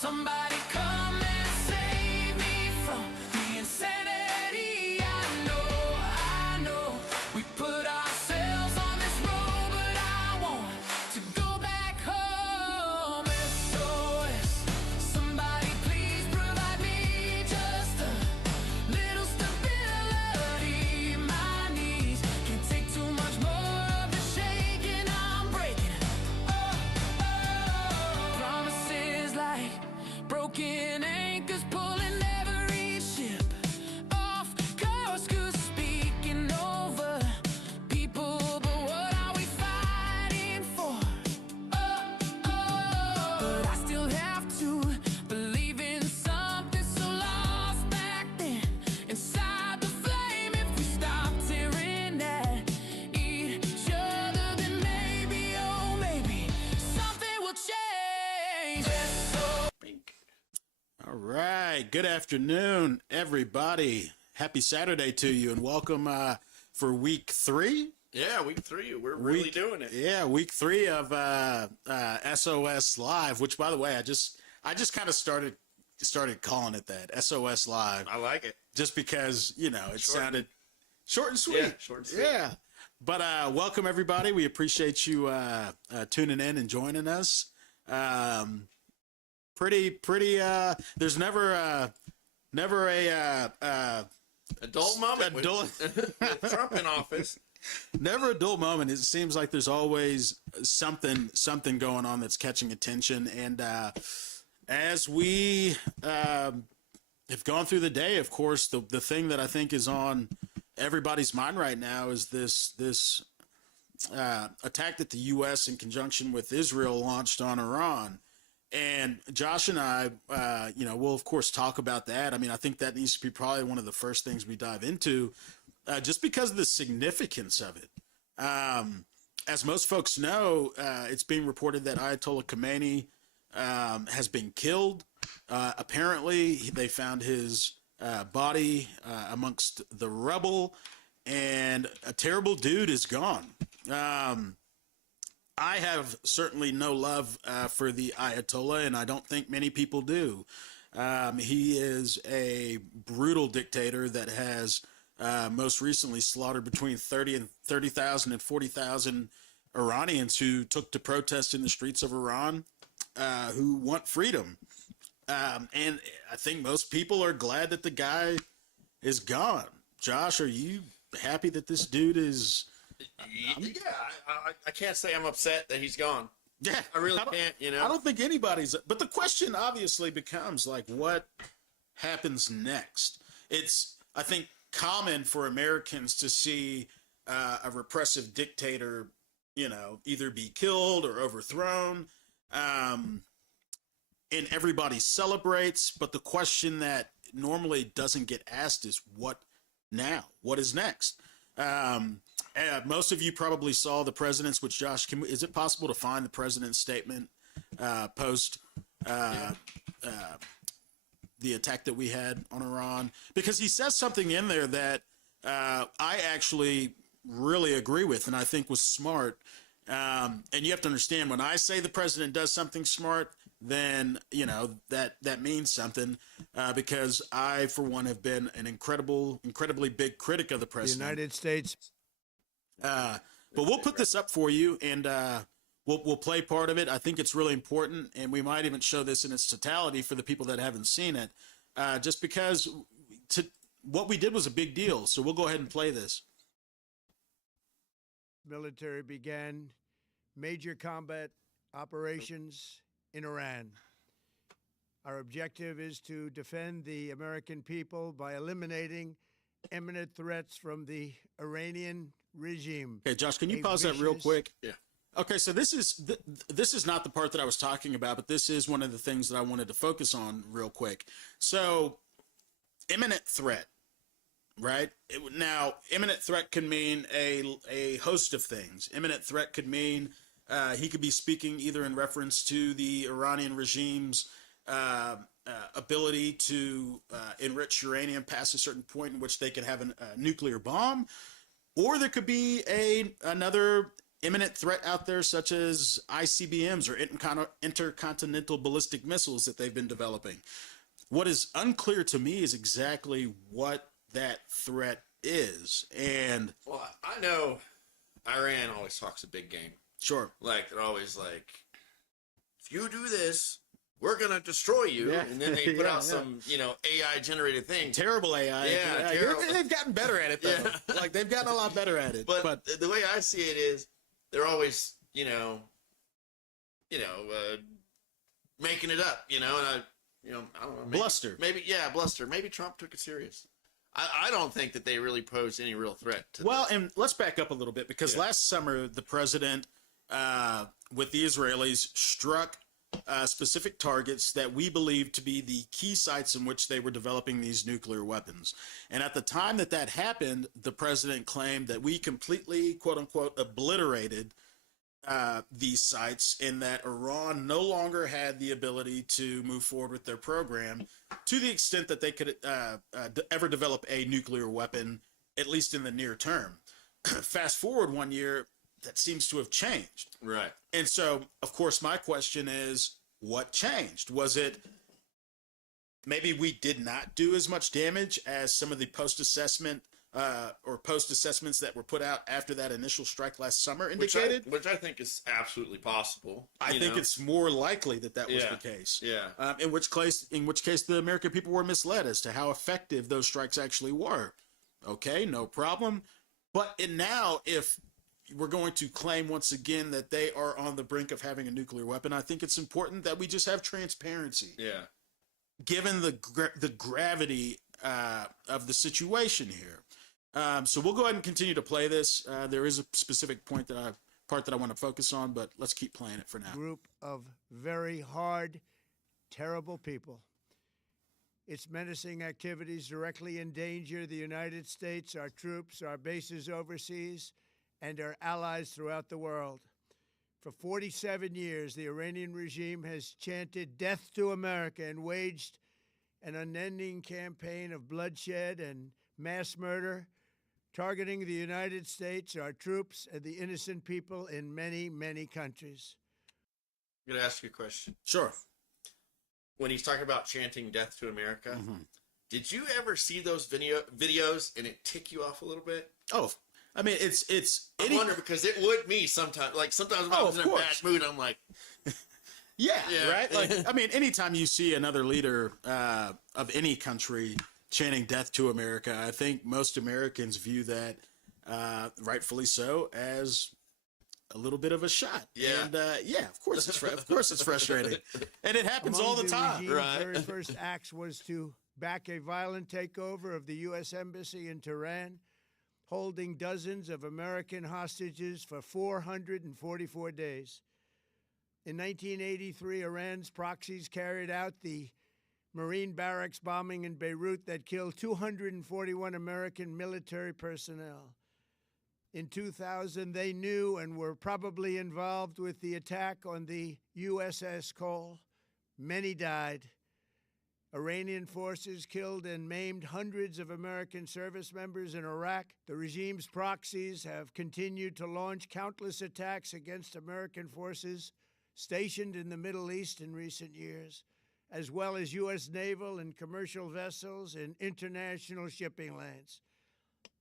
Somebody come and save me from the insanity. I know, we put ourselves on this road, but I want to go back home. SOS, somebody please provide me just a little stability. My knees can't take too much more of the shaking. I'm breaking. Promises like broken anchors pulling every ship off course. 'Cause speaking over people, but what are we fighting for? But I still have to believe in something so lost back then inside the flame. If we stop tearing at each other, then maybe, oh maybe, something will change. All right. Good afternoon, everybody. Happy Saturday to you, and welcome for week 3. Yeah, week 3. We're really doing it. Yeah, week 3 of SOS Live. Which, by the way, I just kind of started calling it that, SOS Live, I like it. just because it sounded short and sweet. Yeah, short and sweet. Yeah. But welcome everybody. We appreciate you tuning in and joining us. Pretty. There's never a Adult moment with dull- Trump in office. never a dull moment. It seems like there's always something going on that's catching attention. And as we have gone through the day, of course, the thing that I think is on everybody's mind right now is this attack that the U.S. in conjunction with Israel launched on Iran. And Josh and I, we'll of course talk about that. I mean, I think that needs to be probably one of the first things we dive into, just because of the significance of it. As most folks know, it's being reported that Ayatollah Khamenei has been killed. Apparently, they found his body amongst the rubble, and a terrible dude is gone. I have certainly no love for the Ayatollah, and I don't think many people do. He is a brutal dictator that has most recently slaughtered between 30,000 and 40,000 Iranians who took to protest in the streets of Iran, who want freedom. And I think most people are glad that the guy is gone. Josh, are you happy that this dude is... I can't say I'm upset that he's gone. Yeah, I really can't, I don't think anybody's. But the question obviously becomes, like, what happens next? It's, I think, common for Americans to see a repressive dictator, either be killed or overthrown, and everybody celebrates. But the question that normally doesn't get asked is, what now? What is next? Most of you probably saw the president's, which Josh, is it possible to find the president's statement post the attack that we had on Iran? Because he says something in there that I actually really agree with, and I think was smart. And you have to understand, when I say the president does something smart, then that means something, because I, for one, have been an incredibly big critic of the The president. United States. But we'll put this up for you, and we'll play part of it. I think it's really important, and we might even show this in its totality for the people that haven't seen it, just because what we did was a big deal. So we'll go ahead and play this. Military began major combat operations in Iran. Our objective is to defend the American people by eliminating imminent threats from the Iranian regime. Okay, Josh, can you pause that real quick? Yeah. Okay, so this is not the part that I was talking about, but this is one of the things that I wanted to focus on real quick. So, imminent threat, right? Now, imminent threat can mean a host of things. Imminent threat could mean he could be speaking either in reference to the Iranian regime's ability to enrich uranium past a certain point in which they could have a nuclear bomb, or there could be another imminent threat out there, such as ICBMs or intercontinental ballistic missiles that they've been developing. What is unclear to me is exactly what that threat is. And Well, I know Iran always talks a big game. sure, Like, they're always like, if you do this, we're going to destroy you. Yeah. And then they put Yeah, out some, AI generated thing. terrible AI. Yeah, terrible. They've gotten better at it, though. Yeah. Like, they've gotten a lot better at it. But the way I see it is, they're always, making it up, and I don't know. Maybe, Bluster. Maybe, yeah, bluster. Maybe Trump took it serious. I don't think that they really posed any real threat to Well, and let's back up a little bit, because last summer the president, with the Israelis, struck specific targets that we believe to be the key sites in which they were developing these nuclear weapons. And at the time that happened, the president claimed that we completely, quote unquote, obliterated these sites, and that Iran no longer had the ability to move forward with their program to the extent that they could ever develop a nuclear weapon, at least in the near term. Fast forward 1 year, that seems to have changed. Right. And so, of course, my question is, what changed? Was it maybe we did not do as much damage as some of the post-assessment or post-assessments that were put out after that initial strike last summer indicated? Which I think is absolutely possible. I think it's more likely that was the case. Yeah. In which case, the American people were misled as to how effective those strikes actually were. Okay, no problem. But now, if we're going to claim once again that they are on the brink of having a nuclear weapon, I think it's important that we just have transparency. Yeah. Given the gravity of the situation here. So we'll go ahead and continue to play this. There is a specific part that I want to focus on, but let's keep playing it for now. Group of very hard, terrible people. Its menacing activities directly endanger the United States, our troops, our bases overseas, and our allies throughout the world. For 47 years, the Iranian regime has chanted death to America and waged an unending campaign of bloodshed and mass murder, targeting the United States, our troops, and the innocent people in many, many countries. I'm going to ask you a question. Sure. When he's talking about chanting death to America, did you ever see those videos and it tick you off a little bit? Oh, I mean, it's. I wonder, because it would me sometimes. Like, sometimes when I was in a bad mood, I'm like, yeah, right? Like, I mean, anytime you see another leader of any country chanting death to America, I think most Americans view that, rightfully so, as a little bit of a shot. Yeah. And of course it's frustrating. And it happens all the time. Regime's very first acts was to back a violent takeover of the U.S. Embassy in Tehran, holding dozens of American hostages for 444 days. In 1983, Iran's proxies carried out the Marine barracks bombing in Beirut that killed 241 American military personnel. In 2000, they knew and were probably involved with the attack on the USS Cole. Many died. Iranian forces killed and maimed hundreds of American service members in Iraq. The regime's proxies have continued to launch countless attacks against American forces stationed in the Middle East in recent years, as well as U.S. naval and commercial vessels in international shipping lanes.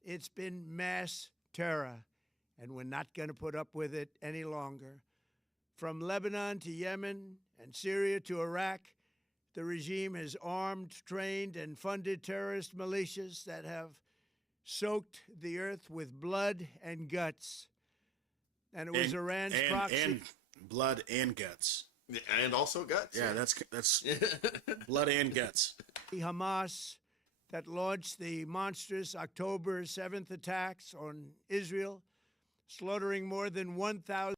It's been mass terror, and we're not going to put up with it any longer. From Lebanon to Yemen and Syria to Iraq, the regime has armed, trained, and funded terrorist militias that have soaked the earth with blood and guts. And it was Iran's proxy. And blood and guts. and also guts. Yeah, that's blood and guts. Hamas that launched the monstrous October 7th attacks on Israel, slaughtering more than 1,000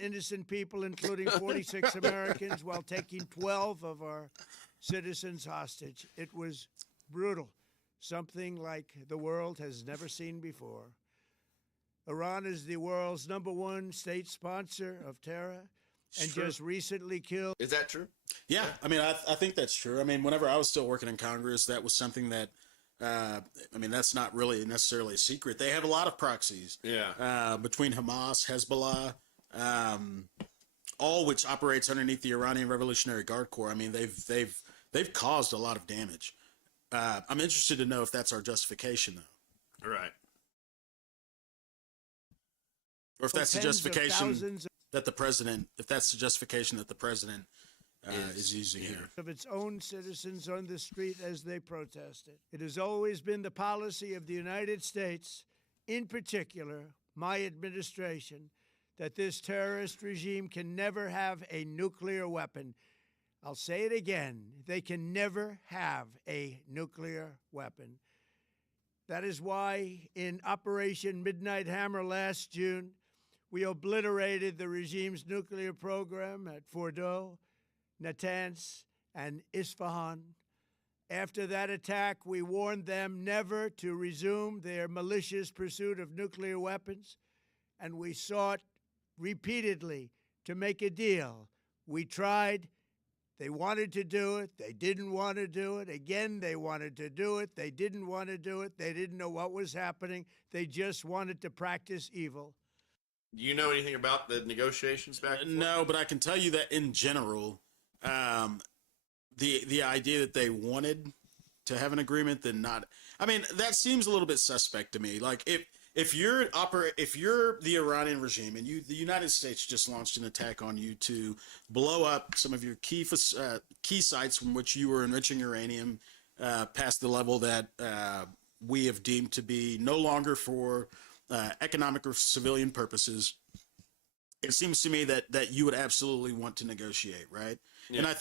innocent people, including 46 Americans, while taking 12 of our citizens hostage. It was brutal, something like the world has never seen before. Iran is the world's #1 state sponsor of terror and just recently killed. Is that true? Yeah, I mean, I think that's true. I mean, whenever I was still working in Congress, that was something that I mean, that's not really necessarily a secret. They have a lot of proxies. Yeah. Between Hamas, Hezbollah, all which operates underneath the Iranian Revolutionary Guard Corps. I mean, they've caused a lot of damage. I'm interested to know if that's our justification, though, Right. or if that's the Tens of justification thousands that the president, if that's the justification that the president is using here. of its own citizens on the street as they protested. It has always been the policy of the United States, in particular, my administration, that this terrorist regime can never have a nuclear weapon. I'll say it again. They can never have a nuclear weapon. That is why in Operation Midnight Hammer last June, we obliterated the regime's nuclear program at Fordow, Natanz, and Isfahan. After that attack, we warned them never to resume their malicious pursuit of nuclear weapons, and we sought repeatedly to make a deal. We tried. They wanted to do it. They didn't want to do it. Again, they wanted to do it. They didn't want to do it. They didn't know what was happening. They just wanted to practice evil. Do you know anything about the negotiations back and forth? No, but I can tell you that in general, the idea that they wanted to have an agreement, then not. I mean, that seems a little bit suspect to me. Like if you're the Iranian regime and the United States just launched an attack on you to blow up some of your key sites from which you were enriching uranium past the level that we have deemed to be no longer for economic or civilian purposes, it seems to me that you would absolutely want to negotiate, right? Yeah. And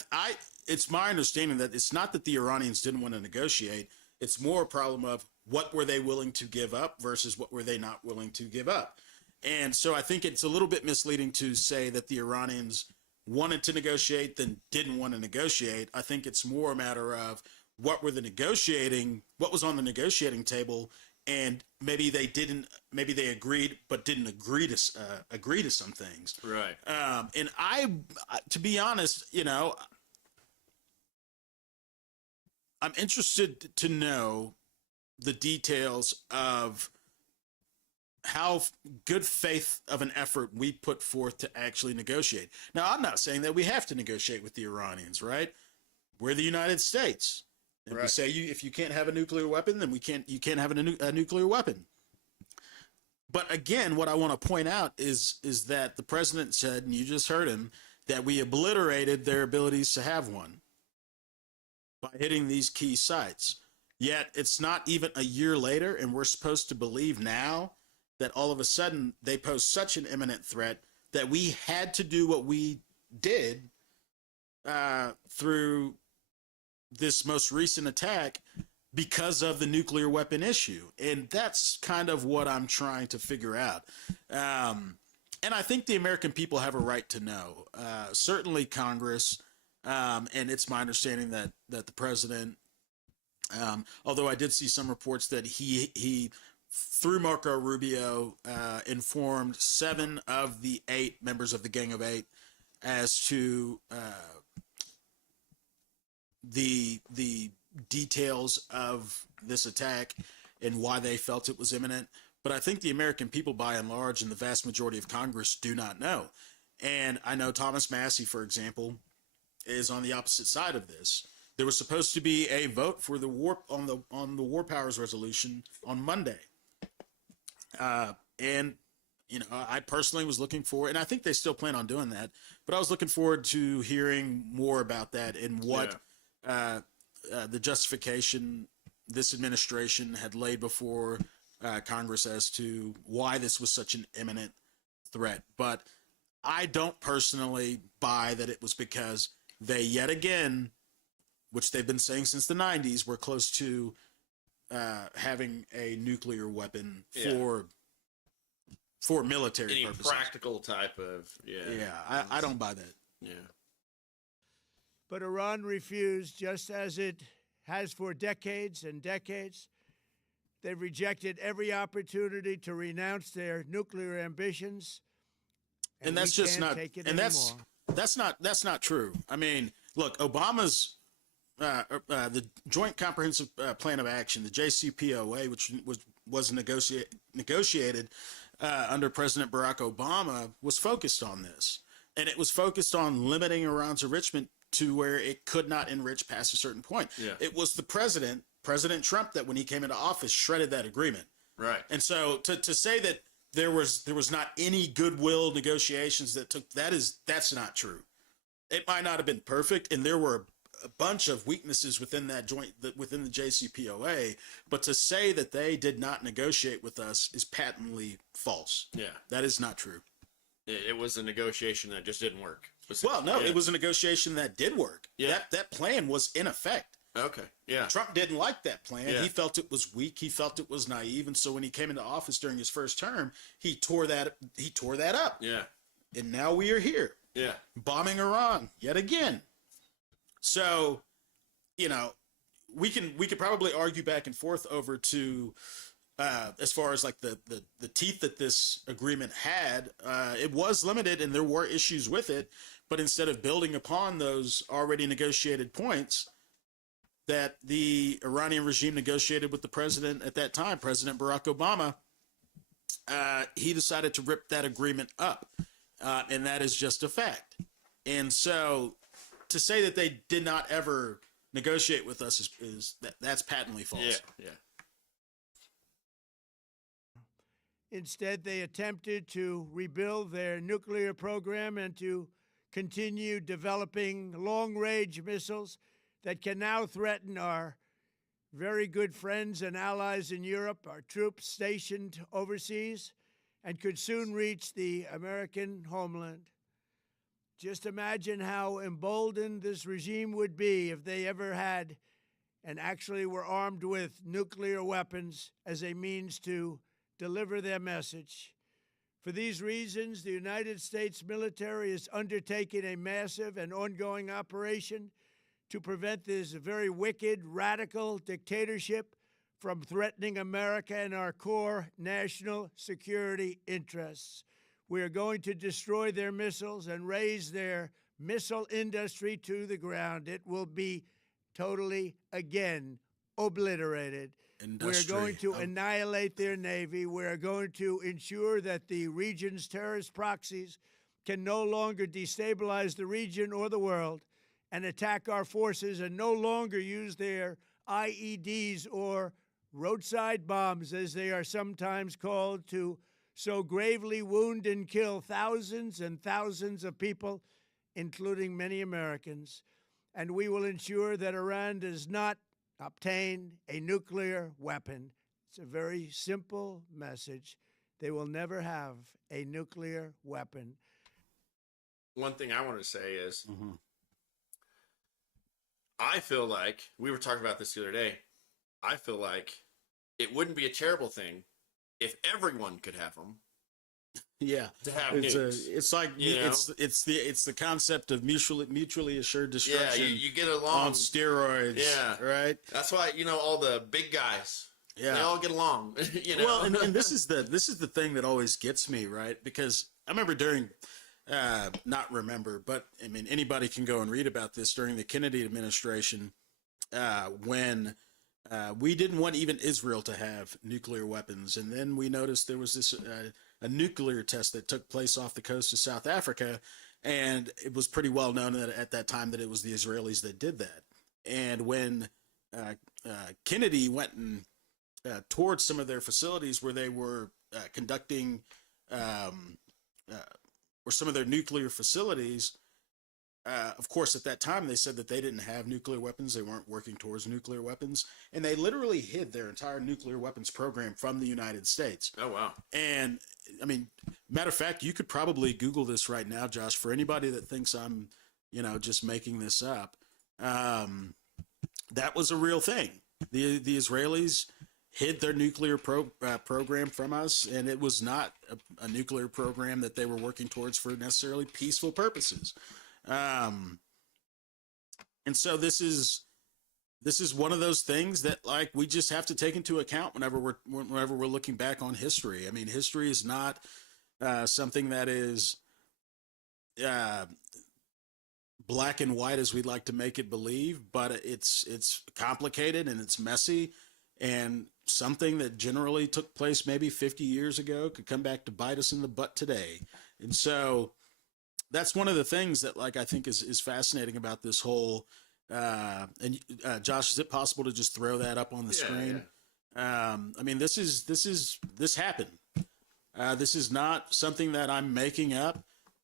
it's my understanding that it's not that the Iranians didn't want to negotiate. It's more a problem of what were they willing to give up versus what were they not willing to give up. And so I think it's a little bit misleading to say that the Iranians wanted to negotiate then didn't want to negotiate. I think it's more a matter of what was on the negotiating table, and maybe they agreed but didn't agree to some things. Right. And to be honest, I'm interested to know the details of how good faith of an effort we put forth to actually negotiate. Now, I'm not saying that we have to negotiate with the Iranians, right? We're the United States. And we say if you can't have a nuclear weapon, then you can't have a nuclear weapon. But again, what I want to point out is that the president said, and you just heard him, that we obliterated their abilities to have one by hitting these key sites. Yet it's not even a year later, and we're supposed to believe now that all of a sudden they pose such an imminent threat that we had to do what we did through this most recent attack because of the nuclear weapon issue. And that's kind of what I'm trying to figure out. And I think the American people have a right to know. Certainly Congress, and it's my understanding that the president, although I did see some reports that he through Marco Rubio, informed 7 of the 8 members of the Gang of 8 as to the details of this attack and why they felt it was imminent. But I think the American people, by and large, and the vast majority of Congress, do not know. And I know Thomas Massey, for example, is on the opposite side of this. There was supposed to be a vote for the war on the War Powers Resolution on Monday, and I personally was looking for, and I think they still plan on doing that. But I was looking forward to hearing more about that and what the justification this administration had laid before Congress as to why this was such an imminent threat. But I don't personally buy that it was because they yet again, which they've been saying since the 90s, were close to having a nuclear weapon for military any purposes. Practical type of I don't buy that. Yeah. But Iran refused, just as it has for decades and decades. They've rejected every opportunity to renounce their nuclear ambitions. And that's just not, and that's not true. I mean, look, Obama's the Joint Comprehensive Plan of Action, the JCPOA, which was negotiated under President Barack Obama, was focused on this, and it was focused on limiting Iran's enrichment to where it could not enrich past a certain point. Yeah. It was the President Trump, that when he came into office, shredded that agreement. Right. And so to say that there was not any goodwill negotiations that took, that's not true. It might not have been perfect, and there were a bunch of weaknesses within within the JCPOA, but to say that they did not negotiate with us is patently false. Yeah. That is not true. It was a negotiation that just didn't work. Well, no, Yeah. it was a negotiation that did work. Yeah. That plan was in effect. Okay. Yeah. Trump didn't like that plan. Yeah. He felt it was weak. He felt it was naive. And so when he came into office during his first term, he tore that up. Yeah. And now we are here, Yeah. bombing Iran yet again. So, we could probably argue back and forth over to as far as like the teeth that this agreement had. It was limited and there were issues with it, but instead of building upon those already negotiated points that the Iranian regime negotiated with the president at that time, President Barack Obama, he decided to rip that agreement up. And that is just a fact. And so to say that they did not ever negotiate with us that's patently false. Yeah. Yeah. Instead, they attempted to rebuild their nuclear program and to continue developing long-range missiles that can now threaten our very good friends and allies in Europe, our troops stationed overseas, and could soon reach the American homeland. Just imagine how emboldened this regime would be if they ever had and actually were armed with nuclear weapons as a means to deliver their message. For these reasons, the United States military is undertaking a massive and ongoing operation to prevent this very wicked, radical dictatorship from threatening America and our core national security interests. We are going to destroy their missiles and raise their missile industry to the ground. It will be totally, again, obliterated. We're going to annihilate their Navy. We're going to ensure that the region's terrorist proxies can no longer destabilize the region or the world and attack our forces, and no longer use their IEDs or roadside bombs, as they are sometimes called, to so gravely wound and kill thousands and thousands of people, including many Americans. And we will ensure that Iran does not obtain a nuclear weapon. It's a very simple message. They will never have a nuclear weapon. One thing I want to say is, I feel like, we were talking about this the other day, I feel like it wouldn't be a terrible thing if everyone could have them. Yeah, To have it's nukes. it's like it's the concept of mutually assured Yeah, destruction you get along. on steroids. Yeah. right. That's why, all the big guys, Yeah. they all get along. Well, and this is the thing that always gets me, right? Because I remember but I mean, anybody can go and read about this during the Kennedy administration, when we didn't want even Israel to have nuclear weapons. And then we noticed there was this a nuclear test that took place off the coast of South Africa. And it was pretty well known that at that time that it was the Israelis that did that. And when Kennedy went and toured some of their facilities where they were conducting or some of their nuclear facilities, of course, at that time, they said that they didn't have nuclear weapons. They weren't working towards nuclear weapons. And they literally hid their entire nuclear weapons program from the United States. Oh, wow. And, I mean, matter of fact, you could probably Google this right now, Josh, for anybody that thinks I'm, just making this up. That was a real thing. The Israelis hid their nuclear program from us, and it was not a nuclear program that they were working towards for necessarily peaceful purposes. And so this is one of those things that we just have to take into account whenever we're looking back on history. I mean, history is not something that is black and white as we'd like to make it believe, but it's complicated and it's messy, and something that generally took place maybe 50 years ago could come back to bite us in the butt today. And so that's one of the things that, like, I think is fascinating about this whole and Josh, is it possible to just throw that up on the screen? I mean, this happened. This is not something that I'm making up.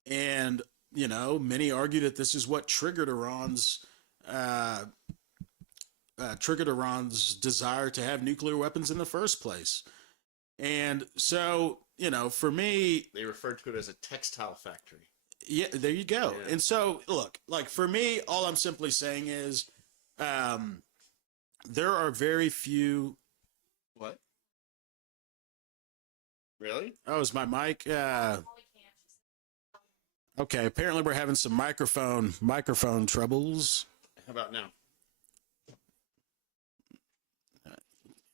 And, you know, many argue that this is what triggered Iran's desire to have nuclear weapons in the first place. And so, you know, for me, They referred to it as a textile factory. yeah, there you go. Yeah. And so, look, like for me, all I'm simply saying is there are very few. What? Really? Oh, is my mic? Okay, apparently we're having some microphone troubles. How about now?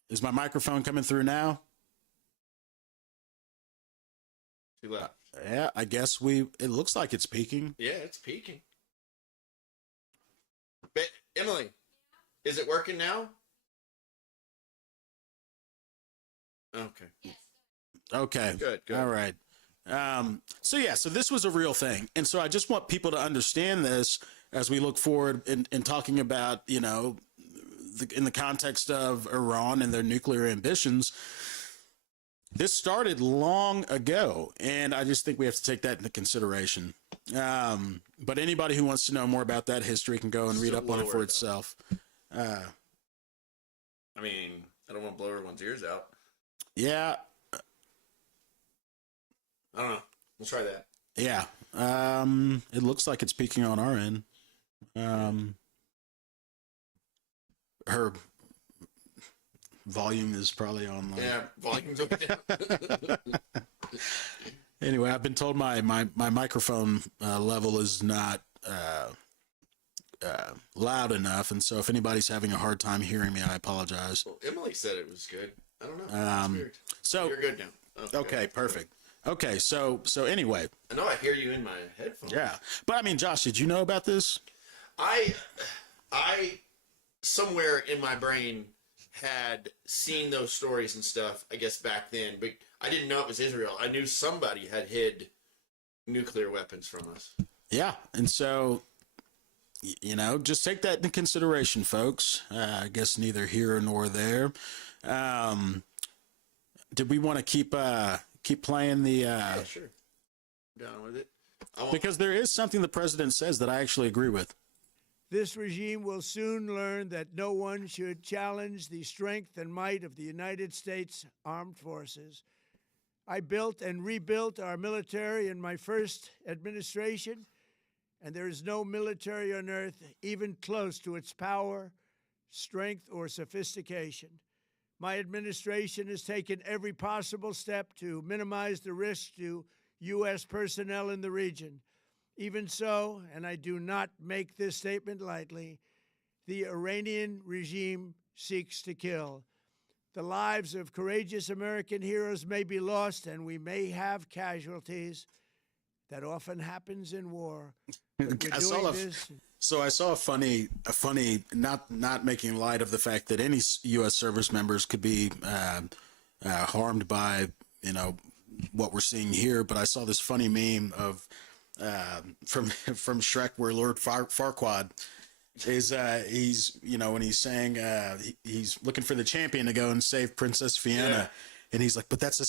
Is my microphone coming through now? Too loud. Yeah, I guess it looks like it's peaking. Yeah, it's peaking. But Emily, is it working now? Okay. Okay. Good. All right. So this was a real thing. And so I just want people to understand this as we look forward in talking about, you know, in the context of Iran and their nuclear ambitions. This started long ago, and I just think we have to take that into consideration. But anybody who wants to know more about that history can go and read up on it for itself. I mean, I don't want to blow everyone's ears out. Yeah. I don't know. We'll try that. Yeah. It looks like it's peaking on our end. Her volume is probably on. Yeah, volume's over down. Anyway, I've been told my microphone level is not loud enough, and so if anybody's having a hard time hearing me, I apologize. Well, Emily said it was good. I don't know. It's weird. So You're good now. okay, perfect. Okay, so anyway, I know I hear you in my headphones. yeah. But I mean, Josh, did you know about this? I somewhere in my brain had seen those stories and stuff, I guess back then, but I didn't know it was Israel. I knew somebody had hid nuclear weapons from us. Yeah, and so, you know, just take that into consideration, folks. I guess neither here nor there. Did we want to keep playing the? Yeah, sure. I'm down with it. Because there is something the president says that I actually agree with. This regime will soon learn that no one should challenge the strength and might of the United States Armed Forces. I built and rebuilt our military in my first administration, and there is no military on earth even close to its power, strength, or sophistication. My administration has taken every possible step to minimize the risk to U.S. personnel in the region. Even so, and I do not make this statement lightly, the Iranian regime seeks to kill. The lives of courageous American heroes may be lost, and we may have casualties. That often happens in war. I saw a funny, not making light of the fact that any U.S. service members could be harmed by, you know, what we're seeing here. But I saw this funny meme of from Shrek where Lord Farquaad is he's, you know, when he's saying he's looking for the champion to go and save Princess Fiona. Yeah. And he's like, but that's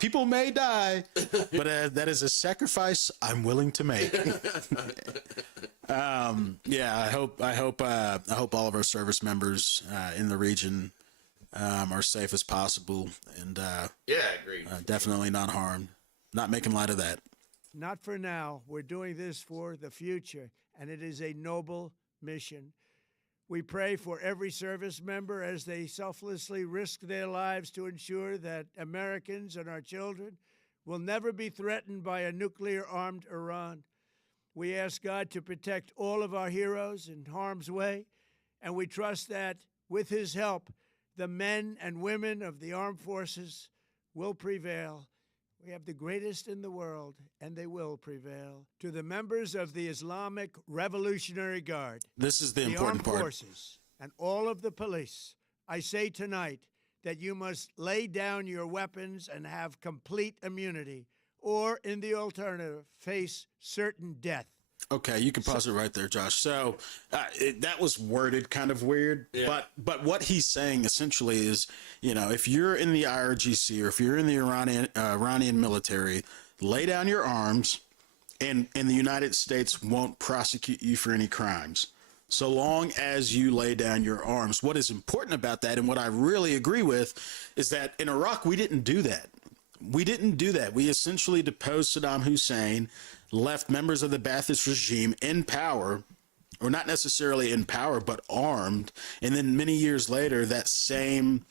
people may die, but that is a sacrifice I'm willing to make. Yeah, I hope all of our service members in the region are safe as possible, and yeah, I agree. Definitely not harmed. Not making light of that. Not for now. We're doing this for the future, and it is a noble mission. We pray for every service member as they selflessly risk their lives to ensure that Americans and our children will never be threatened by a nuclear-armed Iran. We ask God to protect all of our heroes in harm's way, and we trust that, with his help, the men and women of the armed forces will prevail. We have the greatest in the world, and they will prevail. To the members of the Islamic Revolutionary Guard, This is the the important armed part. forces, and all of the police, I say tonight that you must lay down your weapons and have complete immunity, or, in the alternative, face certain death. Okay, you can pause it right there, Josh. So that was worded kind of weird, but what he's saying essentially is, if you're in the IRGC or if you're in the Iranian military, lay down your arms, and the United States won't prosecute you for any crimes, so long as you lay down your arms. What is important about that, and what I really agree with, is that in Iraq we didn't do that. We didn't do that. We essentially deposed Saddam Hussein, left members of the Ba'athist regime in power, or not necessarily in power, but armed. And then many years later, the same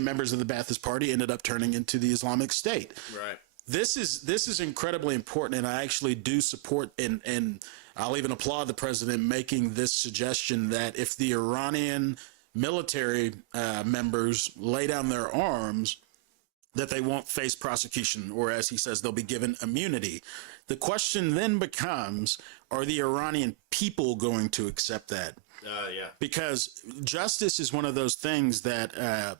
members of the Ba'athist Party ended up turning into the Islamic State. Right. This is incredibly important, and I actually do support, and I'll even applaud the president making this suggestion that if the Iranian military members lay down their arms, that they won't face prosecution, or as he says, they'll be given immunity. The question then becomes, are the Iranian people going to accept that? Yeah. Because justice is one of those things that,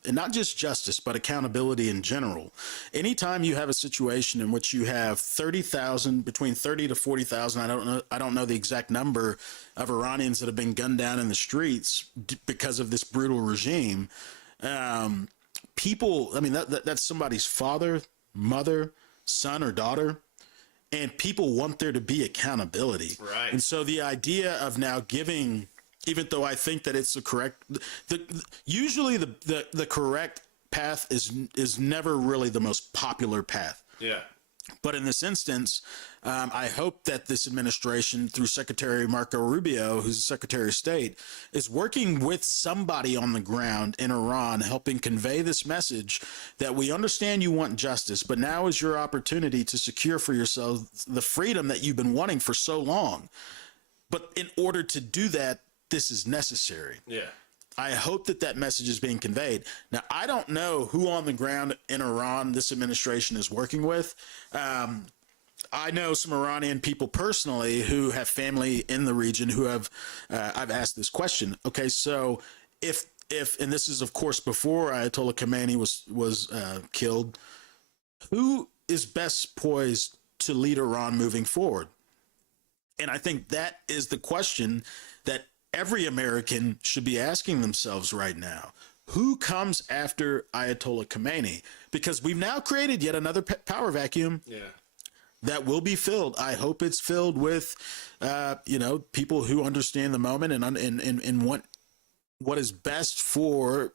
and not just justice, but accountability in general. Anytime you have a situation in which you have 30,000, between 30 to 40,000, I don't know the exact number of Iranians that have been gunned down in the streets because of this brutal regime. People, I mean, that's somebody's father, mother, son, or daughter, and people want there to be accountability. Right. And so the idea of now giving, even though I think that it's the correct, usually the correct path is never really the most popular path. Yeah. But in this instance, I hope that this administration, through Secretary Marco Rubio, who's the Secretary of State, is working with somebody on the ground in Iran, helping convey this message that we understand you want justice, but now is your opportunity to secure for yourself the freedom that you've been wanting for so long. But in order to do that, this is necessary. Yeah. I hope that message is being conveyed. Now, I don't know who on the ground in Iran this administration is working with. I know some Iranian people personally who have family in the region who have, I've asked this question. Okay, so if, and this is of course before Ayatollah Khamenei was killed, who is best poised to lead Iran moving forward? And I think that is the question that every American should be asking themselves right now. Who comes after Ayatollah Khamenei? Because we've now created yet another power vacuum. Yeah. That will be filled. I hope it's filled with, people who understand the moment and want what is best for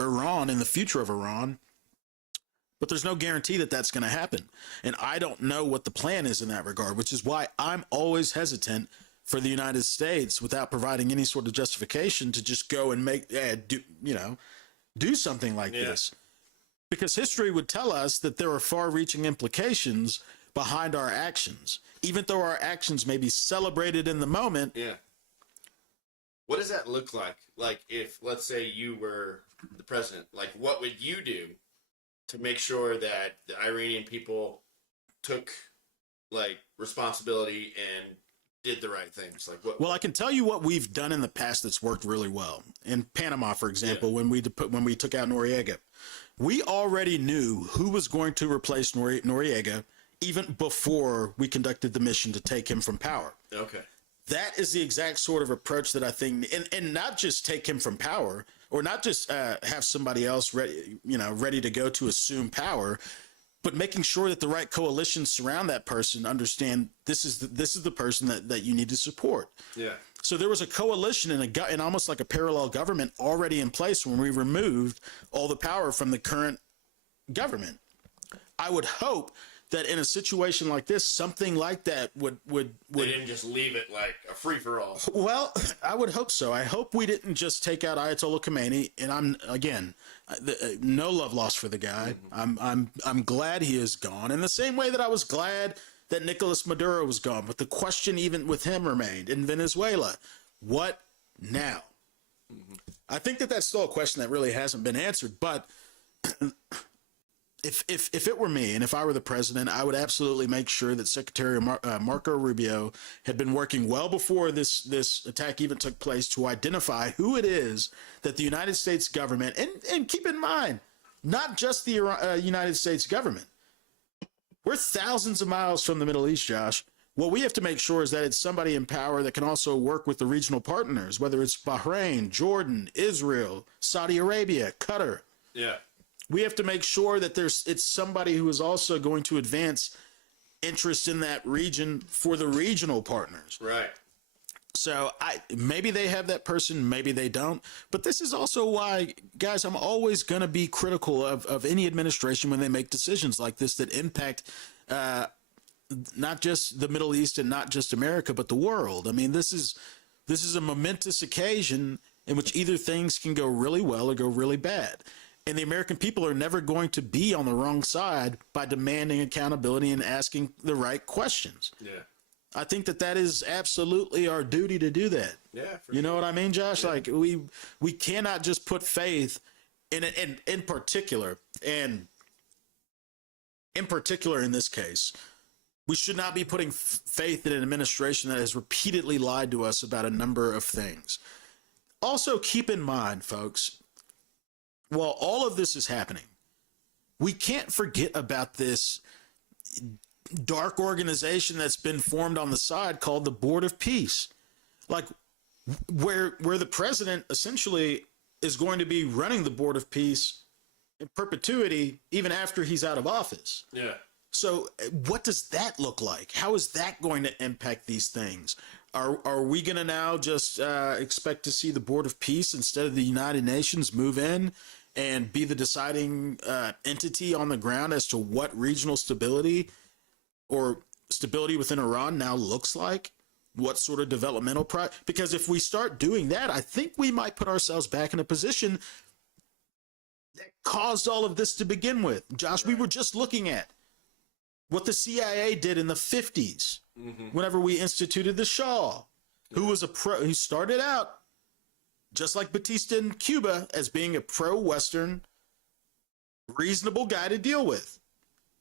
Iran and the future of Iran. But there's no guarantee that that's going to happen. And I don't know what the plan is in that regard, which is why I'm always hesitant for the United States, without providing any sort of justification, to just go and do something like this. Because history would tell us that there are far-reaching implications behind our actions, even though our actions may be celebrated in the moment. Yeah. What does that look like? Like, if, let's say, you were the president, like, what would you do to make sure that the Iranian people took, like, responsibility and did the right things? Like, what? Well, I can tell you what we've done in the past that's worked really well. In Panama, for example, when we took out Noriega, we already knew who was going to replace Noriega even before we conducted the mission to take him from power. Okay. That is the exact sort of approach that I think, and not just take him from power, or not just have somebody else ready to go to assume power, but making sure that the right coalitions surround that person, understand this is the person that you need to support. Yeah. So there was a coalition and almost like a parallel government already in place when we removed all the power from the current government. I would hope that in a situation like this, something like that would They didn't just leave it like a free-for-all. Well, I would hope so. I hope we didn't just take out Ayatollah Khamenei, and I'm no love lost for the guy. I'm glad he is gone, in the same way that I was glad that Nicolas Maduro was gone. But the question, even with him, remained in Venezuela: what now? I think that's still a question that really hasn't been answered. But if it were me and if I were the president, I would absolutely make sure that Secretary Marco Rubio had been working well before this attack even took place to identify who it is that the United States government, and keep in mind, not just the United States government. We're thousands of miles from the Middle East, Josh. What we have to make sure is that it's somebody in power that can also work with the regional partners, whether it's Bahrain, Jordan, Israel, Saudi Arabia, Qatar. Yeah. We have to make sure that it's somebody who is also going to advance interest in that region for the regional partners. Right. So maybe they have that person, maybe they don't. But this is also why, guys, I'm always going to be critical of any administration when they make decisions like this that impact not just the Middle East and not just America, but the world. I mean, this is a momentous occasion in which either things can go really well or go really bad. And the American people are never going to be on the wrong side by demanding accountability and asking the right questions. Yeah. I think that is absolutely our duty to do that. Yeah. You know what I mean, Josh? Yeah. Like we cannot just put faith in it, and in particular in this case, we should not be putting faith in an administration that has repeatedly lied to us about a number of things. Also, keep in mind, folks, while all of this is happening, we can't forget about this dark organization that's been formed on the side called the Board of Peace, like where the president essentially is going to be running the Board of Peace in perpetuity, even after he's out of office. Yeah. So what does that look like? How is that going to impact these things? Are we going to now just expect to see the Board of Peace instead of the United Nations move in and be the deciding entity on the ground as to what regional stability or stability within Iran now looks like? What sort of developmental because if we start doing that, I think we might put ourselves back in a position that caused all of this to begin with. Josh, right. We were just looking at what the CIA did in the 50s, whenever we instituted the Shah, who was who started out just like Batista in Cuba as being a pro-Western, reasonable guy to deal with,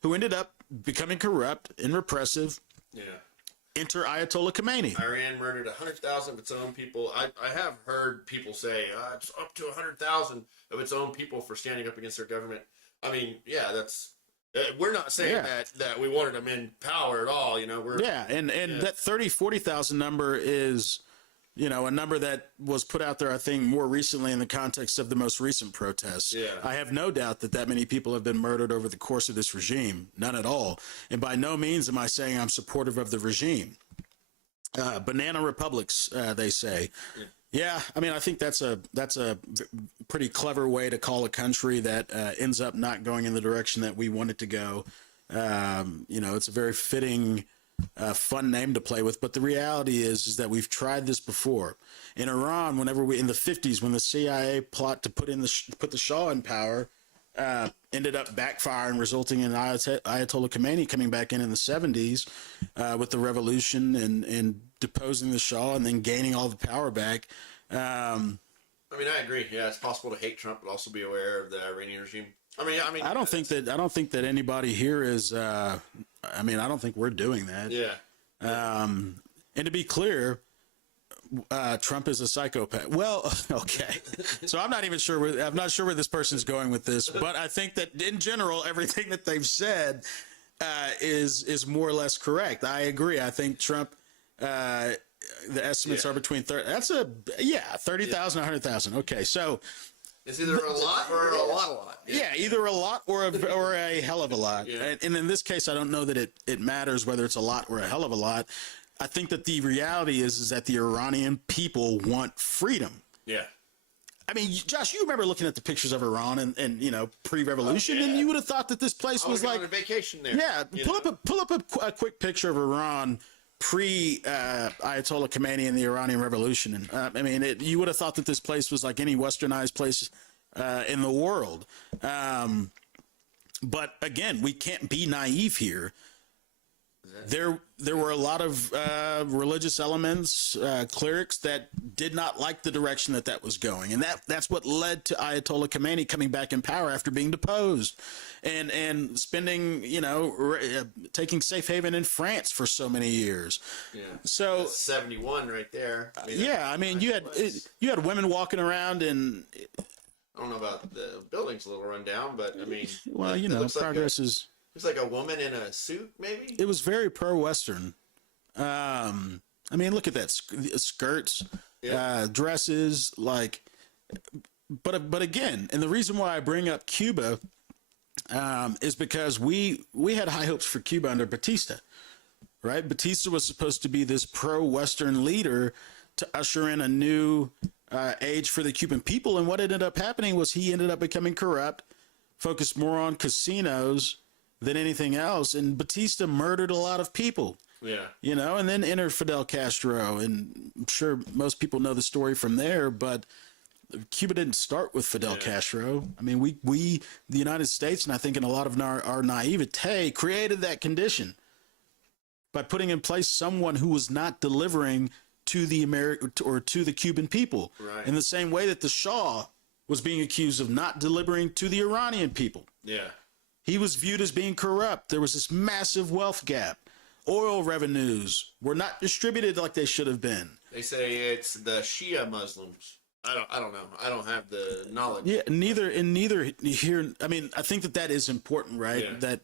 who ended up becoming corrupt and repressive. Yeah. Enter Ayatollah Khomeini. Iran murdered 100,000 of its own people. I have heard people say it's up to 100,000 of its own people for standing up against their government. I mean, yeah, that's. We're not saying that we wanted them in power at all, you know. And that 40,000 number is, you know, a number that was put out there, I think, more recently in the context of the most recent protests. Yeah. I have no doubt that many people have been murdered over the course of this regime. None at all. And by no means am I saying I'm supportive of the regime. Banana republics, they say. Yeah, I mean, I think that's a pretty clever way to call a country that ends up not going in the direction that we want it to go. You know, it's a very fitting, fun name to play with. But the reality is that we've tried this before. In Iran, in the 50s, when the CIA plot to put the Shah in power ended up backfiring, resulting in Ayatollah Khomeini coming back in the 70s with the revolution and deposing the Shah and then gaining all the power back. I mean, I agree. Yeah, it's possible to hate Trump, but also be aware of the Iranian regime. I don't think that anybody here is. I don't think we're doing that. Yeah. And to be clear, Trump is a psychopath. Well, okay. So I'm not even sure. I'm not sure where this person's going with this, but I think that in general, everything that they've said is more or less correct. I agree. I think Trump. The estimates are between 30,000, 100,000. Okay, so it's either a lot or a lot. Yeah, either a lot or a hell of a lot. Yeah. And in this case, I don't know that it matters whether it's a lot or a hell of a lot. I think that the reality is that the Iranian people want freedom. Yeah. I mean, Josh, you remember looking at the pictures of Iran and you know, pre-revolution, and you would have thought that this place was like on a vacation there. Yeah, pull up a quick picture of Iran pre-Ayatollah Khomeini and the Iranian Revolution. And you would have thought that this place was like any westernized place in the world. But again, we can't be naive here. There were a lot of religious elements, clerics that did not like the direction that was going, and that's what led to Ayatollah Khomeini coming back in power after being deposed, and spending taking safe haven in France for so many years. Yeah. So That's 71 right there. yeah, I mean you had women walking around, and I don't know about the building's a little rundown, but I mean, well, it looks progress is. It's like a woman in a suit, maybe. It was very pro-Western. I mean, look at that skirts, dresses, like. But again, and the reason why I bring up Cuba is because we had high hopes for Cuba under Batista, right? Batista was supposed to be this pro-Western leader to usher in a new age for the Cuban people, and what ended up happening was he ended up becoming corrupt, focused more on casinos than anything else, and Batista murdered a lot of people. Yeah. And then entered Fidel Castro, and I'm sure most people know the story from there, but Cuba didn't start with Fidel Castro. I mean, we, the United States, and I think in a lot of our naivete, created that condition by putting in place someone who was not delivering to the to the Cuban people. Right. In the same way that the Shah was being accused of not delivering to the Iranian people. Yeah. He was viewed as being corrupt. There was this massive wealth gap. Oil revenues were not distributed like they should have been. They say it's the Shia Muslims. I don't know. I don't have the knowledge. Yeah, neither here. I mean, I think that is important, right? Yeah.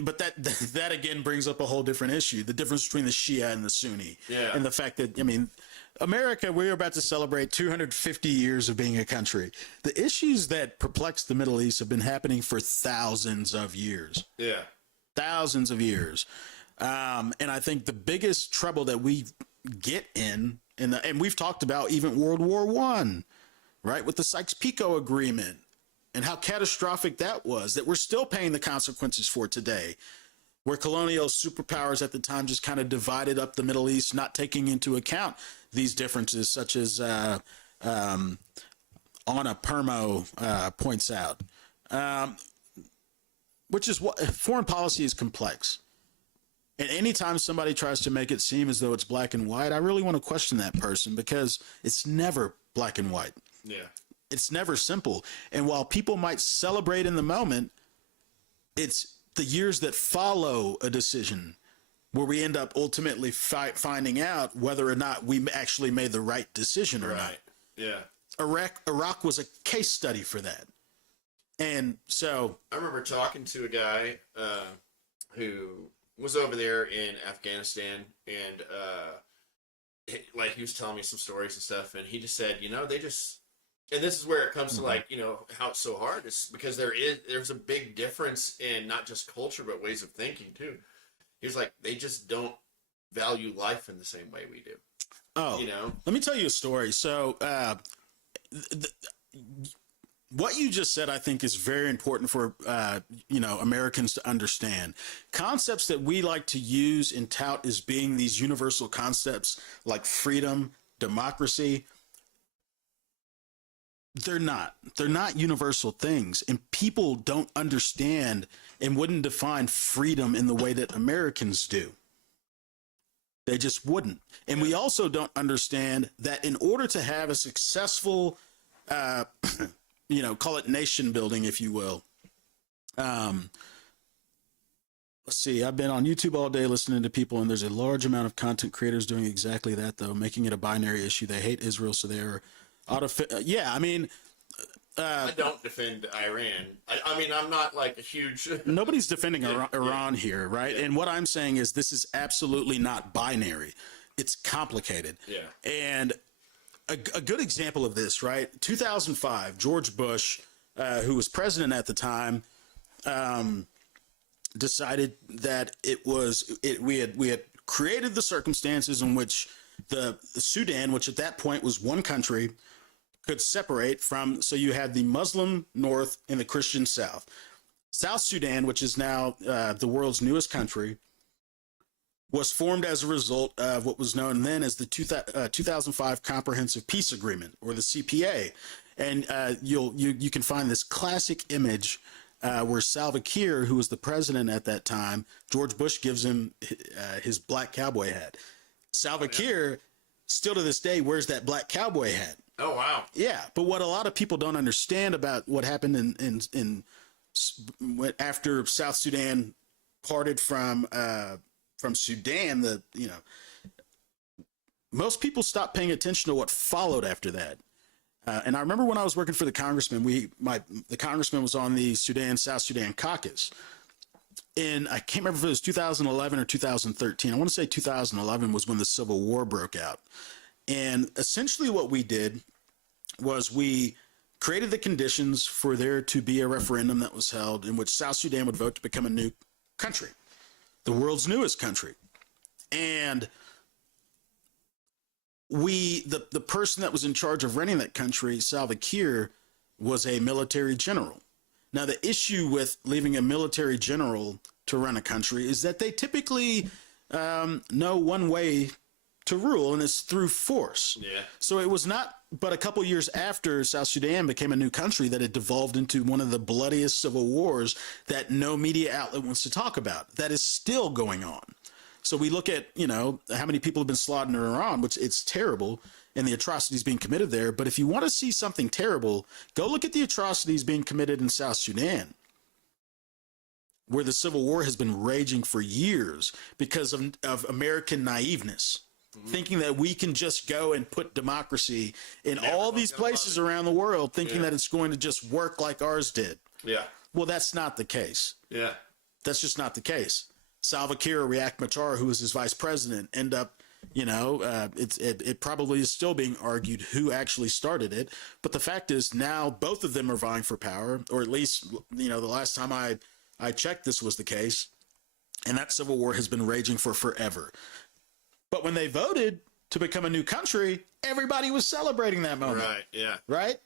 But that again brings up a whole different issue: the difference between the Shia and the Sunni, and the fact that, I mean, America, we're about to celebrate 250 years of being a country. The issues that perplex the Middle East have been happening for thousands of years. Yeah. Thousands of years. And I think the biggest trouble that we get and we've talked about even World War I, right, with the Sykes-Picot Agreement and how catastrophic that was, that we're still paying the consequences for today, where colonial superpowers at the time just kind of divided up the Middle East, not taking into account these differences, such as Anna Permo points out, which is what foreign policy is complex. And anytime somebody tries to make it seem as though it's black and white, I really want to question that person, because it's never black and white. Yeah. It's never simple. And while people might celebrate in the moment, it's the years that follow a decision where we end up ultimately finding out whether or not we actually made the right decision or not. Yeah. Iraq was a case study for that. And so I remember talking to a guy who was over there in Afghanistan, and like he was telling me some stories and stuff, and he just said, they just, and this is where it comes to like, how it's so hard. It's because there's a big difference in not just culture but ways of thinking too. He was like, they just don't value life in the same way we do. Oh, let me tell you a story. So what you just said, I think, is very important for, Americans to understand. Concepts that we like to use and tout as being these universal concepts like freedom, democracy, they're not. They're not universal things. And people don't understand and wouldn't define freedom in the way that Americans do. They just wouldn't. And we also don't understand that in order to have a successful call it nation building, if you will. Let's see, I've been on YouTube all day listening to people, and there's a large amount of content creators doing exactly that, though, making it a binary issue. They hate Israel, so they are I don't defend Iran. I mean, I'm not like a huge... Nobody's defending Iran here, right? Yeah. And what I'm saying is this is absolutely not binary. It's complicated. Yeah. And a good example of this, right? 2005, George Bush, who was president at the time, decided that we had created the circumstances in which the Sudan, which at that point was one country, could separate from. So you had the Muslim North and the Christian South. South Sudan, which is now the world's newest country, was formed as a result of what was known then as the 2005 Comprehensive Peace Agreement, or the CPA. And you can find this classic image where Salva Kiir, who was the president at that time, George Bush gives him his black cowboy hat. Salva Kiir, still to this day, wears that black cowboy hat. Oh, wow. Yeah, but what a lot of people don't understand about what happened after South Sudan parted from Sudan, most people stopped paying attention to what followed after that. And I remember when I was working for the congressman, the congressman was on the South Sudan caucus. And I can't remember if it was 2011 or 2013. I want to say 2011 was when the Civil War broke out. And essentially what we did was we created the conditions for there to be a referendum that was held in which South Sudan would vote to become a new country, the world's newest country. And the person that was in charge of running that country, Salva Kiir, was a military general. Now, the issue with leaving a military general to run a country is that they typically know one way to rule, and it's through force. Yeah. So it was not but a couple years after South Sudan became a new country that it devolved into one of the bloodiest civil wars that no media outlet wants to talk about. That is still going on. So we look at, how many people have been slaughtered in Iran, which it's terrible, and the atrocities being committed there. But if you want to see something terrible, go look at the atrocities being committed in South Sudan, where the civil war has been raging for years because of American naiveness, thinking that we can just go and put democracy in all these places around the world, thinking that it's going to just work like ours did. Yeah. Well, that's not the case. Yeah. That's just not the case. Salva Kiir, Riek Machar, who was his vice president, end up, it probably is still being argued who actually started it. But the fact is now both of them are vying for power, or at least, the last time I checked, this was the case. And that civil war has been raging for forever. But when they voted to become a new country, everybody was celebrating that moment. Right. Yeah. Right?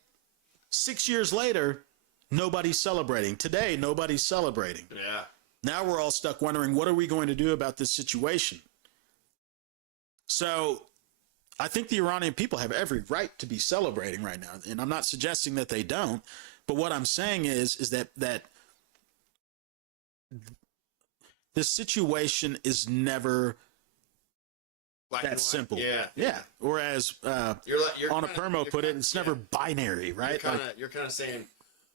6 years later, nobody's celebrating. Today, nobody's celebrating. Yeah. Now we're all stuck wondering, what are we going to do about this situation? So I think the Iranian people have every right to be celebrating right now. And I'm not suggesting that they don't. But what I'm saying is that this situation is never that simple. Yeah. Yeah. Or as You're on a promo put it, it's never binary, right? You're kind of saying,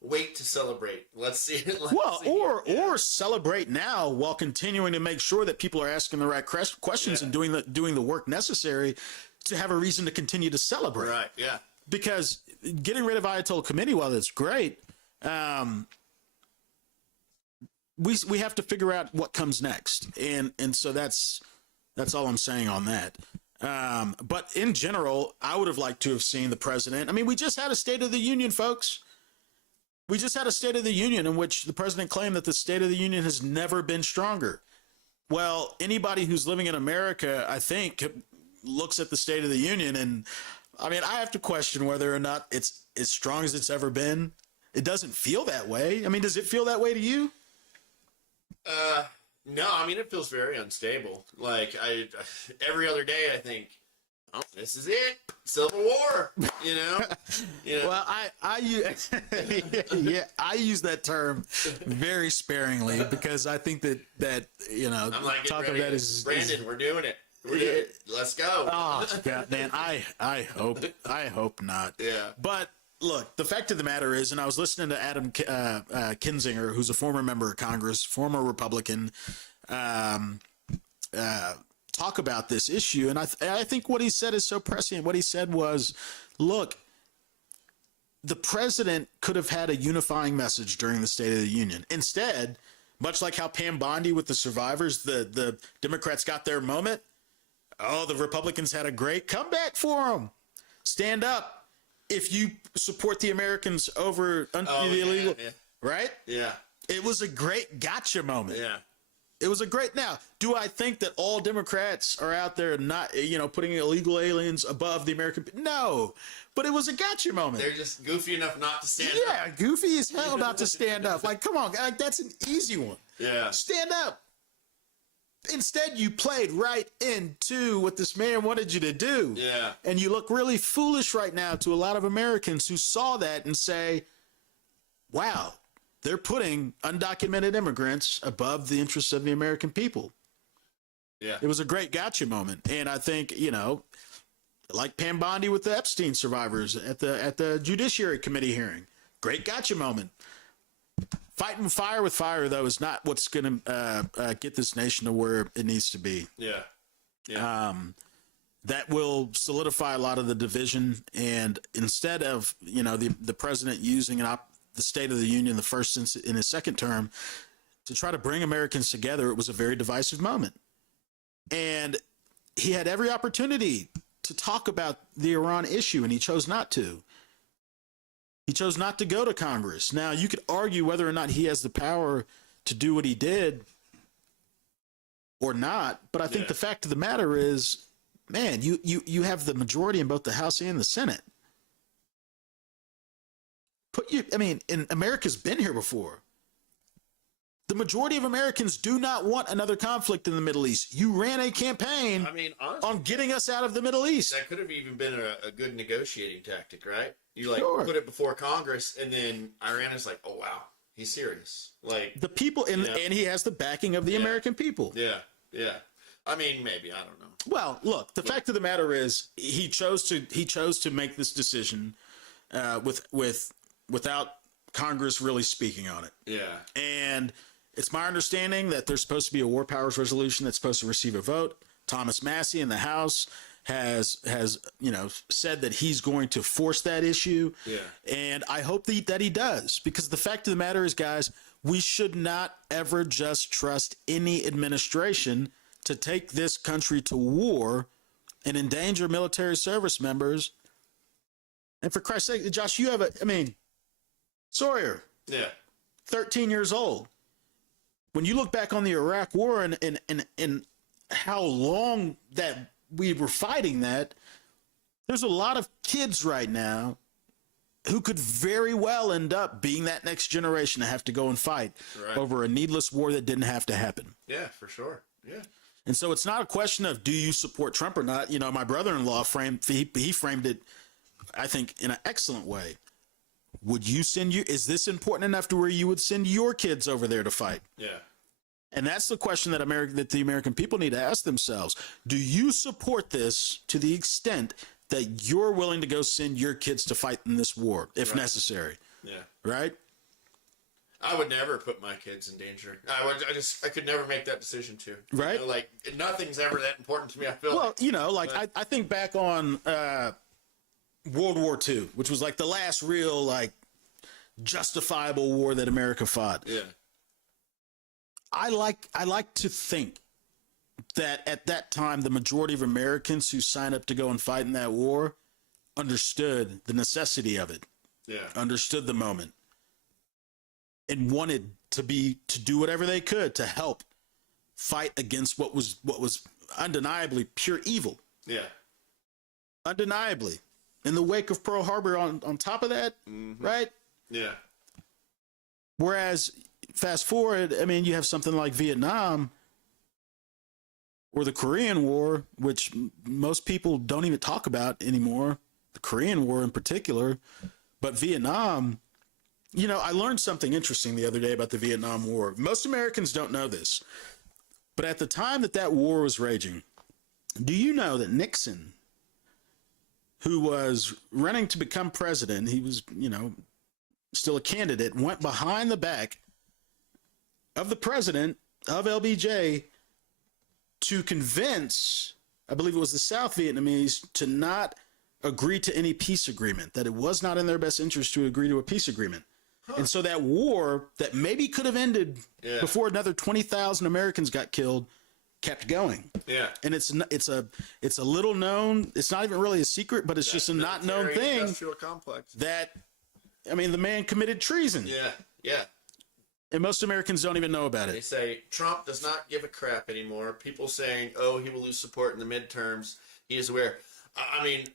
wait to celebrate. Let's see. Or celebrate now while continuing to make sure that people are asking the right questions and doing the work necessary to have a reason to continue to celebrate. Right. Yeah. Because getting rid of Ayatollah Khomeini, while it's great, we have to figure out what comes next, and so that's all I'm saying on that. But in general, I would have liked to have seen the president. I mean, we just had a State of the Union, folks. We just had a State of the Union in which the president claimed that the State of the Union has never been stronger. Well, anybody who's living in America, I think, looks at the State of the Union, and I mean, I have to question whether or not it's as strong as it's ever been. It doesn't feel that way. I mean, does it feel that way to you? No, I mean, it feels very unstable. Like, every other day I think, oh, this is it, Civil War, Well, I use I use that term very sparingly because I think that I'm like, talk of that is Brandon, we're doing it. We're doing it. Let's go. Oh God, man, I hope not. Yeah. But look, the fact of the matter is, and I was listening to Adam Kinzinger, who's a former member of Congress, former Republican, talk about this issue, and I think what he said is so prescient. What he said was, look, the president could have had a unifying message during the State of the Union. Instead, much like how Pam Bondi with the survivors, the Democrats got their moment. Oh, the Republicans had a great comeback for them. Stand up if you support the Americans over the illegal, right? Yeah. It was a great gotcha moment. Yeah. It was a great. Now, do I think that all Democrats are out there not, putting illegal aliens above the American? No, but it was a gotcha moment. They're just goofy enough not to stand up. Yeah, goofy as hell not to stand up. Like, come on, like, that's an easy one. Yeah. Stand up. Instead, you played right into what this man wanted you to do. Yeah. And you look really foolish right now to a lot of Americans who saw that and say, wow, they're putting undocumented immigrants above the interests of the American people. Yeah. It was a great gotcha moment. And I think, like Pam Bondi with the Epstein survivors at the Judiciary Committee hearing, great gotcha moment. Fighting fire with fire, though, is not what's going to get this nation to where it needs to be. Yeah. Yeah. That will solidify a lot of the division. And instead of, the president using the State of the Union in his second term to try to bring Americans together, it was a very divisive moment. And he had every opportunity to talk about the Iran issue, and he chose not to. He chose not to go to Congress. Now, you could argue whether or not he has the power to do what he did or not, but I think the fact of the matter is, man, you have the majority in both the House and the Senate. And America's been here before. The majority of Americans do not want another conflict in the Middle East. You ran a campaign honestly, on getting us out of the Middle East. that could have even been a good negotiating tactic, right? You Sure. put it before Congress, and then Iran is like, oh wow, he's serious. Like The people, and he has the backing of the American people. yeah. I mean, maybe, I don't know. Well, look, the fact of the matter is he chose to make this decision without Congress really speaking on it. Yeah. And it's my understanding that there's supposed to be a war powers resolution that's supposed to receive a vote. Thomas Massey in the House has said that he's going to force that issue. Yeah. And I hope that he does, because the fact of the matter is, guys, we should not ever just trust any administration to take this country to war and endanger military service members. And for Christ's sake, Josh, you have Sawyer, Yeah. 13 years old. When you look back on the Iraq War and how long that we were fighting that, there's a lot of kids right now who could very well end up being that next generation to have to go and fight over a needless war that didn't have to happen. Yeah, for sure. Yeah. And so it's not a question of do you support Trump or not. My brother-in-law framed it, I think, in an excellent way. Would you is this important enough to where you would send your kids over there to fight? Yeah. And that's the question that the American people need to ask themselves. Do you support this to the extent that you're willing to go send your kids to fight in this war if necessary? Yeah. Right? I would never put my kids in danger. I could never make that decision too. Right. Nothing's ever that important to me. I feel well, I think back on World War II, which was like the last real justifiable war that America fought. Yeah. I like to think that at that time, the majority of Americans who signed up to go and fight in that war understood the necessity of it. Yeah. Understood the moment and wanted to do whatever they could to help fight against what was undeniably pure evil. Yeah. Undeniably. In the wake of Pearl Harbor on top of that, right? Yeah. Whereas fast forward, you have something like Vietnam or the Korean War, which most people don't even talk about anymore, the Korean War in particular. But Vietnam, I learned something interesting the other day about the Vietnam War. Most Americans don't know this, but at the time that war was raging, do you know that Nixon, who was running to become president, he was, still a candidate, went behind the back of the president of LBJ to convince, I believe it was the South Vietnamese, to not agree to any peace agreement, that it was not in their best interest to agree to a peace agreement. And so that war that maybe could have ended before another 20,000 Americans got killed kept going. Yeah. And it's a little known, it's not even really a secret, but it's just a not known thing. Industrial complex. That, the man committed treason. Yeah. Yeah. And most Americans don't even know about it. They say Trump does not give a crap anymore. People saying, oh, he will lose support in the midterms. He is aware. I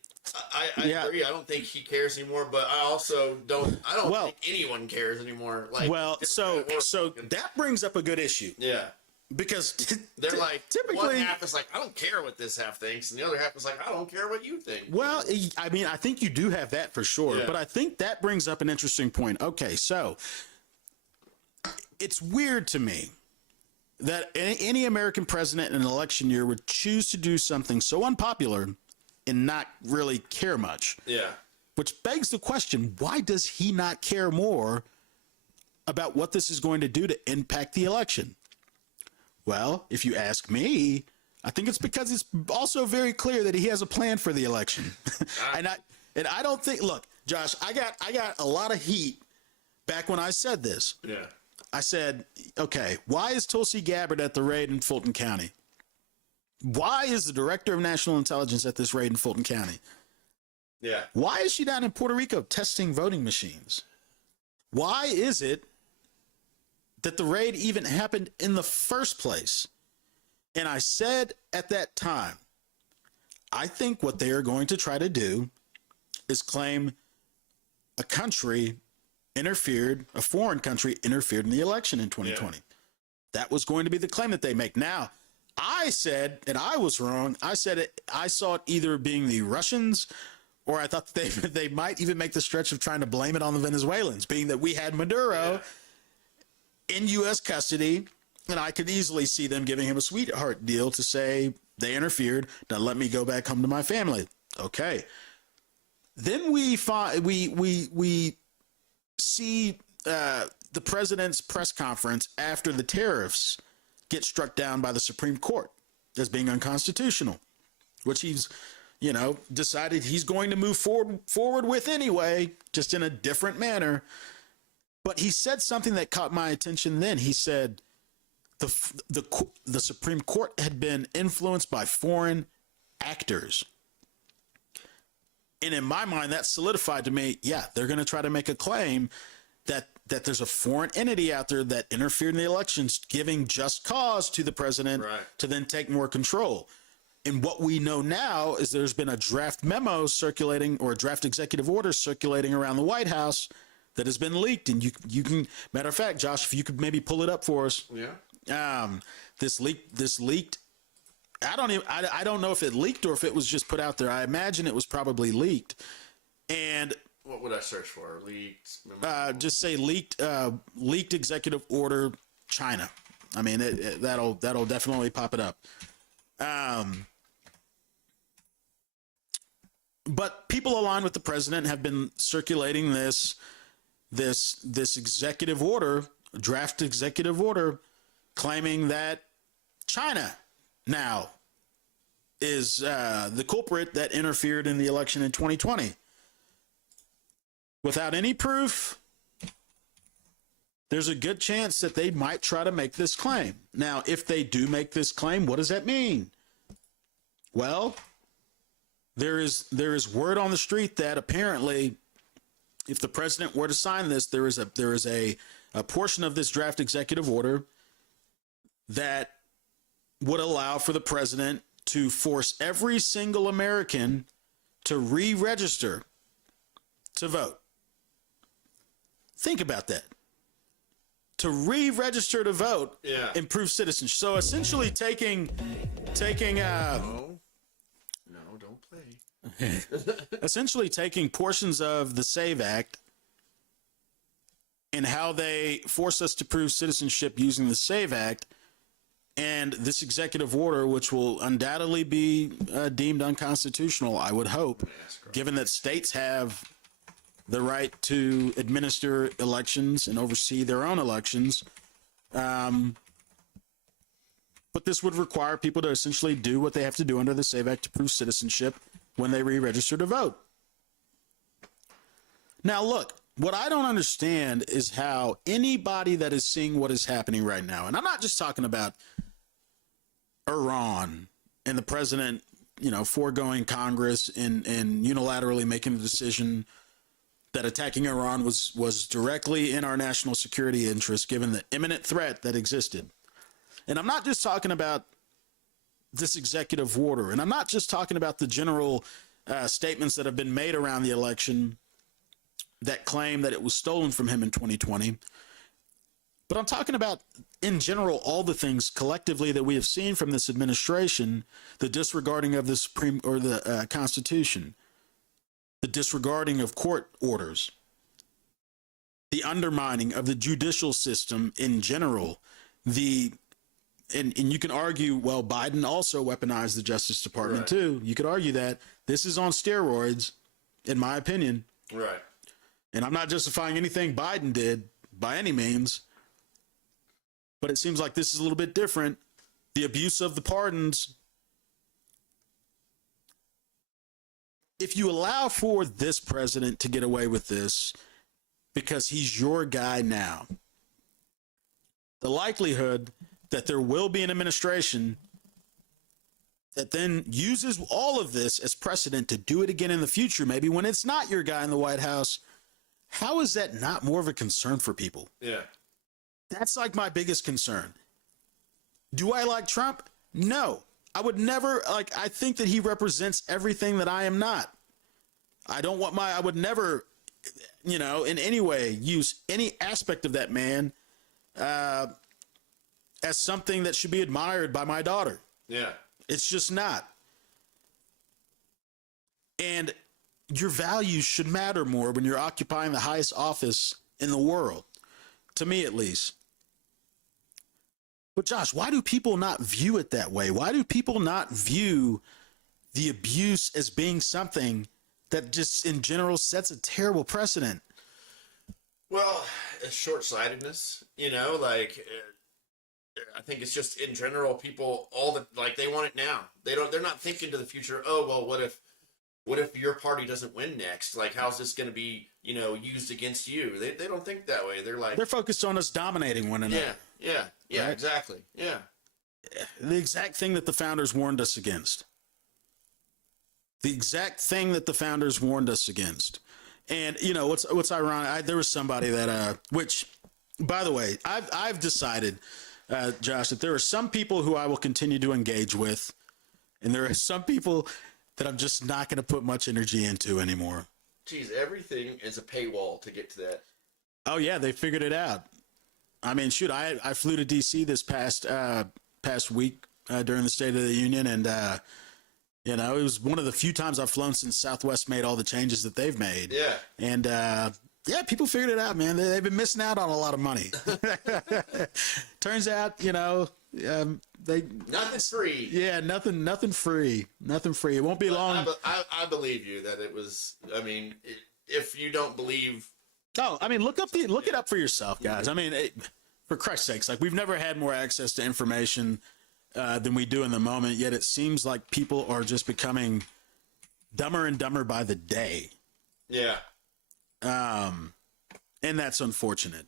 agree. I don't think he cares anymore, but I also don't think anyone cares anymore. So that brbrings up a good issue. Yeah. Because they're typically one half is I don't care what this half thinks, and the other half is I don't care what you think. Well, I think you do have that for sure, but I think that brings up an interesting point. Okay, so it's weird to me that any American president in an election year would choose to do something so unpopular and not really care much. Yeah. Which begs the question, why does he not care more about what this is going to do to impact the election? Well, if you ask me, I think it's because it's also very clear that he has a plan for the election. and I don't think, look, Josh, I got a lot of heat back when I said this. Yeah. I said, okay, why is Tulsi Gabbard at the raid in Fulton County? Why is the director of national intelligence at this raid in Fulton County? Yeah. Why is she down in Puerto Rico testing voting machines? Why is it that the raid even happened in the first place? And I said at that time, I think what they are going to try to do is claim a country interfered, a foreign country interfered in the election in 2020. Yeah. That was going to be the claim that they make. Now, I said, and I was wrong, I said it, I saw it either being the Russians, or I thought they might even make the stretch of trying to blame it on the Venezuelans, being that we had Maduro in U.S. custody, and I could easily see them giving him a sweetheart deal to say they interfered. Now let me go back home to my family. Okay. Then we see the president's press conference after the tariffs get struck down by the Supreme Court as being unconstitutional, which he's, decided he's going to move forward with anyway, just in a different manner. But he said something that caught my attention then. He said the Supreme Court had been influenced by foreign actors. And in my mind, that solidified to me, yeah, they're going to try to make a claim that there's a foreign entity out there that interfered in the elections, giving just cause to the president to then take more control. And what we know now is there's been a draft memo circulating, or a draft executive order circulating around the White House that has been leaked. And you can, matter of fact, Josh, if you could maybe pull it up for us. Yeah. This leaked. I don't know if it leaked or if it was just put out there. I imagine it was probably leaked. And what would I search for? Leaked? Just say leaked executive order China. I mean, that'll definitely pop it up. But people aligned with the president have been circulating this executive order, draft executive order, claiming that China now is the culprit that interfered in the election in 2020. Without any proof, there's a good chance that they might try to make this claim. Now, if they do make this claim, what does that mean? Well, there is word on the street that apparently, if the president were to sign this, there is a portion of this draft executive order that would allow for the president to force every single American to re-register to vote. Think about that. To re-register to vote, improve citizenship. So essentially taking No, don't play. essentially taking portions of the SAVE Act and how they force us to prove citizenship using the SAVE Act and this executive order, which will undoubtedly be deemed unconstitutional, I would hope, given that states have the right to administer elections and oversee their own elections. But this would require people to essentially do what they have to do under the SAVE Act to prove citizenship when they re-register to vote. Now, look, what I don't understand is how anybody that is seeing what is happening right now, and I'm not just talking about Iran and the president, foregoing Congress and unilaterally making the decision that attacking Iran was directly in our national security interest, given the imminent threat that existed. And I'm not just talking about this executive order, and I'm not just talking about the general statements that have been made around the election that claim that it was stolen from him in 2020. But I'm talking about, in general, all the things collectively that we have seen from this administration, the disregarding of the Supreme or the Constitution, the disregarding of court orders, the undermining of the judicial system in general, and you can argue, well, Biden also weaponized the Justice Department Right. too. You could argue that this is on steroids, in my opinion. Right. And I'm not justifying anything Biden did by any means, but it seems like this is a little bit different. The abuse of the pardons. If you allow for this president to get away with this because he's your guy now, the likelihood that there will be an administration that then uses all of this as precedent to do it again in the future, maybe when it's not your guy in the White House, how is that not more of a concern for people? Yeah. That's like my biggest concern. Do I like Trump? No. I would never, I think that he represents everything that I am not. I would never, in any way use any aspect of that man as something that should be admired by my daughter. Yeah. It's just not. And your values should matter more when you're occupying the highest office in the world, to me at least. But Josh, why do people not view it that way? Why do people not view the abuse as being something that just in general sets a terrible precedent? Well, it's short-sightedness, I think it's just in general people they want it now. They're not thinking to the future. Oh, well, what if your party doesn't win next? Like, how's this going to be, used against you? They don't think that way. They're focused on us dominating one another. Yeah, Right? exactly. Yeah. The exact thing that the founders warned us against. The exact thing that the founders warned us against. And what's ironic? There was somebody that, which, by the way, I've decided, Josh, that there are some people who I will continue to engage with, and there are some people that I'm just not going to put much energy into anymore. Geez, everything is a paywall to get to that. Oh yeah, they figured it out. I mean, shoot, I flew to DC this past week during the State of the Union, and it was one of the few times I've flown since Southwest made all the changes that they've made. Yeah. And people figured it out, man. They've been missing out on a lot of money. Turns out, Nothing's free. Yeah, nothing free. Nothing free. It won't be long. I believe you that it was. I mean, if you don't believe. Oh, I mean, look it up for yourself, guys. I mean, for Christ's sakes, we've never had more access to information than we do in the moment. Yet it seems like people are just becoming dumber and dumber by the day. Yeah. And that's unfortunate.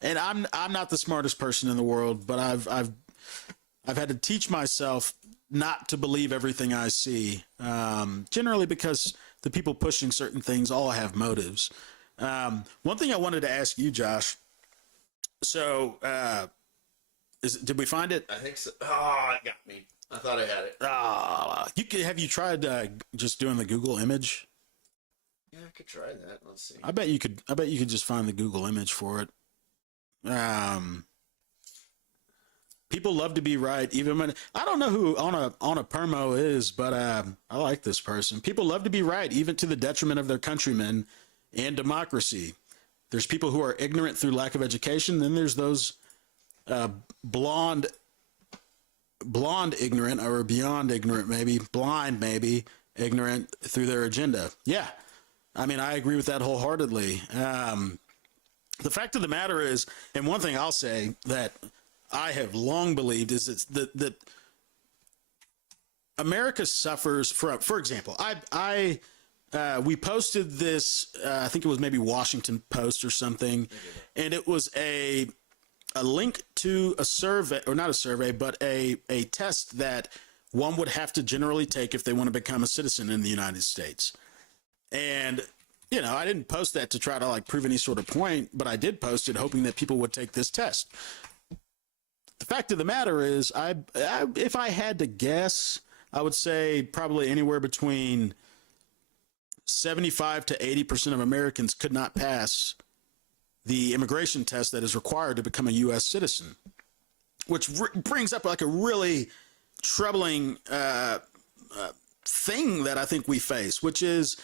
And I'm not the smartest person in the world, but I've had to teach myself not to believe everything I see. Generally because the people pushing certain things all have motives. One thing I wanted to ask you, Josh. So, did we find it? I think so. Oh, it got me. I thought I had it. Have you tried just doing the Google image? Yeah, I could try that. Let's see. I bet you could just find the Google image for it. People love to be right, even when I don't know who on a permo is, but I like this person. People love to be right, even to the detriment of their countrymen and democracy. There's people who are ignorant through lack of education. Then there's those blonde ignorant, or beyond ignorant, maybe blind, maybe ignorant through their agenda. Yeah, I mean, I agree with that wholeheartedly. The fact of the matter is, and one thing I'll say that I have long believed is that America suffers from, for example, we posted this, I think it was maybe Washington Post or something, and it was a link to a survey, or not a survey, but a test that one would have to generally take if they want to become a citizen in the United States. And I didn't post that to try to prove any sort of point, but I did post it hoping that people would take this test. The fact of the matter is, if I had to guess, I would say probably anywhere between 75 to 80% of Americans could not pass the immigration test that is required to become a U.S. citizen, which brings up a really troubling thing that I think we face, which is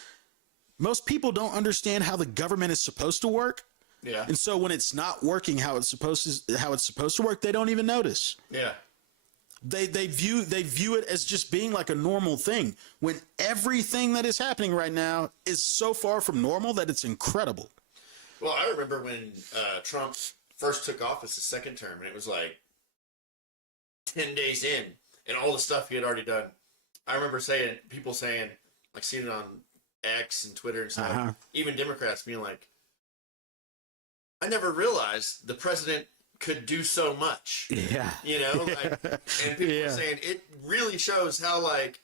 Most people don't understand how the government is supposed to work. Yeah. And so when it's not working how it's supposed to work, they don't even notice. Yeah. They view it as just being like a normal thing, when everything that is happening right now is so far from normal that it's incredible. Well, I remember when Trump first took office his second term, and it was like 10 days in, and all the stuff he had already done. I remember people saying, like, seeing it on X and Twitter and stuff, even Democrats being like, I never realized the president could do so much. Yeah. You know, like, and people were saying it really shows how, like,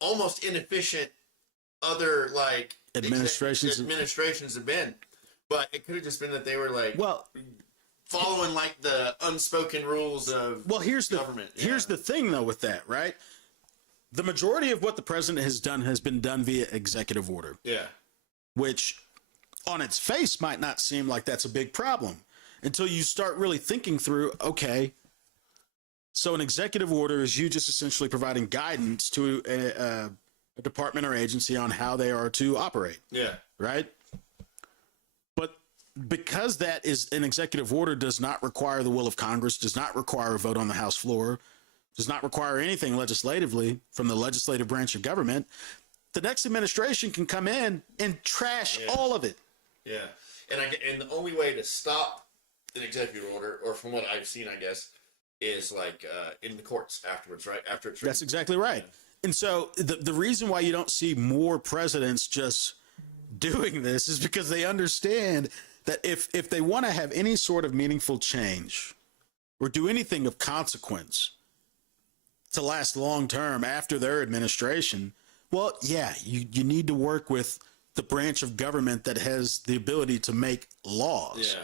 almost inefficient other, like, administrations have been. But it could have just been that they were, like, following, like, the unspoken rules of government. Here's the thing, though, with that, right? The majority of what the president has done has been done via executive order. Yeah. Which, on its face, might not seem like that's a big problem until you start really thinking through, okay, so an executive order is you just essentially providing guidance to a department or agency on how they are to operate. Yeah. Right? But because that is an executive order, does not require the will of Congress, does not require a vote on the House floor, does not require anything legislatively from the legislative branch of government, the next administration can come in and trash all of it. Yeah. And the only way to stop an executive order, or from what I've seen, I guess, is like in the courts afterwards, right? After it's That's exactly right. And so the reason why you don't see more presidents just doing this is because they understand that if they want to have any sort of meaningful change or do anything of consequence to last long term after their administration, well, yeah, you need to work with the branch of government that has the ability to make laws,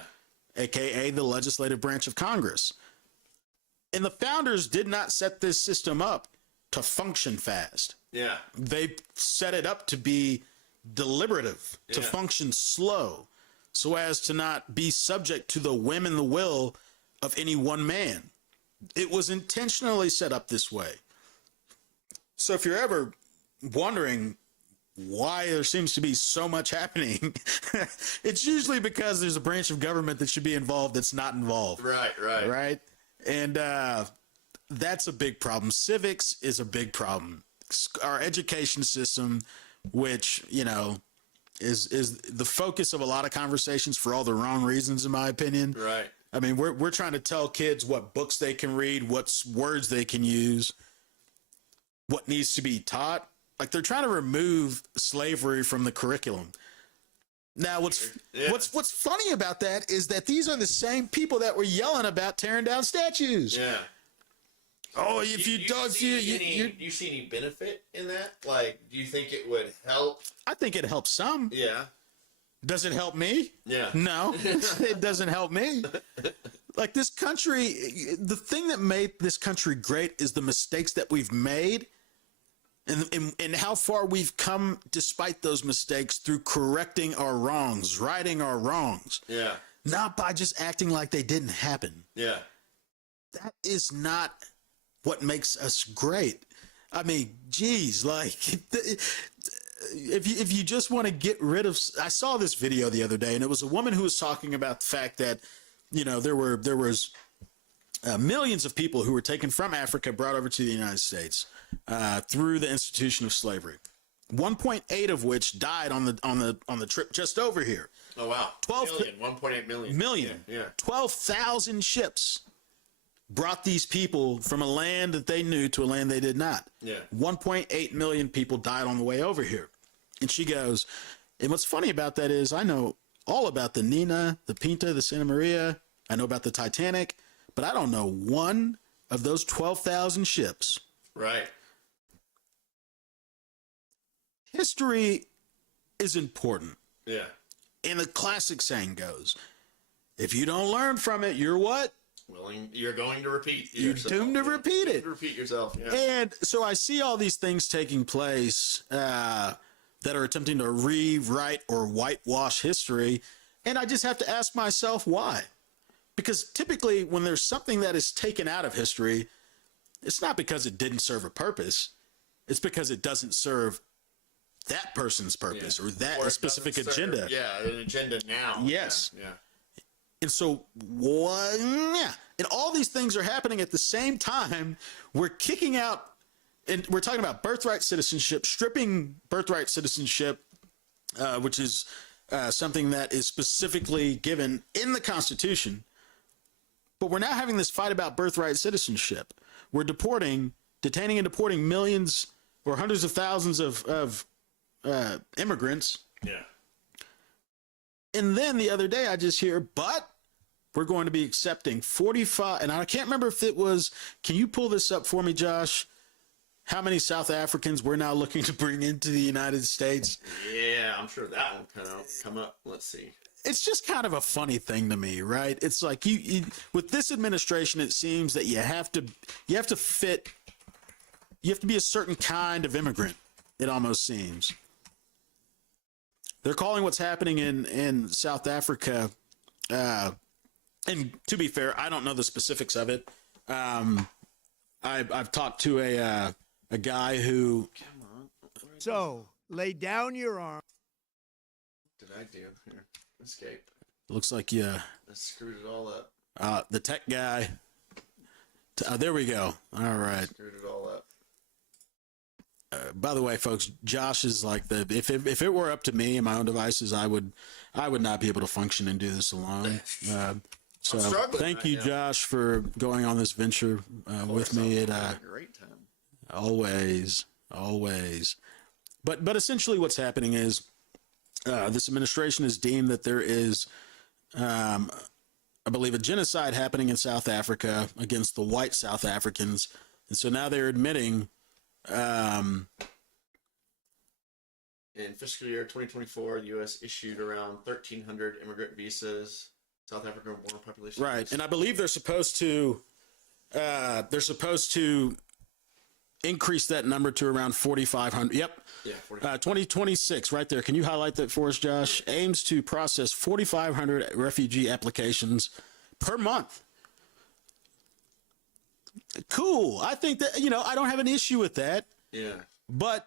aka the legislative branch of Congress. And the founders did not set this system up to function fast. Yeah. They set it up to be deliberative, to function slow, so as to not be subject to the whim and the will of any one man. It was intentionally set up this way. So if you're ever wondering why there seems to be so much happening, it's usually because there's a branch of government that should be involved that's not involved. Right. And that's a big problem. Civics is a big problem. Our education system, which, you know, is the focus of a lot of conversations for all the wrong reasons, in my opinion. Right. I mean, we're trying to tell kids what books they can read, what words they can use, what needs to be taught. Like, they're trying to remove slavery from the curriculum. Now, what's funny about that is that these are the same people that were yelling about tearing down statues. Yeah. Oh, if you don't see you see any benefit in that? Like, do you think it would help? I think it helps some. Yeah. Does it help me? Yeah. No, it doesn't help me. Like, this country, the thing that made this country great is the mistakes that we've made. And how far we've come despite those mistakes through correcting our wrongs, righting our wrongs. Yeah. Not by just acting like they didn't happen. Yeah. That is not what makes us great. I mean, geez, like, if you just want to get rid of, I saw this video the other day, and it was a woman who was talking about the fact that, you know, there was millions of people who were taken from Africa, brought over to the United States through the institution of slavery. 1.8 of which died on the trip just over here. Oh wow! 1.8 million. Yeah. 12,000 ships brought these people from a land that they knew to a land they did not. Yeah. 1.8 million people died on the way over here. And she goes, and what's funny about that is I know all about the Nina, the Pinta, the Santa Maria. I know about the Titanic, but I don't know one of those 12,000 ships. Right. History is important. Yeah. And the classic saying goes, if you don't learn from it, you're what? You're going to repeat yourself. You're doomed to repeat it. Repeat yourself. Yeah. And so I see all these things taking place that are attempting to rewrite or whitewash history. And I just have to ask myself why. Because typically when there's something that is taken out of history, it's not because it didn't serve a purpose. It's because it doesn't serve that person's purpose or that Or it specific doesn't serve- agenda. Yeah, an agenda now. Yes. Yeah. And so, and all these things are happening at the same time. We're kicking out, and we're talking about birthright citizenship, stripping birthright citizenship, which is something that is specifically given in the Constitution. But we're now having this fight about birthright citizenship. We're detaining and deporting millions or hundreds of thousands of immigrants. Yeah. And then the other day I just hear, but we're going to be accepting 45, and I can't remember if it was, can you pull this up for me, Josh? How many South Africans we're now looking to bring into the United States? Yeah, I'm sure that one come up. Let's see. It's just kind of a funny thing to me, right? It's like you with this administration, it seems that you have to fit, you have to be a certain kind of immigrant. It almost seems. They're calling what's happening in South Africa, and to be fair, I don't know the specifics of it. I've talked to a guy who. So lay down your arm. What did I do here? Escape. Looks like you. I screwed it all up. The tech guy. There we go. All right. Screwed it all up. By the way, folks, Josh is like if it were up to me and my own devices, I would not be able to function and do this alone. So thank you, Josh, for going on this venture with me. It a great time. always. But essentially, what's happening is this administration has deemed that there is, I believe, a genocide happening in South Africa against the white South Africans, and so now they're admitting. In fiscal year 2024, the U.S. issued around 1,300 immigrant visas. South African-born population. Right, and I believe they're supposed to increase that number to around 4,500. Yep. Yeah. 4,500. 2026, right there. Can you highlight that for us, Josh? Aims to process 4,500 refugee applications per month. Cool. I think that, I don't have an issue with that. Yeah. But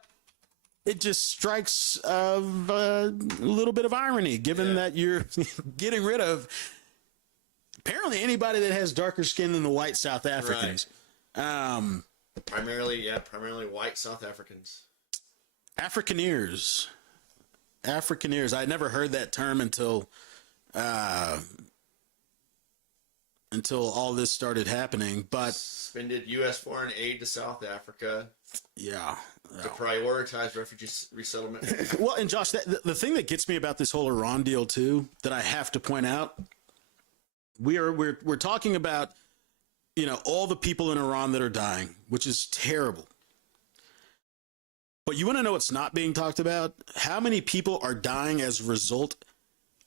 it just strikes of a little bit of irony, given that you're getting rid of apparently anybody that has darker skin than the white South Africans. Right. Primarily white South Africans. Afrikaneers. I had never heard that term until all this started happening. But suspended U.S. foreign aid to South Africa. Yeah. To prioritize refugee resettlement. Well, and Josh, the thing that gets me about this whole Iran deal too, that I have to point out, we're talking about, all the people in Iran that are dying, which is terrible. But you want to know what's not being talked about? How many people are dying as a result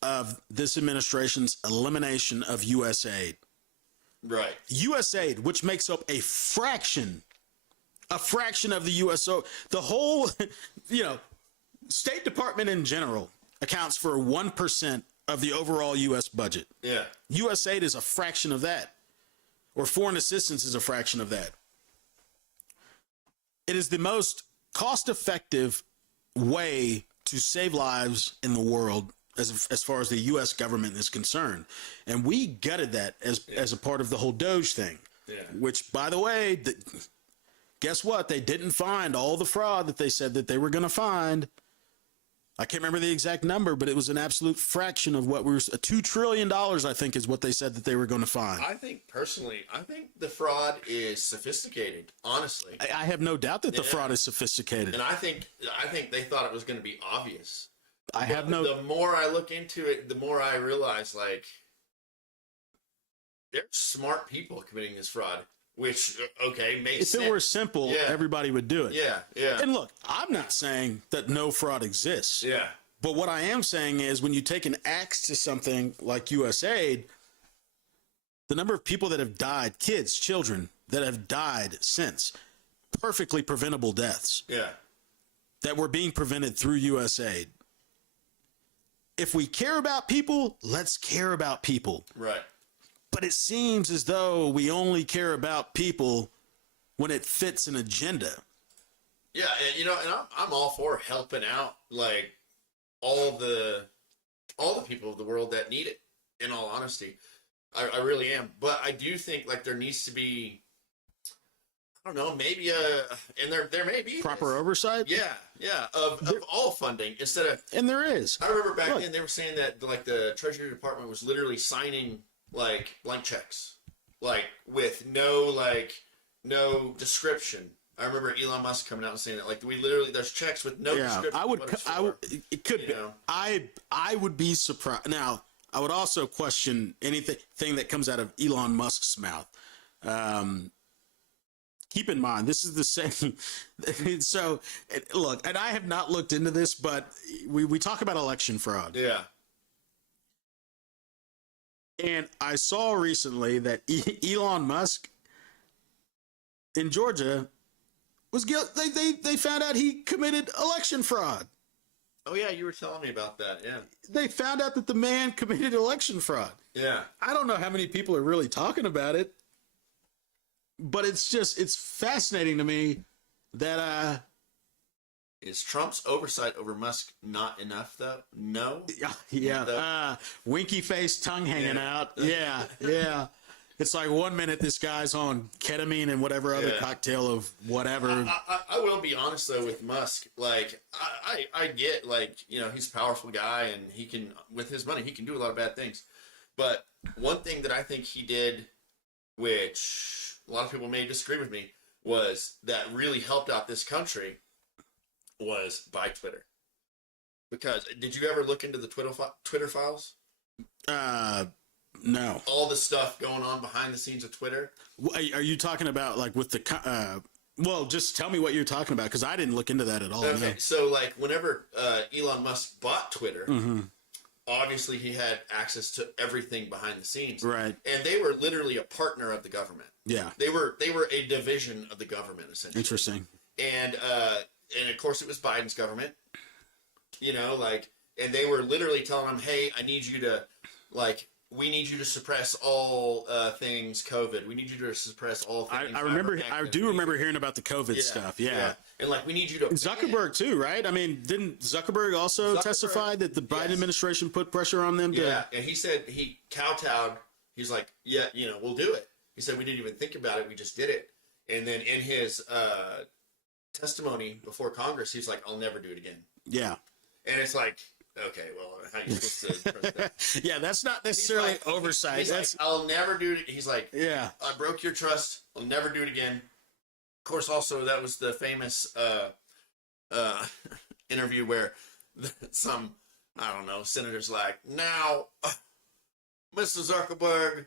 of this administration's elimination of U.S. aid? Right. U.S. aid, which makes up a fraction of the U.S. So the whole, State Department in general accounts for 1% of the overall U.S. budget. Yeah. U.S. aid is a fraction of that, or foreign assistance is a fraction of that. It is the most cost-effective way to save lives in the world as far as the U.S. government is concerned. And we gutted that as a part of the whole Doge thing, which, by the way, guess what? They didn't find all the fraud that they said that they were going to find. I can't remember the exact number, but it was an absolute fraction of what $2 trillion, I think, is what they said that they were going to find. I think the fraud is sophisticated, honestly. I have no doubt that the fraud is sophisticated. And I think they thought it was going to be obvious. The more I look into it, the more I realize, there's smart people committing this fraud. Which, makes sense. If it were simple, everybody would do it. Yeah. And look, I'm not saying that no fraud exists. Yeah. But what I am saying is when you take an axe to something like USAID, the number of people that have died, kids, children, that have died since, perfectly preventable deaths. Yeah. That were being prevented through USAID. If we care about people, let's care about people. Right. But it seems as though we only care about people when it fits an agenda. Yeah, and and I'm all for helping out like all the people of the world that need it. In all honesty, I really am. But I do think like there needs to be, I don't know, maybe and there may be Proper oversight. yeah, of all funding instead of. And there is. I remember back then they were saying that like the Treasury Department was literally signing like blank checks, like with no description. I remember Elon Musk coming out and saying that like there's checks with no description. I would it could be. I would be surprised. Now, I would also question anything that comes out of Elon Musk's mouth. Keep in mind, this is the same. So, look, and I have not looked into this, but we talk about election fraud. Yeah. And I saw recently that Elon Musk in Georgia was guilty. They found out he committed election fraud. Oh yeah, you were telling me about that. Yeah. They found out that the man committed election fraud. Yeah. I don't know how many people are really talking about it, but it's fascinating to me that is Trump's oversight over Musk not enough though? No. Yeah. Winky face, tongue hanging out. Yeah. It's like 1 minute this guy's on ketamine and whatever other cocktail of whatever. I will be honest though with Musk. Like I get like he's a powerful guy and he can with his money he can do a lot of bad things. But one thing that I think he did, which a lot of people may disagree with me, was that really helped out this country was by Twitter. Because did you ever look into the Twitter files? No. All the stuff going on behind the scenes of Twitter. Are you talking about like with the well, just tell me what you're talking about because I didn't look into that at all. Okay, no. So like whenever Elon Musk bought Twitter, obviously he had access to everything behind the scenes. Right. And they were literally a partner of the government. Yeah. They were a division of the government essentially. Interesting. And of course it was Biden's government. And they were literally telling him, "Hey, I need you to we need you to suppress all things COVID. We need you to suppress all things." I do remember hearing about the COVID stuff. Yeah. And we need you to Zuckerberg too, right? I mean, didn't Zuckerberg also testify that the Biden administration put pressure on them to? Yeah, and he said he kowtowed. He's like, "Yeah, we'll do it." He said, "We didn't even think about it. We just did it." And then in his testimony before Congress, he's like, "I'll never do it again." Yeah. And it's like, okay, well, how are you supposed to trust that? Yeah, that's not necessarily oversight. He's like, "I'll never do it." He's like, yeah, "I broke your trust. I'll never do it again." Of course, also, that was the famous interview where some, I don't know, senator's like, "Now, Mr. Zuckerberg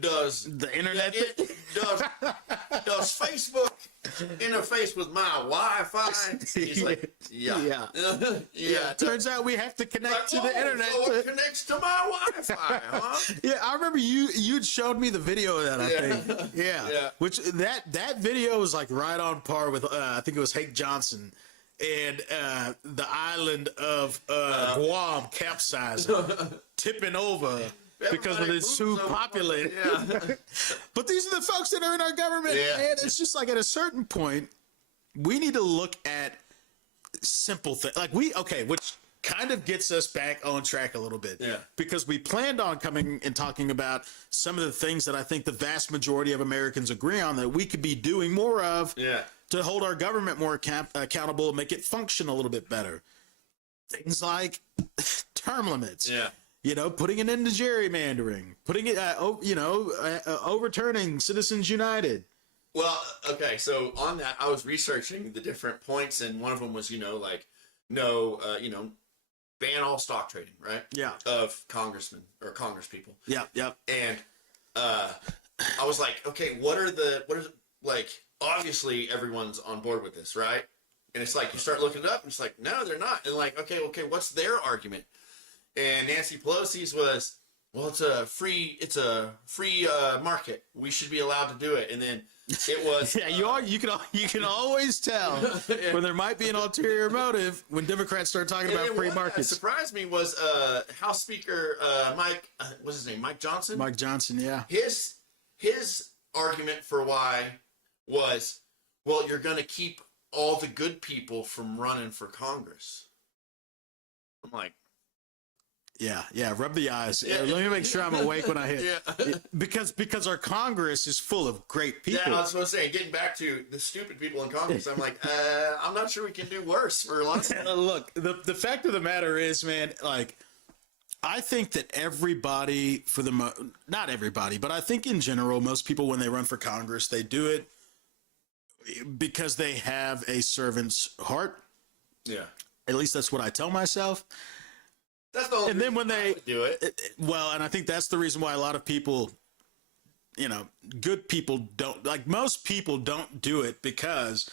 does the internet does Facebook interface with my Wi-Fi?" He's like, yeah. Turns out we have to connect to the internet. So it connects to my Wi-Fi, huh? Yeah, I remember you'd showed me the video of that. I think. Yeah. Which that video was like right on par with I think it was Hank Johnson and the island of Guam capsizing, tipping over. Because it's too populated. Yeah. But these are the folks that are in our government. Yeah. And it's just like at a certain point, we need to look at simple things. Which kind of gets us back on track a little bit. Yeah. Because we planned on coming and talking about some of the things that I think the vast majority of Americans agree on that we could be doing more of to hold our government more accountable and make it function a little bit better. Things like term limits. Yeah. Putting an end to gerrymandering, overturning Citizens United. Well, okay, so on that, I was researching the different points, and one of them was, ban all stock trading, right? Yeah. Of congressmen or congresspeople. Yeah, yeah. And I was like, okay, obviously everyone's on board with this, right? And it's like, you start looking it up, and it's like, no, they're not. And like, okay, what's their argument? And Nancy Pelosi's was, well, it's a free market. We should be allowed to do it. And then it was you can always tell when there might be an ulterior motive when Democrats start talking about free markets. What surprised me was House Speaker Mike, what's his name? Mike Johnson. Mike Johnson, yeah. His argument for why was, well, you're going to keep all the good people from running for Congress. I'm like, Yeah, rub the eyes. Yeah. Let me make sure I'm awake when I hit. Yeah. Because our Congress is full of great people. yeah, I was supposed to say, getting back to the stupid people in Congress, I'm like, I'm not sure we can do worse for lots of Look, the fact of the matter is, man, like, I think that everybody, not everybody, but I think in general, most people, when they run for Congress, they do it because they have a servant's heart. Yeah. At least that's what I tell myself. That's the only And then when reason I they would do it. Well, and I think that's the reason why a lot of people, good people don't, like, most people don't do it because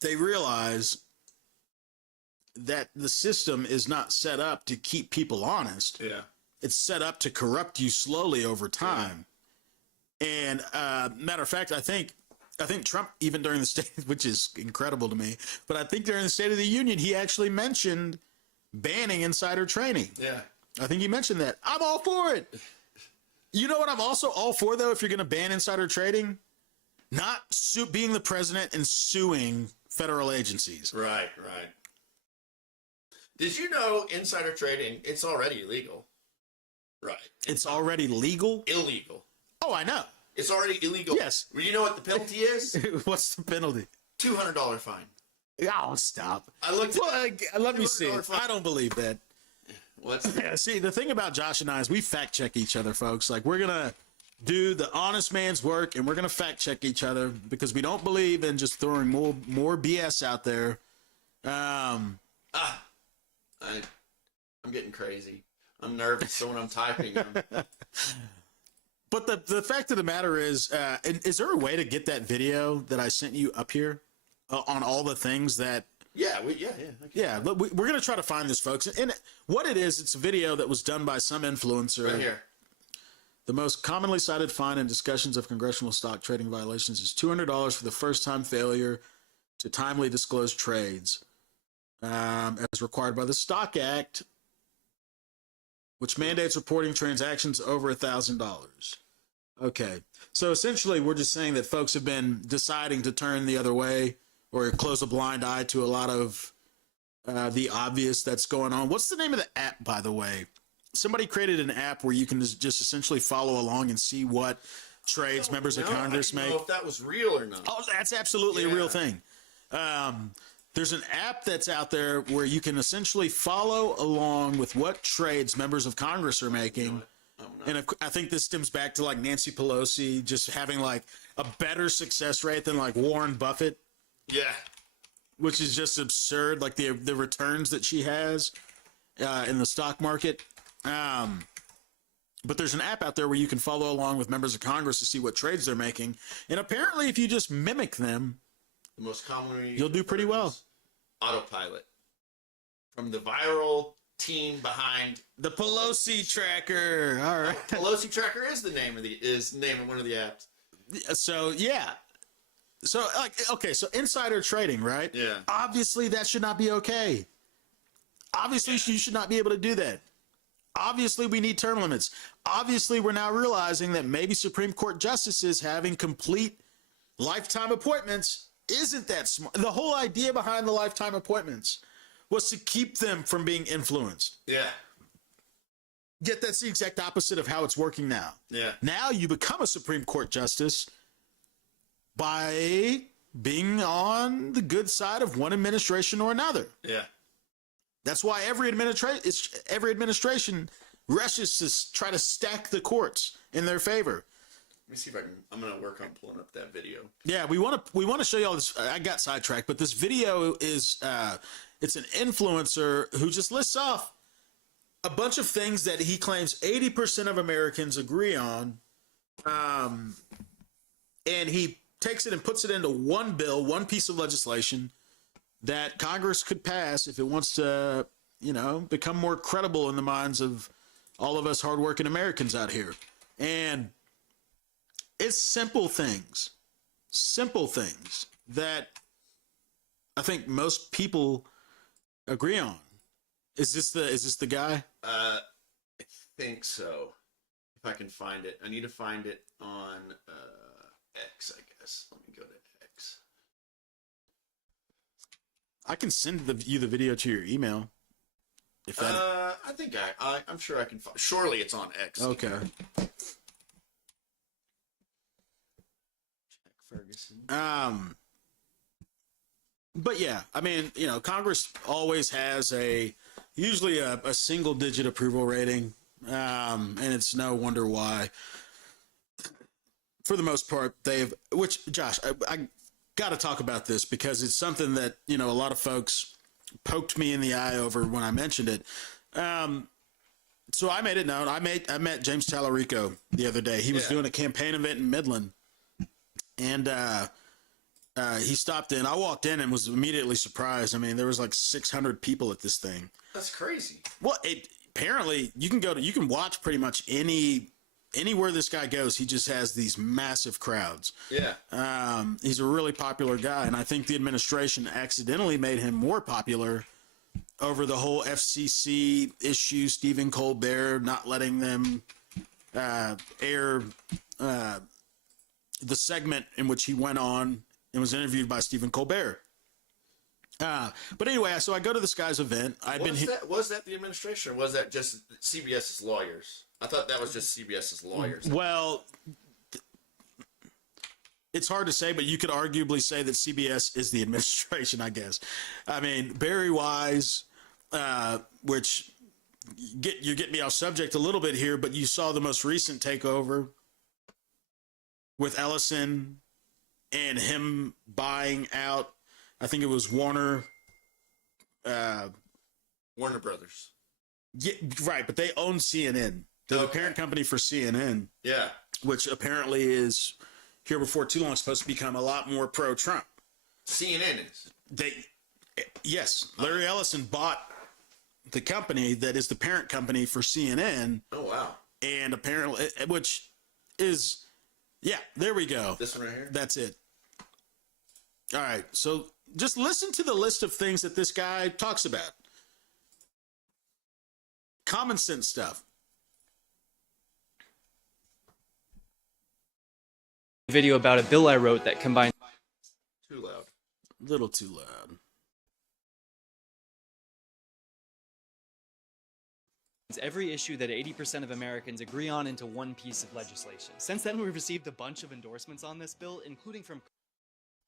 they realize that the system is not set up to keep people honest. Yeah. It's set up to corrupt you slowly over time. And matter of fact, I think Trump, even during the state, which is incredible to me, but I think during the State of the Union, he actually mentioned banning insider trading. Yeah. I think he mentioned that. I'm all for it. You know what I'm also all for, though, if you're going to ban insider trading? Not being the president and suing federal agencies. Right. Did you know insider trading, it's already illegal? Right. It's already legal? Illegal. Oh, I know. It's already illegal. Yes. You know what the penalty is? What's the penalty? $200 fine. Oh, stop. I looked at Well, let me see. $200 fine. I don't believe that. What's Yeah, see, the thing about Josh and I is we fact check each other, folks. Like, we're going to do the honest man's work, and we're going to fact check each other because we don't believe in just throwing more BS out there. I'm getting crazy. I'm nervous, so when I'm typing, But the fact of the matter is there a way to get that video that I sent you up here on all the things that? yeah. But we're going to try to find this, folks. And what it is, it's a video that was done by some influencer. Right here. The most commonly cited fine in discussions of congressional stock trading violations is $200 for the first-time failure to timely disclose trades, as required by the Stock Act, which mandates reporting transactions over $1,000. Okay. So essentially, we're just saying that folks have been deciding to turn the other way or close a blind eye to a lot of the obvious that's going on. What's the name of the app, by the way? Somebody created an app where you can just essentially follow along and see what trades members of Congress make. I don't know if that was real or not. Oh, that's absolutely a real thing. There's an app that's out there where you can essentially follow along with what trades members of Congress are making. And I think this stems back to like Nancy Pelosi just having like a better success rate than like Warren Buffett. Yeah. Which is just absurd, like the returns that she has in the stock market. But there's an app out there where you can follow along with members of Congress to see what trades they're making. And apparently if you just mimic them, The most commonly you'll do pretty well. Autopilot. From the viral team behind The Pelosi tracker. All right. Pelosi Tracker is the name of one of the apps. So, yeah. So, like, okay, so insider trading, right? Yeah. Obviously, that should not be okay. Obviously, you should not be able to do that. Obviously, we need term limits. Obviously, we're now realizing that maybe Supreme Court justices having complete lifetime appointments isn't that smart. The whole idea behind the lifetime appointments was to keep them from being influenced. Yeah. Yet that's the exact opposite of how it's working now. Yeah. Now you become a Supreme Court justice by being on the good side of one administration or another. Yeah. That's why every administration rushes to try to stack the courts in their favor. Let me see if I'm going to work on pulling up that video. Yeah, we want to show you all this. I got sidetracked, but this video is it's an influencer who just lists off a bunch of things that he claims 80% of Americans agree on, and he takes it and puts it into one bill, one piece of legislation that Congress could pass if it wants to, become more credible in the minds of all of us hardworking Americans out here. And it's simple things that I think most people agree on. Is this the guy? I think so. If I can find it. I need to find it on X, I guess. Let me go to X. I can send you the video to your email. If that. I think I'm sure I can. Surely it's on X. Okay. Jack Ferguson. But yeah, I mean, you know, Congress always has usually a single digit approval rating, and it's no wonder why. For the most part, which Josh, I got to talk about this because it's something that, you know, a lot of folks poked me in the eye over when I mentioned it. So I made it known. I met James Tallarico the other day. He was doing a campaign event in Midland, and he stopped in. I walked in and was immediately surprised. I mean, there was like 600 people at this thing. That's crazy. Well, apparently you can watch pretty much anywhere this guy goes. He just has these massive crowds. Yeah. He's a really popular guy, and I think the administration accidentally made him more popular over the whole FCC issue. Stephen Colbert not letting them air the segment in which he went on and was interviewed by Stephen Colbert. But anyway, so I go to this guy's event. Was that the administration, or was that just CBS's lawyers? I thought that was just CBS's lawyers. Well, it's hard to say, but you could arguably say that CBS is the administration, I guess. I mean, Barry Wise, which you get me off subject a little bit here, but you saw the most recent takeover with Ellison and him buying out, I think it was Warner Brothers. Yeah, right, but they own CNN. They're the parent company for CNN. Yeah. Which apparently is here before too long supposed to become a lot more pro-Trump. CNN is. Yes, Larry Ellison bought the company that is the parent company for CNN. Oh wow! And apparently, which is, yeah, there we go. This one right here. That's it. All right, so just listen to the list of things that this guy talks about. Common sense stuff. Video about a bill I wrote that combines Too loud. A little too loud. every issue that 80% of Americans agree on into one piece of legislation. Since then, we've received a bunch of endorsements on this bill, including from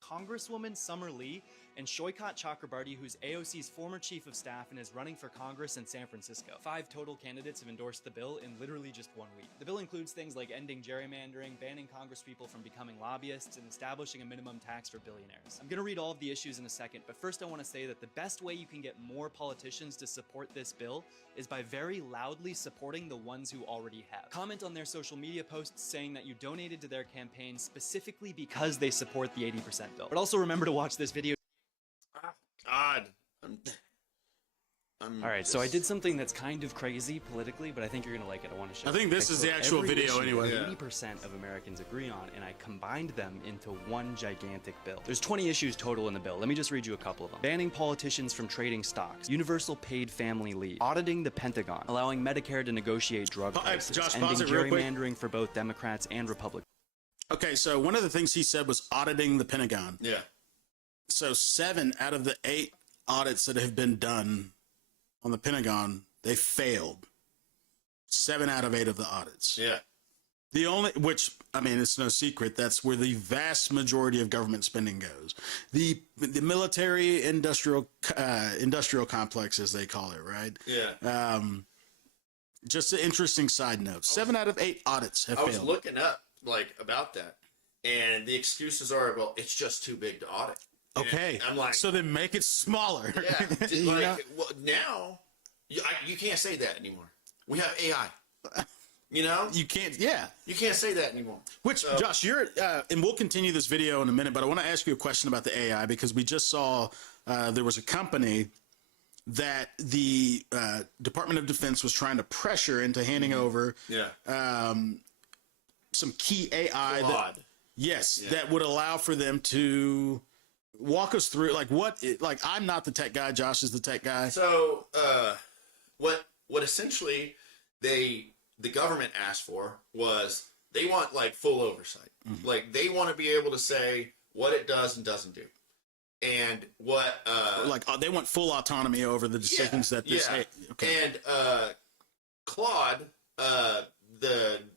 Congresswoman Summer Lee and Shoykot Chakrabarti, who's AOC's former chief of staff and is running for Congress in San Francisco. 5 total candidates have endorsed the bill in literally just 1 week. The bill includes things like ending gerrymandering, banning congresspeople from becoming lobbyists, and establishing a minimum tax for billionaires. I'm gonna read all of the issues in a second, but first I want to say that the best way you can get more politicians to support this bill is by very loudly supporting the ones who already have. Comment on their social media posts saying that you donated to their campaign specifically because they support the 80% bill. But also remember to watch this video. God. All right, so I did something that's kind of crazy politically, but I think you're gonna like it. I want to show. I think this is the actual video anyway. 80% of Americans agree on, and I combined them into one gigantic bill. There's 20 issues total in the bill. Let me just read you a couple of them. Banning politicians from trading stocks, universal paid family leave, auditing the Pentagon, allowing Medicare to negotiate drug prices, Josh, ending pause it real quick. gerrymandering for both Democrats and Republicans. Okay, so one of the things he said was auditing the Pentagon. Yeah. So 7 out of the 8 audits that have been done on the Pentagon, they failed. 7 out of 8 of the audits. Yeah. The only, which, I mean, it's no secret, that's where the vast majority of government spending goes. The military industrial complex, as they call it, right? Yeah. Just an interesting side note. 7 out of 8 audits have I was failed. looking up about that, and the excuses are, well, it's just too big to audit. Okay, I'm like, so then make it smaller. Yeah, You know? well, now you can't say that anymore. We have AI. You know, You can't, yeah. you can't say that anymore. Which, Josh, you're, and we'll continue this video in a minute, but I want to ask you a question about the AI because we just saw there was a company that the Department of Defense was trying to pressure into handing over some key AI that would allow for them to walk us through, like, I'm not the tech guy, Josh is the tech guy. So what essentially the government asked for was they want like full oversight. Like they want to be able to say what it does and doesn't do. And what like they want full autonomy over the decisions that this. yeah. Okay. And Claude,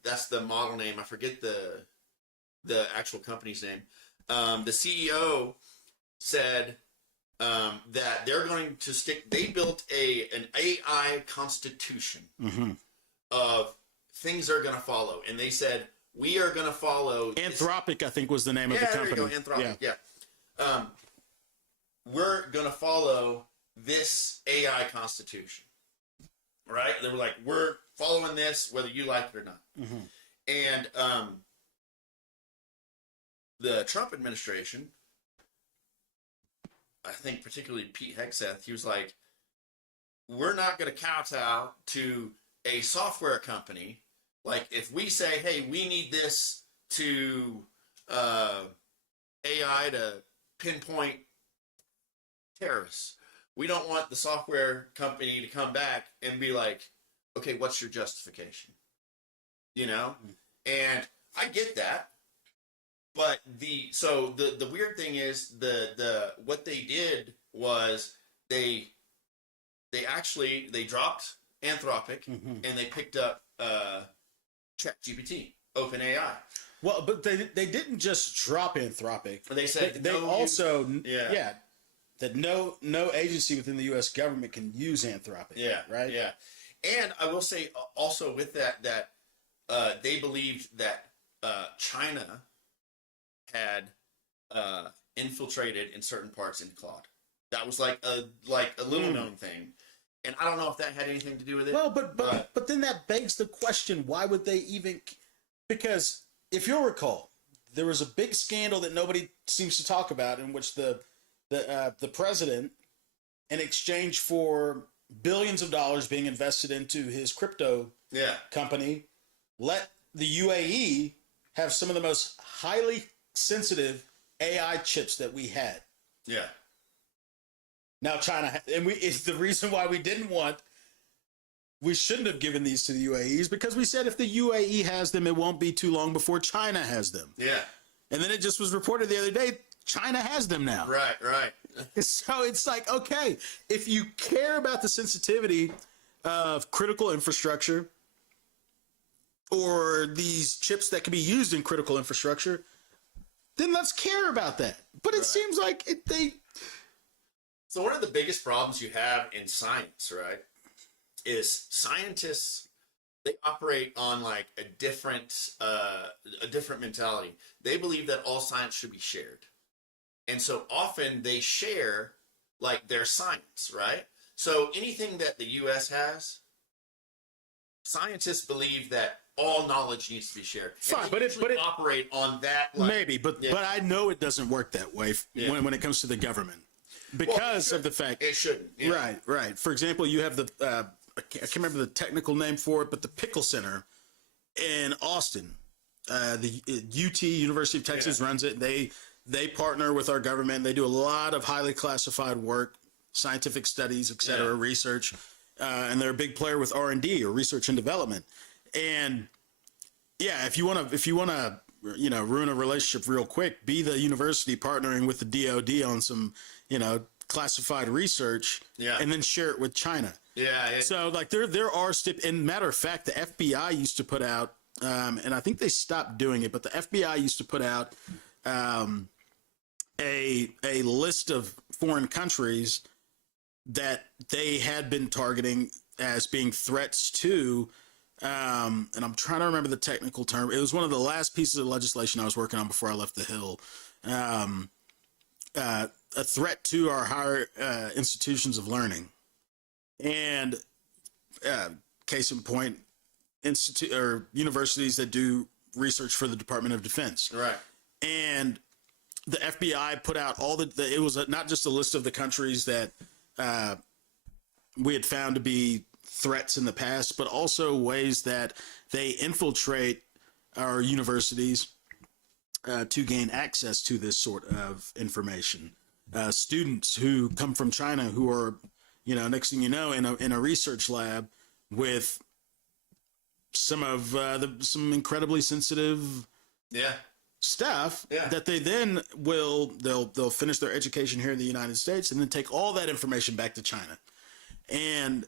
that's the model name. I forget the actual company's name. The CEO said that they're going to stick. They built an AI constitution of things they're going to follow, and they said we are going to follow. Anthropic, I think, was the name of the company. There you go, Anthropic. Yeah. We're going to follow this AI constitution, right? They were like, we're following this whether you like it or not. And the Trump administration, I think particularly Pete Hegseth, he was like, we're not going to kowtow to a software company. Like, if we say, hey, we need this to AI to pinpoint terrorists, we don't want the software company to come back and be like, okay, what's your justification? You know? And I get that. But the weird thing is the what they did was they dropped Anthropic and they picked up ChatGPT, OpenAI. Well, but they didn't just drop Anthropic. They said they also that no agency within the U.S. government can use Anthropic. Yeah. Right. Yeah. And I will say also with that they believed that China had infiltrated in certain parts in Claude. That was like a little known thing, and I don't know if that had anything to do with it. Well, but then that begs the question: why would they even? Because if you'll recall, there was a big scandal that nobody seems to talk about, in which the president, in exchange for billions of dollars being invested into his crypto company, let the UAE have some of the most highly sensitive AI chips that we had. Yeah. Now China, and it's the reason why we shouldn't have given these to the UAEs, because we said if the UAE has them, it won't be too long before China has them. Yeah. And then it just was reported the other day, China has them now. Right. So it's like, okay, if you care about the sensitivity of critical infrastructure or these chips that can be used in critical infrastructure, then let's care about that. But it seems like So one of the biggest problems you have in science, right, is scientists, they operate on like a different mentality. They believe that all science should be shared. And so often they share like their science, right? So anything that the US has, scientists believe that all knowledge needs to be shared. Fine, but it operate on that. Like, maybe, but I know it doesn't work that way when it comes to the government, because of the fact it shouldn't. Yeah. Right. For example, you have the I can't remember the technical name for it, but the Pickle Center in Austin, the UT, University of Texas, runs it. They partner with our government. They do a lot of highly classified work, scientific studies, et cetera, research, and they're a big player with R&D, or research and development. And if you want to, ruin a relationship real quick, be the university partnering with the DoD on some, classified research, and then share it with China. Yeah. So like there are and matter of fact, the FBI used to put out, and I think they stopped doing it, but the FBI used to put out a list of foreign countries that they had been targeting as being threats to, and I'm trying to remember the technical term. It was one of the last pieces of legislation I was working on before I left the Hill. A threat to our higher institutions of learning. And case in point, universities that do research for the Department of Defense. Right. And the FBI put out it was not just a list of the countries that we had found to be threats in the past, but also ways that they infiltrate our universities to gain access to this sort of information. Students who come from China who are, next thing you know, in a research lab with some incredibly sensitive stuff Yeah. that they then they'll finish their education here in the United States and then take all that information back to China. And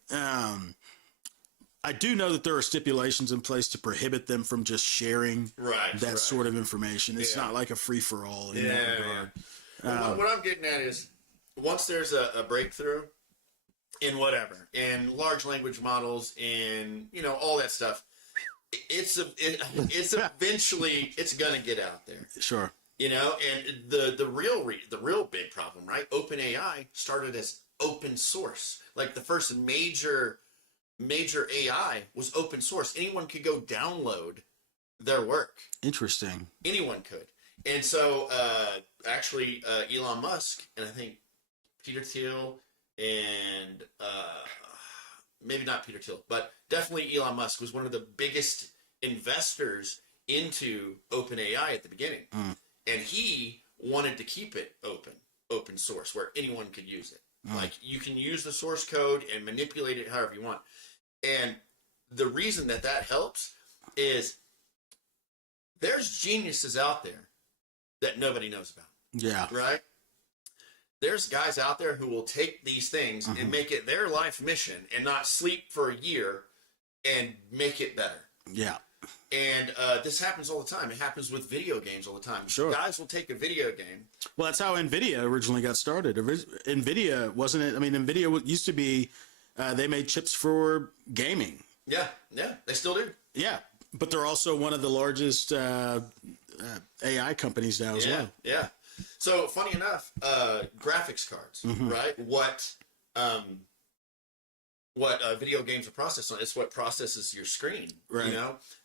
I do know that there are stipulations in place to prohibit them from just sharing that sort of information. It's not like a free for all in that regard. Well, what I'm getting at is once there's a breakthrough in whatever, in large language models, in all that stuff, it's eventually it's gonna get out there. Sure. And the real big problem, right? OpenAI started as open source. Like the first major AI was open source. Anyone could go download their work. Interesting. Anyone could. And so actually Elon Musk and I think Peter Thiel and maybe not Peter Thiel, but definitely Elon Musk was one of the biggest investors into OpenAI at the beginning. And he wanted to keep it open source, where anyone could use it. Like you can use the source code and manipulate it however you want. And the reason that helps is there's geniuses out there that nobody knows about. Yeah. Right? There's guys out there who will take these things and make it their life mission and not sleep for a year and make it better. Yeah. And this happens all the time. It happens with video games all the time. Sure. Guys will take a video game. Well, that's how NVIDIA originally got started. NVIDIA, wasn't it? I mean, NVIDIA used to be, they made chips for gaming. Yeah, they still do. Yeah, but they're also one of the largest AI companies now as well. Yeah. So, funny enough, graphics cards, right? What video games are processed on, it's what processes your screen. Right.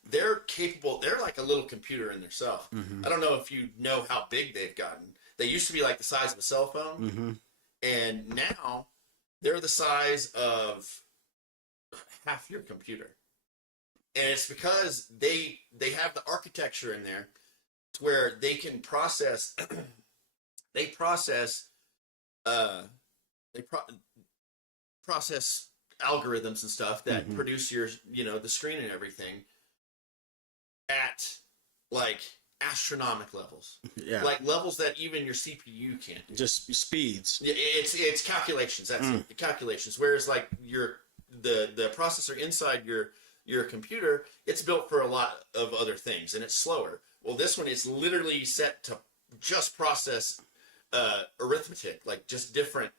They're capable, they're like a little computer in themselves. I don't know if you know how big they've gotten. They used to be like the size of a cell phone, and now they're the size of half your computer. And it's because they have the architecture in there to where they can process process algorithms and stuff that produce your the screen and everything at like astronomic levels. Yeah. Like levels that even your CPU can't do. Just speeds. It's calculations. That's it. The calculations. Whereas like the processor inside your computer, it's built for a lot of other things and it's slower. Well, this one is literally set to just process arithmetic, like just different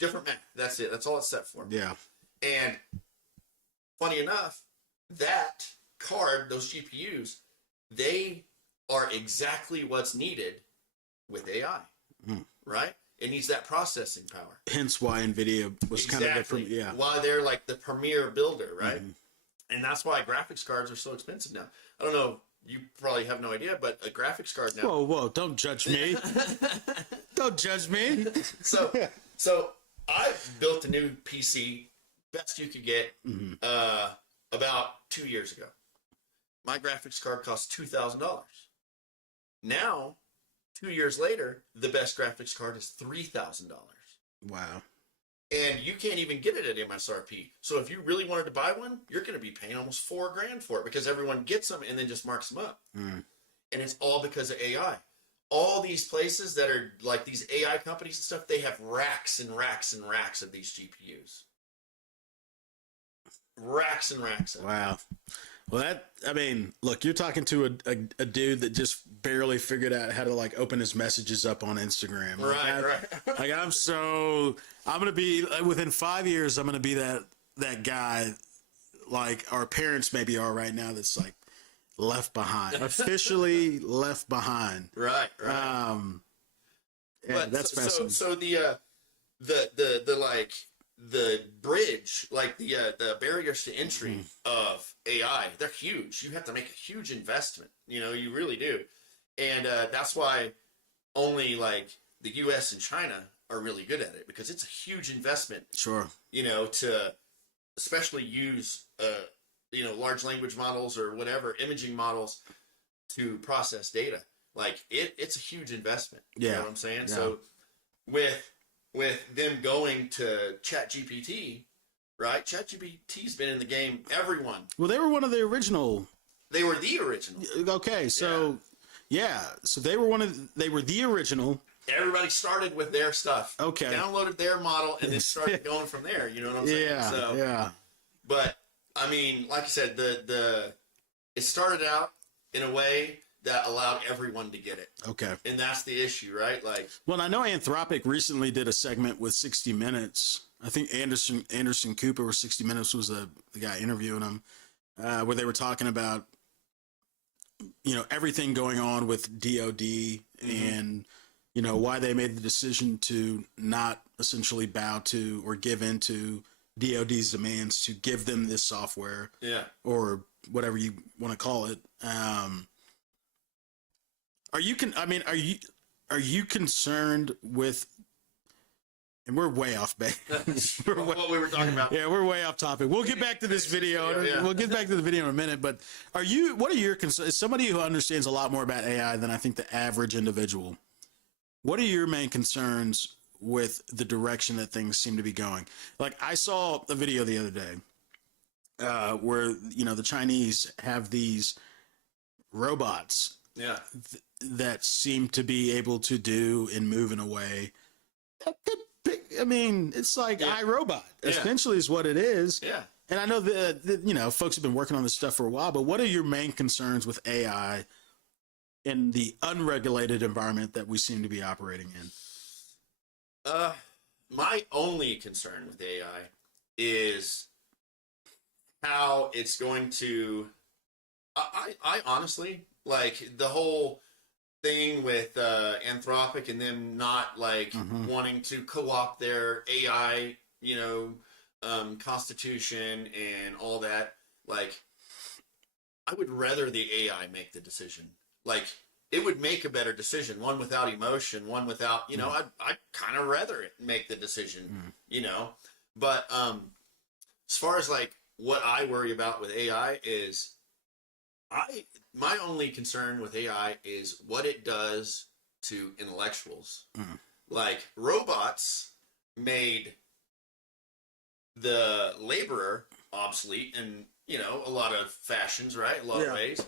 math. That's it. That's all it's set for. Yeah. And funny enough, that card, those GPUs, they are exactly what's needed with AI, right? It needs that processing power. Hence why NVIDIA was kind of the why they're like the premier builder, right? And that's why graphics cards are so expensive now. I don't know. You probably have no idea, but a graphics card now. Whoa! Don't judge me. Don't judge me. So I built a new PC, best you could get, about 2 years ago. My graphics card cost $2,000. Now, 2 years later, the best graphics card is $3,000. Wow. And you can't even get it at MSRP. So if you really wanted to buy one, you're going to be paying almost $4,000 for it because everyone gets them and then just marks them up. And it's all because of AI. All these places that are like these AI companies and stuff, they have racks and racks and racks of these GPUs. Racks and racks of them. Wow. Well, look, you're talking to a dude that just barely figured out how to like open his messages up on Instagram. Right. Like I'm going to be, within 5 years, I'm going to be that guy like our parents maybe are right now that's like left behind, officially left behind. Right. Yeah, that's fascinating. So the bridge, like the barriers to entry of AI, they're huge. You have to make a huge investment. You really do. And that's why only like the US and China are really good at it because it's a huge investment. Sure. To especially use large language models or whatever imaging models to process data. Like it's a huge investment. Yeah. You know what I'm saying? Yeah. So with them going to ChatGPT, right? ChatGPT's been in the game. Everyone. Well, they were one of the original. They were the original. Okay, so Yeah, so they were they were the original. Everybody started with their stuff. Okay. Downloaded their model and then started going from there. You know what I'm saying? Yeah, So, yeah. But I mean, like I said, it started out in a way that allowed everyone to get it. Okay. And that's the issue, right? Like, well, I know Anthropic recently did a segment with 60 Minutes. I think Anderson Cooper or 60 Minutes was the guy interviewing him, where they were talking about, you know, everything going on with DOD and, you know, why they made the decision to not essentially bow to or give in to DOD's demands to give them this software. yeah. Or whatever you want to call it. Are you concerned with, and we're way off base. What we were talking about. Yeah, we're way off topic. We'll get back to this video. Yeah. We'll get back to the video in a minute. But what are your concerns? As somebody who understands a lot more about AI than I think the average individual, what are your main concerns with the direction that things seem to be going? Like, I saw a video the other day where, you know, the Chinese have these robots Yeah. that seem to be able to do and move in a way that could be, I mean, it's like iRobot, essentially is what it is. Yeah. And I know that, you know, folks have been working on this stuff for a while, but what are your main concerns with AI in the unregulated environment that we seem to be operating in? My only concern with AI is how it's going to. I honestly, like, the whole thing with Anthropic and them not like wanting to co-opt their AI, you know, constitution and all that. Like, I would rather the AI make the decision. Like, it would make a better decision, one without emotion, one without, you know, I'd kind of rather it make the decision, you know. But as far as like what I worry about with AI is, my only concern with AI is what it does to intellectuals. Like, robots made the laborer obsolete in, you know, a lot of fashions, right? A lot of ways.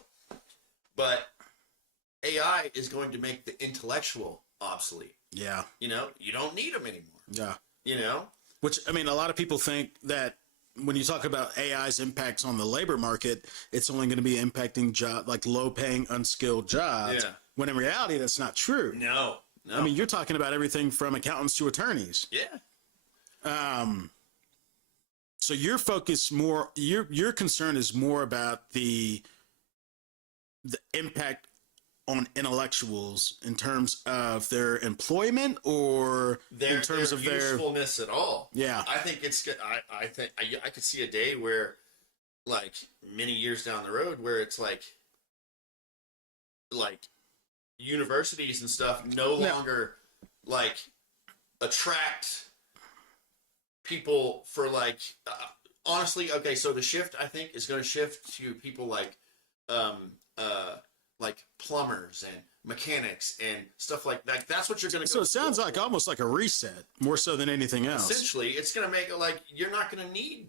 But AI is going to make the intellectual obsolete. Yeah. You know, you don't need them anymore. Yeah. You know? Which, I mean, a lot of people think that when you talk about AI's impacts on the labor market, it's only going to be impacting like low-paying, unskilled jobs. Yeah. When in reality, that's not true. No. I mean, you're talking about everything from accountants to attorneys. Yeah. So your focus more, your concern is more about the impact on intellectuals in terms of their employment, or in terms of their usefulness at all. Yeah. I think it's good. I think I could see a day where, like, many years down the road, where it's like universities and stuff no longer like attract people for like honestly. Okay, so the shift, I think, is going to shift to people like plumbers and mechanics and stuff like that. That's what you're going to go. So it sounds like almost like a reset, more so than anything else. Essentially, it's going to make it like you're not going to need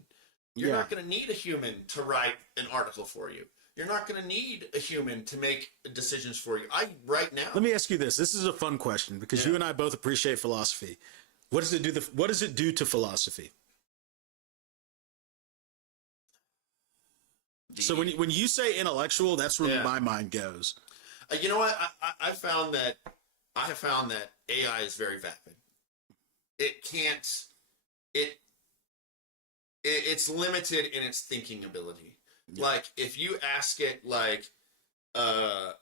a human to write an article for you. You're not going to need a human to make decisions for you. Right now. Let me ask you this. This is a fun question because you and I both appreciate philosophy. What does it do? What does it do to philosophy? So when you say intellectual, that's where my mind goes. You know what? I have found that AI is very vapid. It can't. It's limited in its thinking ability. Yeah. Like, if you ask it like a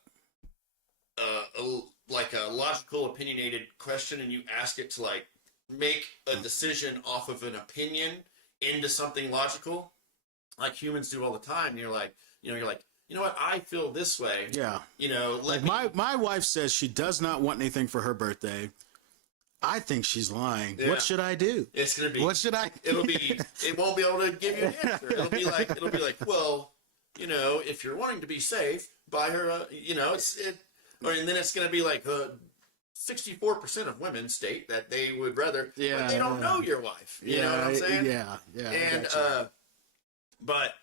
logical, opinionated question, and you ask it to like make a decision off of an opinion into something logical, like humans do all the time, you're like, you know what, I feel this way. Yeah. You know, like my wife says she does not want anything for her birthday. I think she's lying. Yeah. What should I do? It's gonna be. What should I? It won't be able to give you an answer. It'll be like, well, you know, if you're wanting to be safe, buy her a, you know, and then it's gonna be like 64% of women state that they would rather, but they don't know your wife. You know what I'm saying? Yeah. And but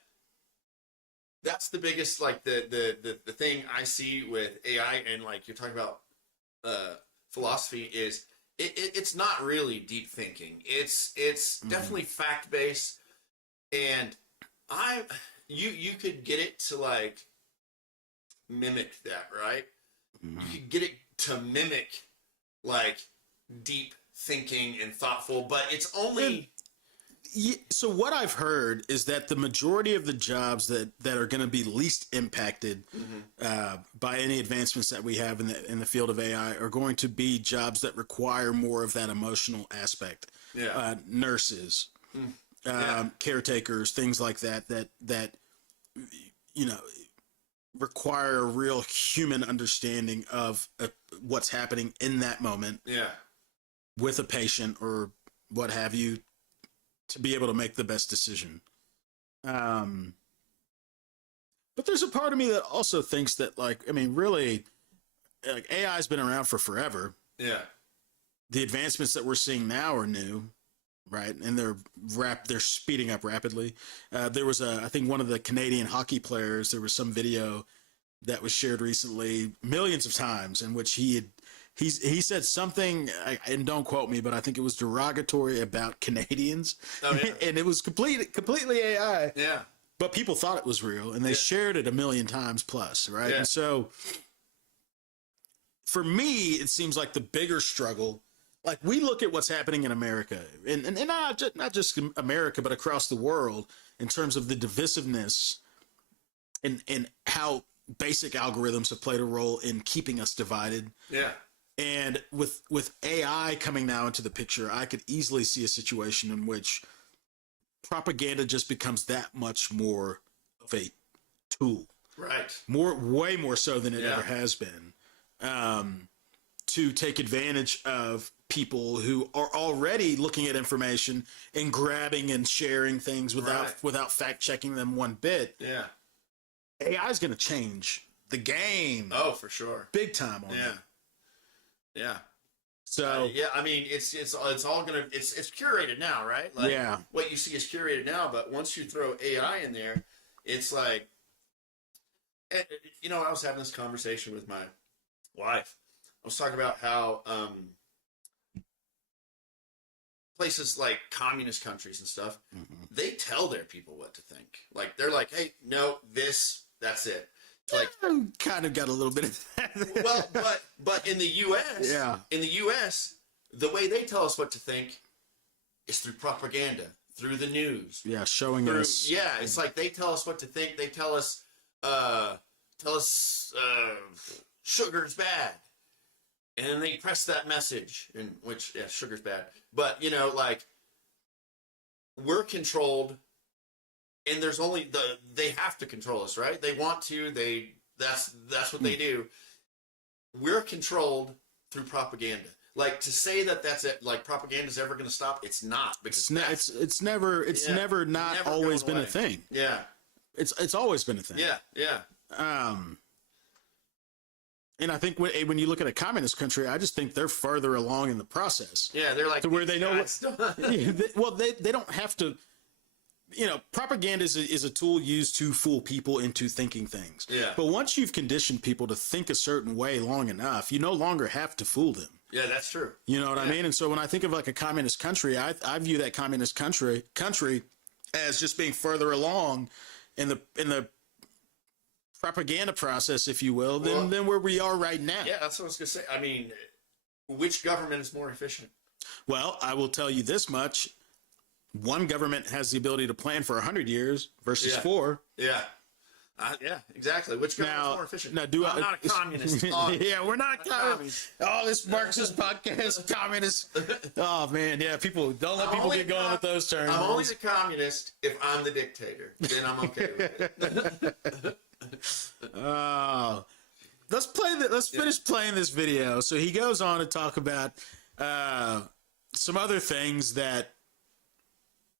that's the biggest, like the thing I see with AI, and like you're talking about philosophy, is it's not really deep thinking. It's definitely fact based, and you could get it to like mimic that, right? You could get it to mimic like deep thinking and thoughtful, but it's only. Yeah, so what I've heard is that the majority of the jobs that are going to be least impacted by any advancements that we have in the field of AI are going to be jobs that require more of that emotional aspect. Yeah. Nurses, caretakers, things like that you know require a real human understanding of what's happening in that moment. Yeah. With a patient or what have you, to be able to make the best decision. But there's a part of me that also thinks that, like, I mean, really, like, AI has been around for forever. Yeah. The advancements that we're seeing now are new, right? And they're speeding up rapidly. There was I think one of the Canadian hockey players, there was some video that was shared recently millions of times in which he said something, and don't quote me, but I think it was derogatory about Canadians. Oh, yeah. And it was completely AI. Yeah. But people thought it was real, and they shared it 1 million times plus, right? Yeah. And so, for me, it seems like the bigger struggle, like we look at what's happening in America, and not just America, but across the world, in terms of the divisiveness and how basic algorithms have played a role in keeping us divided. Yeah. And with AI coming now into the picture, I could easily see a situation in which propaganda just becomes that much more of a tool. Right. Way more so than it ever has been, to take advantage of people who are already looking at information and grabbing and sharing things without fact checking them one bit. Yeah. AI is going to change the game. Oh, for sure. Big time on that. Yeah. So yeah, I mean, it's all gonna it's curated now, right? Like, what you see is curated now, but once you throw AI in there, it's like, you know, I was having this conversation with my wife. I was talking about how places like communist countries and stuff, they tell their people what to think. Like, they're like, hey, no, that's it. Like, kind of got a little bit of that. Well, but in the U.S., the way they tell us what to think is through propaganda, through the news. Yeah, showing us. Yeah, it's like they tell us what to think. They tell us sugar's bad, and then they press that message, in which sugar's bad. But you know, like, we're controlled. And there's only they have to control us, right? They want to. That's what they do. We're controlled through propaganda. Like, to say that's it, like propaganda is ever going to stop, it's not, because it's never always been a thing. Yeah, it's always been a thing. Yeah. And I think when you look at a communist country, I just think they're further along in the process. Yeah, they're like, to where they know. Well, they don't have to. You know, propaganda is a tool used to fool people into thinking things. Yeah. But once you've conditioned people to think a certain way long enough, you no longer have to fool them. Yeah, that's true. You know what I mean? And so when I think of like a communist country, I view that communist country as just being further along in the propaganda process, if you will, than where we are right now. Yeah, that's what I was gonna say. I mean, which government is more efficient? Well, I will tell you this much. One government has the ability to plan for 100 years versus 4. Yeah. Yeah, exactly. Which government is more efficient? Now, I'm not a communist. Yeah, we're not communists. Oh, this Marxist podcast, communist. Oh, man, yeah, don't let people get going with those terms. I'm only the communist if I'm the dictator. Then I'm okay with it. Let's finish playing this video. So he goes on to talk about some other things that,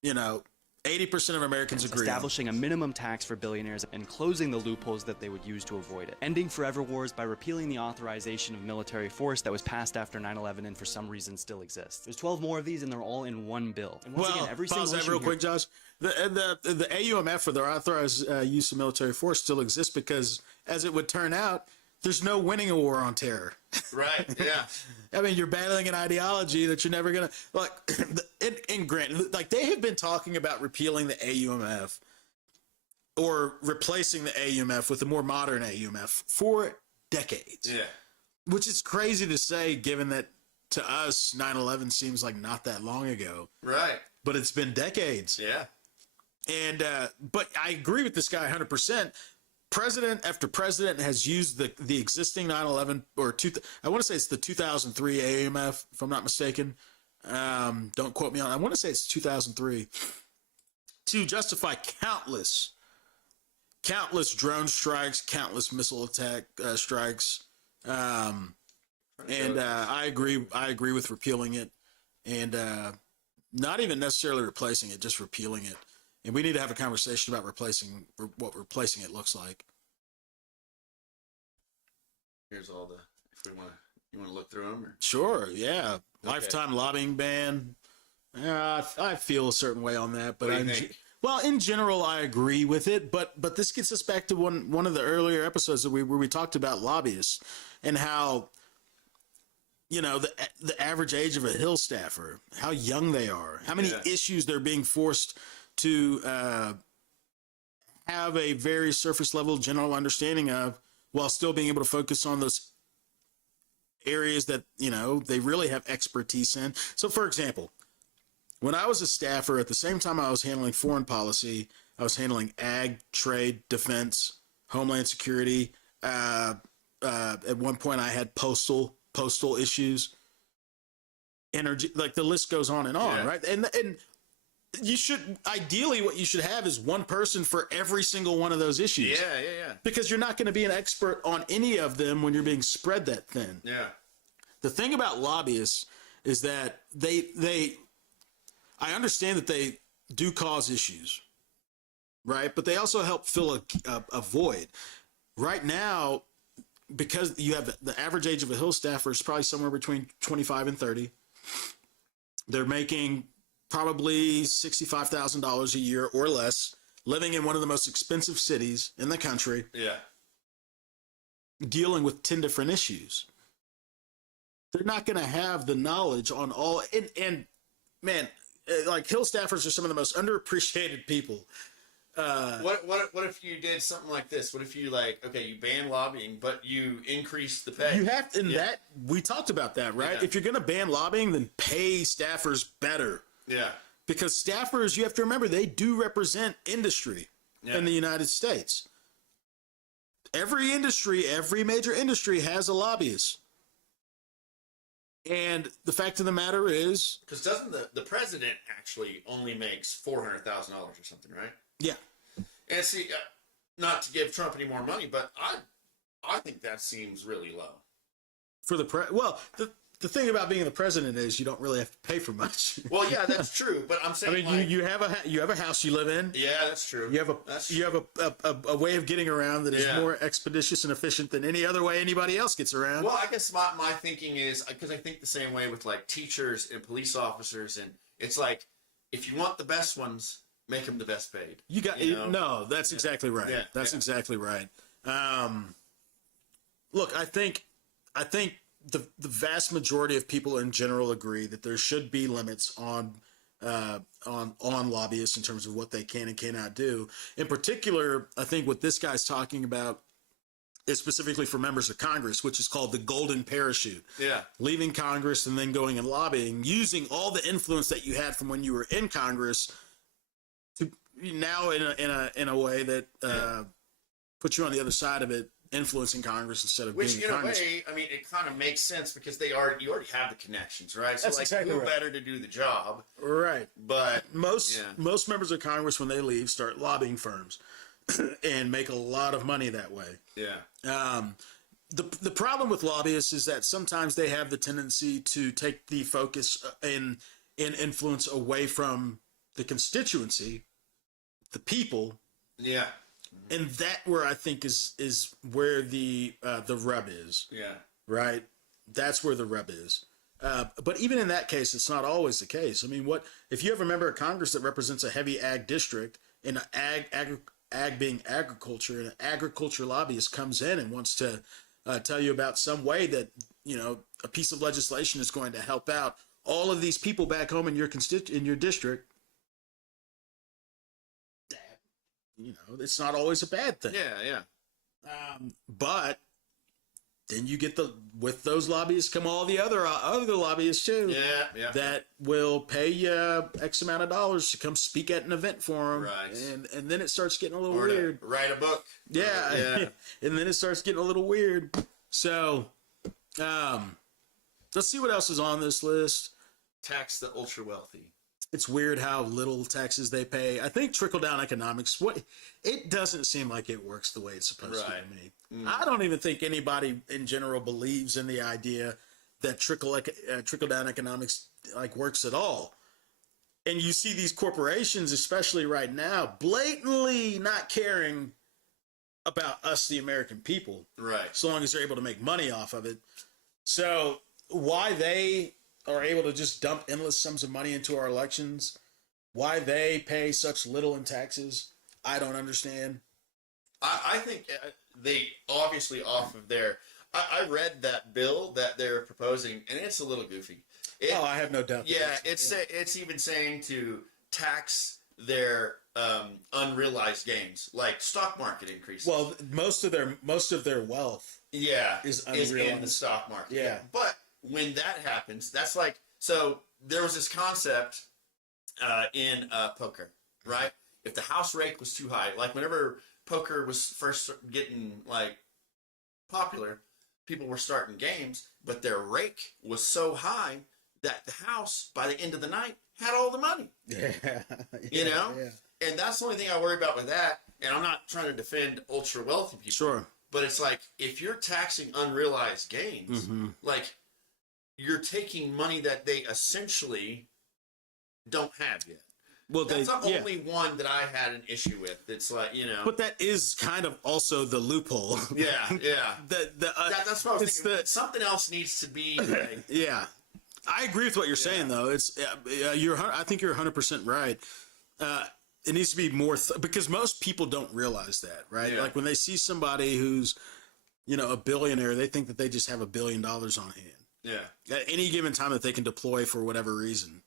you know, 80% of Americans agree. Establishing a minimum tax for billionaires and closing the loopholes that they would use to avoid it. Ending forever wars by repealing the authorization of military force that was passed after 9/11 and for some reason still exists. There's 12 more of these and they're all in one bill. And once Well, again, every pause single that issue real here- quick, Josh. The AUMF, or the authorized use of military force, still exists because, as it would turn out, there's no winning a war on terror. Right. Yeah. I mean, you're battling an ideology that you're never gonna like. And grant, like they have been talking about repealing the AUMF or replacing the AUMF with a more modern AUMF for decades. Yeah. Which is crazy to say, given that to us 9/11 seems like not that long ago, Right. but it's been decades. Yeah. And but I agree with this guy 100%. President after president has used the existing 9/11 or I want to say it's the 2003 AUMF, if I'm not mistaken. Don't quote me on. I want to say it's 2003 to justify countless drone strikes, countless missile attack strikes. And I agree with repealing it, and not even necessarily replacing it, just repealing it. And we need to have a conversation about what replacing it looks like. Here's all the. If we want to, you want to look through them, or Sure, yeah. Lifetime lobbying ban. I feel a certain way on that, but What do you think? well, in general, I agree with it. But this gets us back to one of the earlier episodes where we talked about lobbyists and how, you know, the average age of a Hill staffer, how young they are, how many issues they're being forced to have a very surface level general understanding of, while still being able to focus on those areas that, you know, they really have expertise in. So, for example, when I was a staffer, at the same time I was handling foreign policy, I was handling ag, trade, defense, homeland security. At one point I had postal issues, energy, like the list goes on, right? And you should, ideally what you should have is one person for every single one of those issues. Yeah. Because you're not going to be an expert on any of them when you're being spread that thin. Yeah. The thing about lobbyists is that I understand that they do cause issues, right? But they also help fill a void. Right now, because you have the average age of a Hill staffer is probably somewhere between 25 and 30. They're making probably $65,000 a year or less, living in one of the most expensive cities in the country, dealing with 10 different issues. They're not going to have the knowledge on all, and man, like Hill staffers are some of the most underappreciated people. What if you did something like this? What if you you ban lobbying, but you increase the pay? You have to, that we talked about that, right? Yeah. If you're going to ban lobbying, then pay staffers better. Yeah. Because staffers, you have to remember, they do represent industry in the United States. Every industry, every major industry has a lobbyist. And the fact of the matter is, Because doesn't the president actually only makes $400,000 or something, right? yeah, And see, not to give Trump any more money, but I think that seems really low. for the the thing about being the president is you don't really have to pay for much. Well, yeah, that's true, but I'm I saying mean, you have a house you live in. yeah, that's true. You have a way of getting around that is more expeditious and efficient than any other way anybody else gets around. Well, I guess my thinking is, because I think the same way with like teachers and police officers, and it's like, if you want the best ones, make them the best paid. You got no. That's exactly right. Yeah, That's exactly right. Look, I think the vast majority of people in general agree that there should be limits on lobbyists in terms of what they can and cannot do. In particular, I think what this guy's talking about is specifically for members of Congress, which is called the golden parachute. Yeah. Leaving Congress and then going and lobbying, using all the influence that you had from when you were in Congress to now in a way that puts you on the other side of it, influencing Congress instead of Which, being in Congress. a way, I mean, it kind of makes sense because you already have the connections, right? So, That's like, exactly who right. better to do the job? Right. But Most members of Congress, when they leave, start lobbying firms and make a lot of money that way. yeah, The problem with lobbyists is that sometimes they have the tendency to take the focus and influence away from the constituency the people. Yeah. And that where I think is where the rub is. Yeah. Right? That's where the rub is. But even in that case, it's not always the case. I mean, what if you have a member of Congress that represents a heavy ag district, and ag being agriculture, and an agriculture lobbyist comes in and wants to tell you about some way that, you know, a piece of legislation is going to help out all of these people back home in your district, you know, it's not always a bad thing. Yeah. But then you get with those lobbyists come all the other lobbyists too. Yeah. That will pay you X amount of dollars to come speak at an event for them. Right. And then it starts getting a little Or to weird. write a book. Yeah. And then it starts getting a little weird. So, let's see what else is on this list. Tax the ultra wealthy. It's weird how little taxes they pay. I think trickle down economics, it doesn't seem like it works the way it's supposed to me. I don't even think anybody in general believes in the idea that trickle down economics like works at all. And you see these corporations, especially right now, blatantly not caring about us, the American people, Right. so long as they're able to make money off of it. So why they are able to just dump endless sums of money into our elections, why they pay such little in taxes, I don't understand. I think they obviously off of their. I read that bill that they're proposing, and it's a little goofy. I have no doubt. Yeah, it's even saying to tax their unrealized gains, like stock market increases. Well, most of their wealth. Is in the unrealized. stock market. Yeah. But when that happens, that's like, so there was this concept in poker, right? If the house rake was too high, like whenever poker was first getting like popular, people were starting games, but their rake was so high that the house, by the end of the night, had all the money. Yeah. You know? Yeah. And that's the only thing I worry about with that. And I'm not trying to defend ultra wealthy people. Sure. But it's like, if you're taxing unrealized gains, like, you're taking money that they essentially don't have yet. Well, That's the only one that I had an issue with. It's like, you know. But that is kind of also the loophole. Yeah. That's what I was thinking. Something else needs to be. Like, yeah. I agree with what you're saying, though. It's I think you're 100% right. It needs to be more because most people don't realize that, right? Yeah. Like when they see somebody who's, you know, a billionaire, they think that they just have $1 billion on hand. Yeah. At any given time that they can deploy for whatever reason,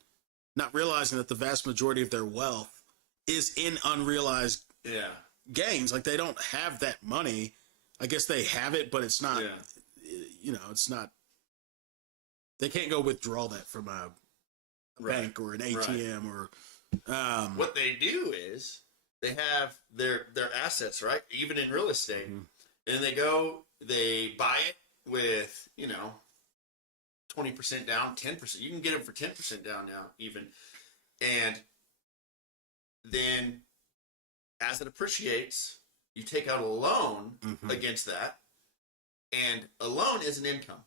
not realizing that the vast majority of their wealth is in unrealized gains. Like they don't have that money. I guess they have it, but it's not, you know, it's not, they can't go withdraw that from a bank or an ATM or, what they do is they have their assets, right? Even in real estate. And they buy it with, you know, 20% down, 10%. You can get it for 10% down now, even. And then as it appreciates, you take out a loan against that. And a loan is an income.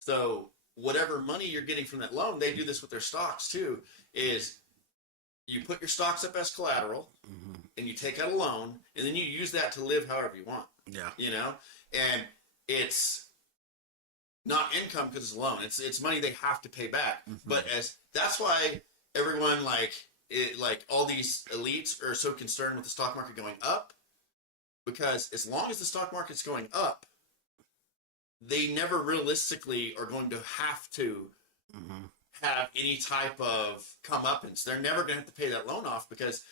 So whatever money you're getting from that loan, they do this with their stocks too, is you put your stocks up as collateral and you take out a loan and then you use that to live however you want. Yeah. You know? And it's not income because it's a loan. It's money they have to pay back. But that's why everyone like all these elites are so concerned with the stock market going up, because as long as the stock market's going up, they never realistically are going to have to have any type of comeuppance. They're never going to have to pay that loan off because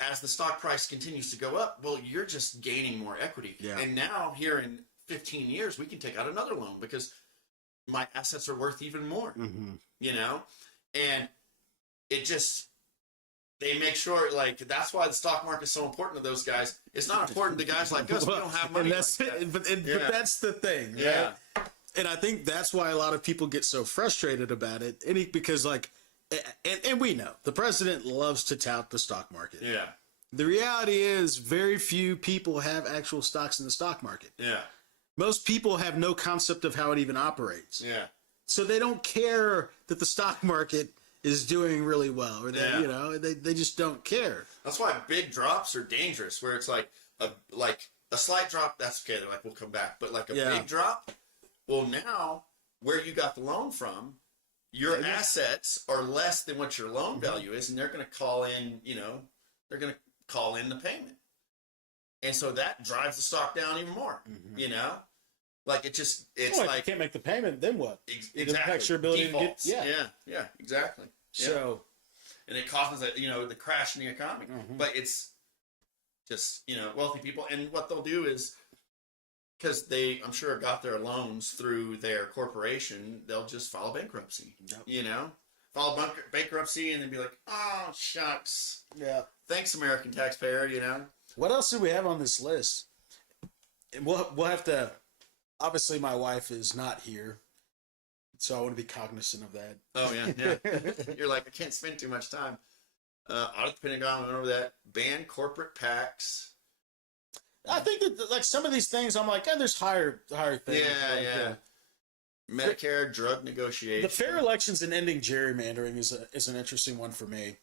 as the stock price continues to go up, well, you're just gaining more equity. Yeah. And now here in 15 years, we can take out another loan because my assets are worth even more, you know? And it just, they make sure, like, that's why the stock market is so important to those guys. It's not important to guys like us. We don't have money and that's like that. But that's the thing. Yeah. Right? And I think that's why a lot of people get so frustrated about it. Because, like, and we know, the president loves to tout the stock market. Yeah. The reality is very few people have actual stocks in the stock market. Yeah. Most people have no concept of how it even operates. Yeah. So they don't care that the stock market is doing really well, or they, Yeah. they just don't care. That's why big drops are dangerous. Where it's like a slight drop, that's okay. They're like, we'll come back. But like a big drop, well, now where you got the loan from, your assets are less than what your loan value is, and they're going to call in. They're going to call in the payment, and so that drives the stock down even more. Like it's Well, like if you can't make the payment, then what? It exactly affects your ability defaults. to get. Yeah, exactly. Yeah. So, And it causes the crash in the economy. But it's just wealthy people, and what they'll do is, because they, I'm sure, got their loans through their corporation, they'll just file bankruptcy. File bankruptcy, and then be like, oh shucks, thanks American taxpayer. what else do we have on this list? And we'll have to. Obviously, my wife is not here, so I want to be cognizant of that. Oh yeah. You're like, I can't spend too much time. Audit the Pentagon, went over that. Ban corporate PACs. I think that like some of these things, I'm like, there's higher things. Yeah. Medicare drug negotiation. The fair elections and ending gerrymandering is an interesting one for me.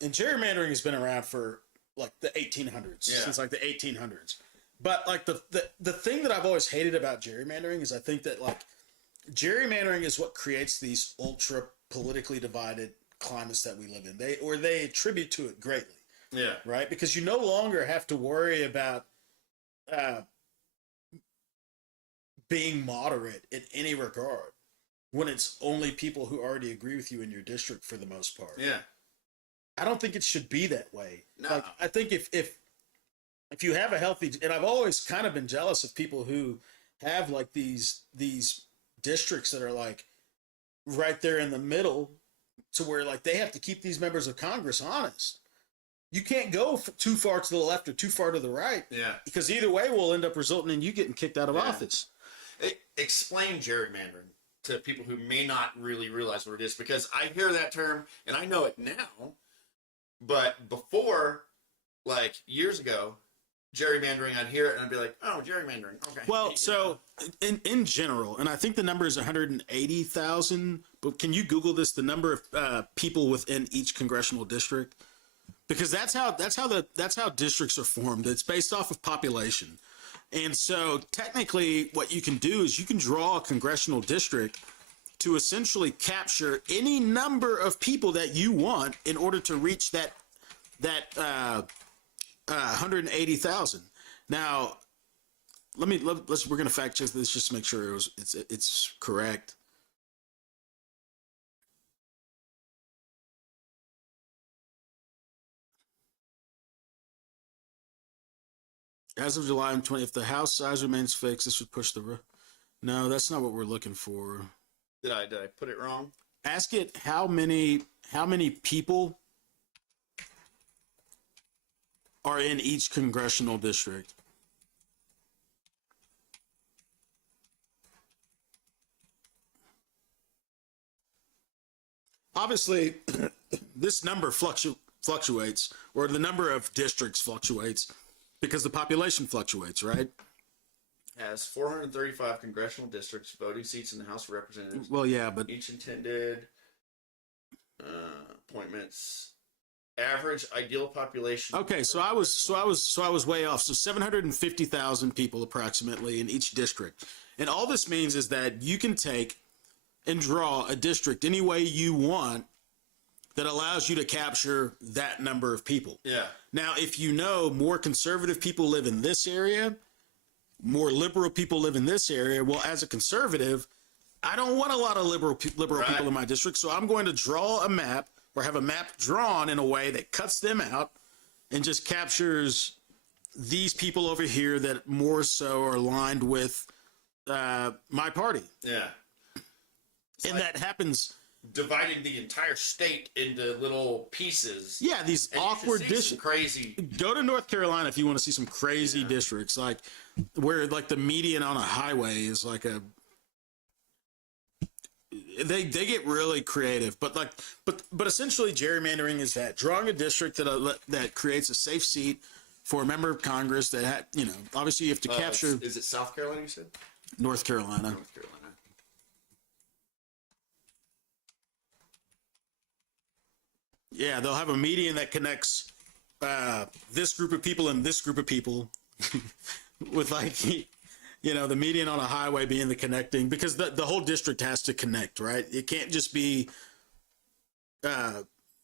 And gerrymandering has been around for like the 1800s, since like the 1800s. But like the thing that I've always hated about gerrymandering is I think that like gerrymandering is what creates these ultra politically divided climates that we live in. They attribute to it greatly. Yeah. Right? Because you no longer have to worry about being moderate in any regard when it's only people who already agree with you in your district for the most part. Yeah. I don't think it should be that way. No. Like, I think if you have a healthy, and I've always kind of been jealous of people who have like these districts that are like right there in the middle, to where like they have to keep these members of Congress honest. You can't go too far to the left or too far to the right. Yeah. Because either way will end up resulting in you getting kicked out of office. Explain gerrymandering to people who may not really realize what it is, because I hear that term and I know it now, but before, like years ago, gerrymandering, I'd hear it and I'd be like, oh, gerrymandering. Okay. Well, so in general, and I think the number is 180,000, but can you Google this, the number of people within each congressional district? Because that's how districts are formed. It's based off of population. And so technically what you can do is you can draw a congressional district to essentially capture any number of people that you want in order to reach that 180,000. Now, we're going to fact check this just to make sure it's correct. As of July 20th, if the House size remains fixed, this would push the. No, that's not what we're looking for. Did I put it wrong? Ask it how many people are in each congressional district. Obviously, this number fluctuates, or the number of districts fluctuates, because the population fluctuates, right? Has 435 congressional districts, voting seats in the House of Representatives. Well, yeah, but Each intended appointments. Average ideal population. okay, so I was way off. So 750,000 people approximately in each district. And all this means is that you can take and draw a district any way you want that allows you to capture that number of people. Yeah. Now, if you know more conservative people live in this area, more liberal people live in this area, well, as a conservative, I don't want a lot of liberal Right. people in my district, so I'm going to draw a map or have a map drawn in a way that cuts them out and just captures these people over here that more so are aligned with my party. Yeah. And that happens. Dividing the entire state into little pieces. Yeah, these And awkward you can see some districts. crazy. Go to North Carolina if you want to see some crazy districts, like where like the median on a highway is like a. They get really creative, but essentially gerrymandering is that drawing a district that creates a safe seat for a member of Congress that obviously you have to capture. Is it South Carolina? You said North Carolina. North Carolina. Yeah, they'll have a median that connects this group of people and this group of people with like, the median on a highway being the connecting, because the whole district has to connect, right? It can't just be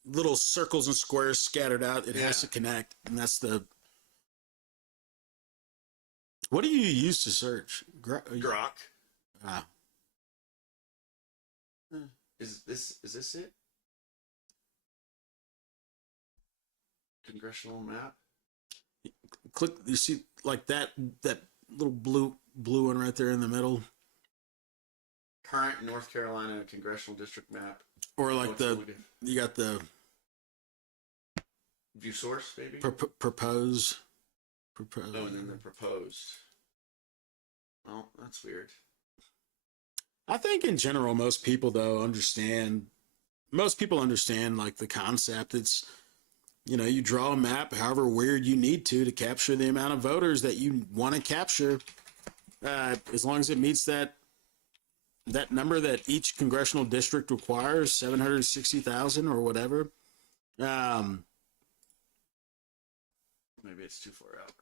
little circles and squares scattered out. It has to connect. And that's what do you use to search? Grok. Ah. Is this it? Congressional map. Click. You see, like that little blue one right there in the middle, Current North Carolina congressional district map. or like you got the View source, maybe. propose. Oh, and then the proposed. Well, that's weird. I think in general, most people understand like the concept. It's, you draw a map however weird you need to capture the amount of voters that you want to capture, as long as it meets that number that each congressional district requires, 760,000 or whatever. Maybe it's too far out.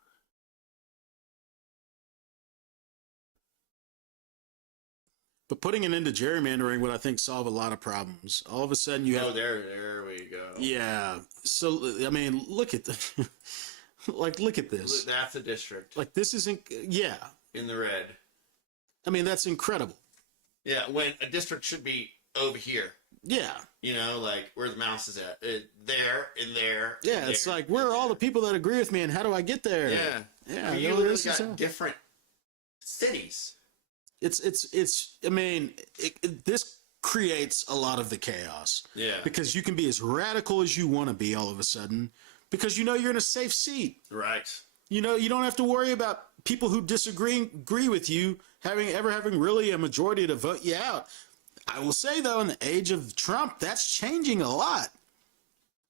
But putting an end to gerrymandering would, I think, solve a lot of problems. All of a sudden you have... Oh, there we go. Yeah. So, I mean, look at look at this. That's a district. Like, this isn't... Yeah. In the red. I mean, that's incredible. Yeah, when a district should be over here. Yeah. Like where the mouse is at. There, in there. Yeah, it's like, where are all the people that agree with me and how do I get there? Yeah. Yeah. I mean, you literally got different cities. This creates a lot of the chaos. Yeah. Because you can be as radical as you want to be all of a sudden, because you're in a safe seat. Right. You don't have to worry about people who agree with you having really a majority to vote you out. I will say, though, in the age of Trump, that's changing a lot,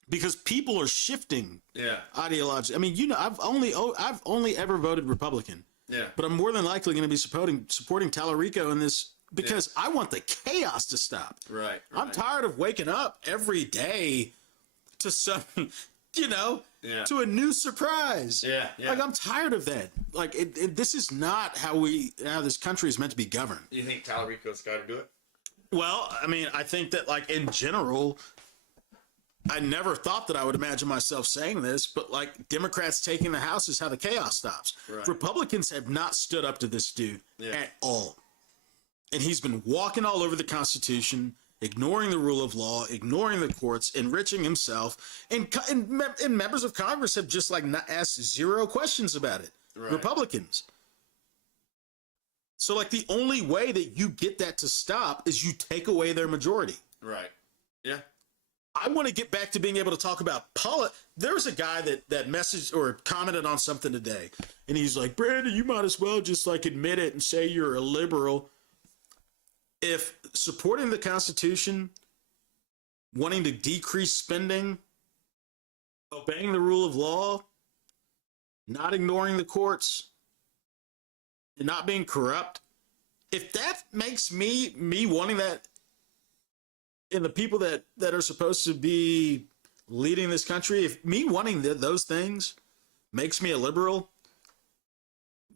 because people are shifting. Yeah. Ideology. I mean, I've only ever voted Republican. Yeah. But I'm more than likely going to be supporting Tallarico in this, because I want the chaos to stop. Right. I'm tired of waking up every day to some, to a new surprise. Yeah. Like, I'm tired of that. Like, this is not how this country is meant to be governed. You think Tallarico's got to do it? Well, I mean, I think that, like, in general, I never thought that I would imagine myself saying this, but, like, Democrats taking the House is how the chaos stops. Right. Republicans have not stood up to this dude at all. And he's been walking all over the Constitution, ignoring the rule of law, ignoring the courts, enriching himself, and members of Congress have just, like, not asked zero questions about it. Right. Republicans. So, like, the only way that you get that to stop is you take away their majority. Right. Yeah. I want to get back to being able to talk about There's a guy that messaged or commented on something today, and he's like, Brandon, you might as well just, like, admit it and say you're a liberal. If supporting the Constitution, wanting to decrease spending, obeying the rule of law, not ignoring the courts, and not being corrupt, if that makes me wanting that in the people that are supposed to be leading this country, if me wanting those things makes me a liberal,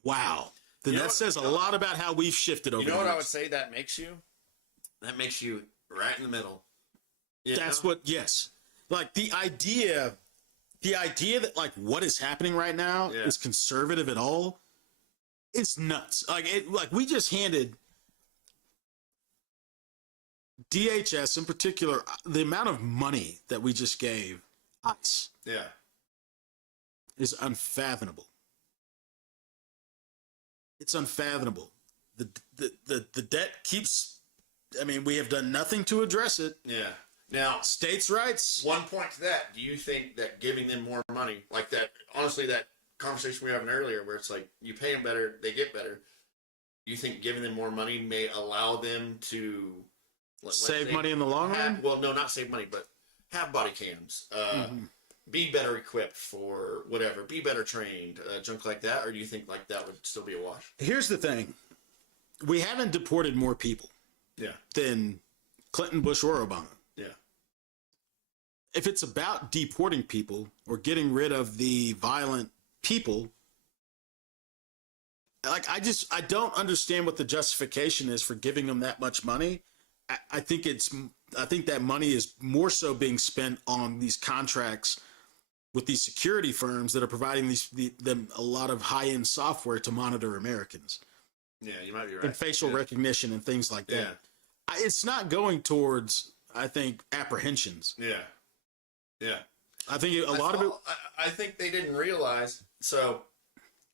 wow. Then that says a lot about how we've shifted over. You know what I would say that makes you? That makes you right in the middle. That's what, yes. Like, the idea that, like, what is happening right now is conservative at all is nuts. Like, we just handed DHS in particular, the amount of money that we just gave ICE is unfathomable. It's unfathomable. The debt keeps, I mean, we have done nothing to address it. Yeah. Now, states' rights. One point to that, do you think that giving them more money, like that, honestly, that conversation we were having earlier where it's like, you pay them better, they get better. Do you think giving them more money may allow them to save money in the long run? Well, no, not save money, but have body cams, be better equipped for whatever, be better trained, junk like that? Or do you think like that would still be a wash? Here's the thing. We haven't deported more people than Clinton, Bush, or Obama. Yeah. if it's about deporting people or getting rid of the violent people, like I don't understand what the justification is for giving them that much money. I think that money is more so being spent on these contracts with these security firms that are providing them a lot of high-end software to monitor Americans. Yeah, you might be right. And facial recognition and things like that. Yeah. It's not going towards, I think, apprehensions. Yeah. Yeah. I think a lot of it. I think they didn't realize. So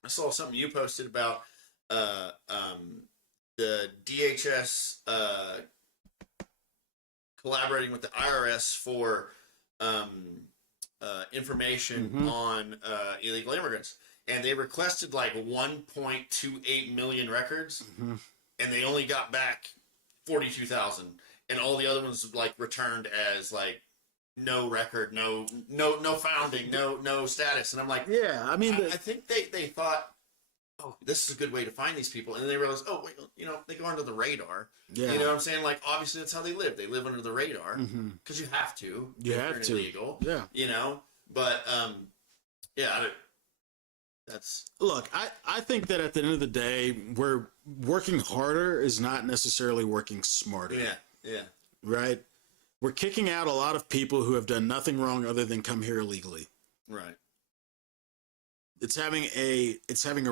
I saw something you posted about the DHS collaborating with the IRS for information on illegal immigrants. And they requested like 1.28 million records, and they only got back 42,000, and all the other ones like returned as like no record, no founding, no status. And I'm like, Yeah, I mean, I think they thought, oh, this is a good way to find these people, and then they realized, oh wait, they go under the radar. Yeah. You know what I'm saying? Like, obviously that's how they live. They live under the radar because you have to. You if have you're to. illegal. Yeah. But yeah. Look, I think that at the end of the day, we're working harder is not necessarily working smarter. Yeah. Right? We're kicking out a lot of people who have done nothing wrong other than come here illegally. Right. It's having a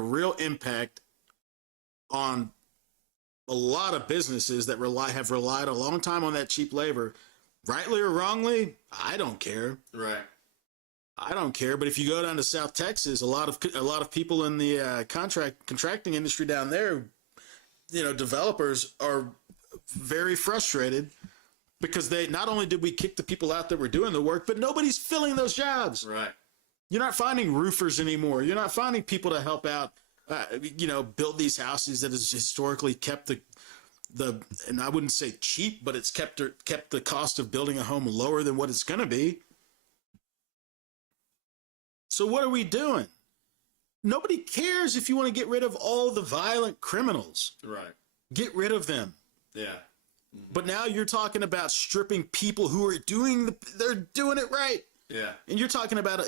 real impact on a lot of businesses that have relied a long time on that cheap labor, rightly or wrongly. I don't care. Right. I don't care. But if you go down to South Texas, a lot of people in the contracting industry down there, developers are very frustrated because they not only did we kick the people out that were doing the work, but nobody's filling those jobs. Right. You're not finding roofers anymore. You're not finding people to help out, build these houses that has historically kept the and I wouldn't say cheap, but it's kept the cost of building a home lower than what it's going to be. So what are we doing? Nobody cares if you want to get rid of all the violent criminals. Right. Get rid of them. Yeah. But now you're talking about stripping people who are they're doing it right. Yeah. And you're talking about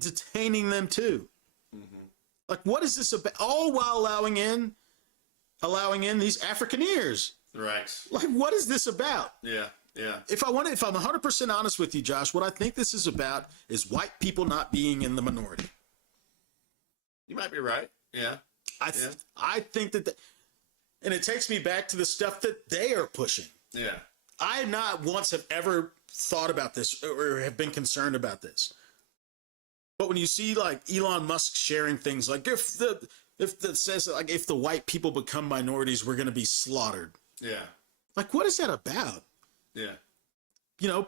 detaining them too. Like, what is this about? All while allowing in these Afrikaneers. Right. Like, what is this about? Yeah. Yeah. If I'm 100% honest with you, Josh, what I think this is about is white people not being in the minority. You might be right. Yeah. I think that, and it takes me back to the stuff that they are pushing. Yeah. I not once have ever thought about this or have been concerned about this. But when you see like Elon Musk sharing things like if that says like if the white people become minorities, we're going to be slaughtered. Yeah. Like, what is that about? Yeah.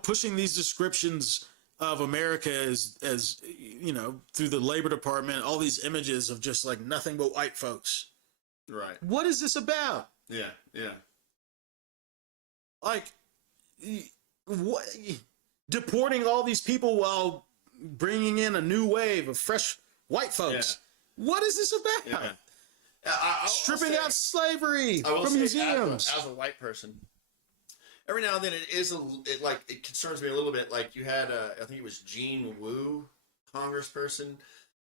Pushing these descriptions of America as through the Labor Department, all these images of just like nothing but white folks. Right. What is this about? Yeah. Yeah. Like, what? Deporting all these people while bringing in a new wave of fresh white folks. Yeah. What is this about? Yeah. Stripping out slavery from say, museums. As a white person, every now and then it concerns me a little bit. Like you had, I think it was Gene Wu, congressperson,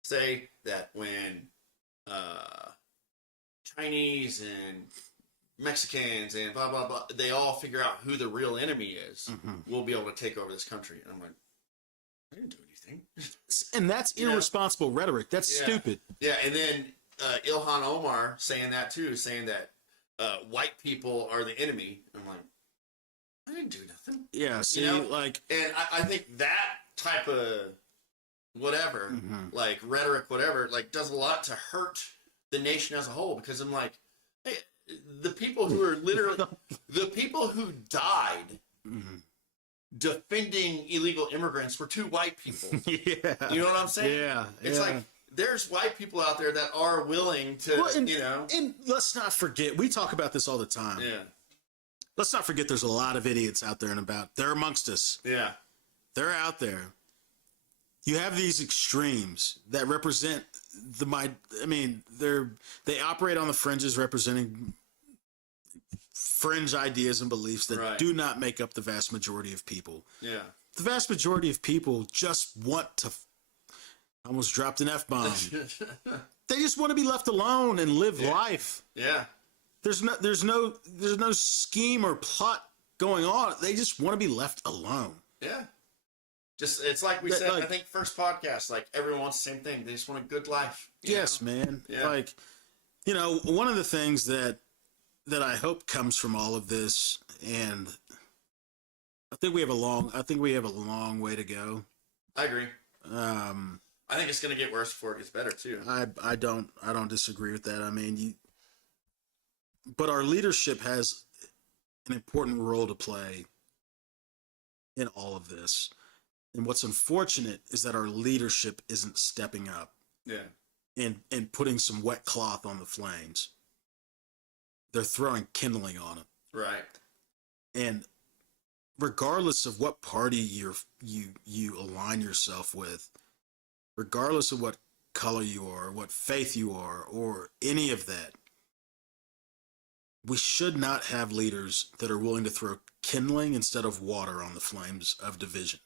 say that when Chinese and Mexicans and blah blah blah, they all figure out who the real enemy is, we'll be able to take over this country. And I'm like, I didn't do anything. And that's irresponsible rhetoric. That's stupid. Yeah, and then Ilhan Omar saying that too, saying that white people are the enemy. I'm like, I didn't do nothing. Yeah, see, like... And I think that type of whatever, like rhetoric, whatever, like does a lot to hurt the nation as a whole, because I'm like, hey, the people who are literally... the people who died defending illegal immigrants were two white people. Yeah. You know what I'm saying? Yeah. It's like, there's white people out there that are willing to, And let's not forget, we talk about this all the time. Yeah. Let's not forget there's a lot of idiots out there and about. They're amongst us. Yeah. They're out there. You have these extremes that represent they operate on the fringes, representing fringe ideas and beliefs that do not make up the vast majority of people. Yeah. the vast majority of people just want to. I almost dropped an F-bomb. They just want to be left alone and live life. Yeah. There's no scheme or plot going on. They just want to be left alone. Yeah. Just, it's like we said, I think first podcast, like everyone wants the same thing. They just want a good life. Yes, know? man. Yeah. Like, you know, one of the things that I hope comes from all of this, and I think we have a long way to go. I agree. I think it's going to get worse before it gets better too. I don't disagree with that. I mean, but our leadership has an important role to play in all of this. And what's unfortunate is that our leadership isn't stepping up. Yeah. And putting some wet cloth on the flames. They're throwing kindling on it. Right. And regardless of what party you align yourself with, regardless of what color you are, what faith you are, or any of that, we should not have leaders that are willing to throw kindling instead of water on the flames of division.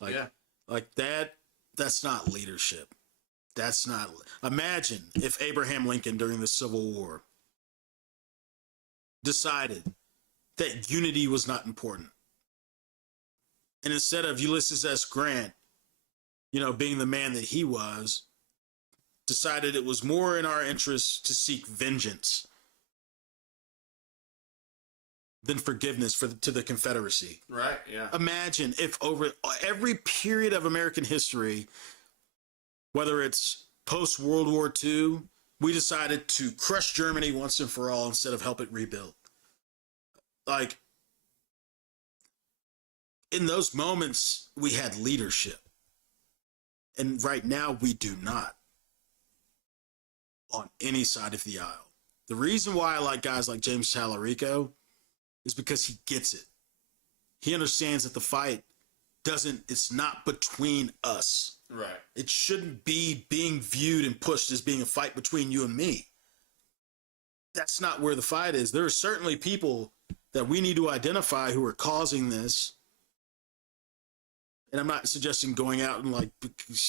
Like that's not leadership. That's not. Imagine if Abraham Lincoln during the Civil War decided that unity was not important. And instead of Ulysses S. Grant, you know, being the man that he was, decided it was more in our interest to seek vengeance than forgiveness to the Confederacy. Right, yeah. Imagine if over every period of American history, whether it's post-World War II, we decided to crush Germany once and for all instead of help it rebuild. Like, in those moments, we had leadership. And right now, we do not on any side of the aisle. The reason why I like guys like James Tallarico is because he gets it. He understands that the fight it's not between us. Right. It shouldn't be being viewed and pushed as being a fight between you and me. That's not where the fight is. There are certainly people that we need to identify who are causing this. And I'm not suggesting going out and, like,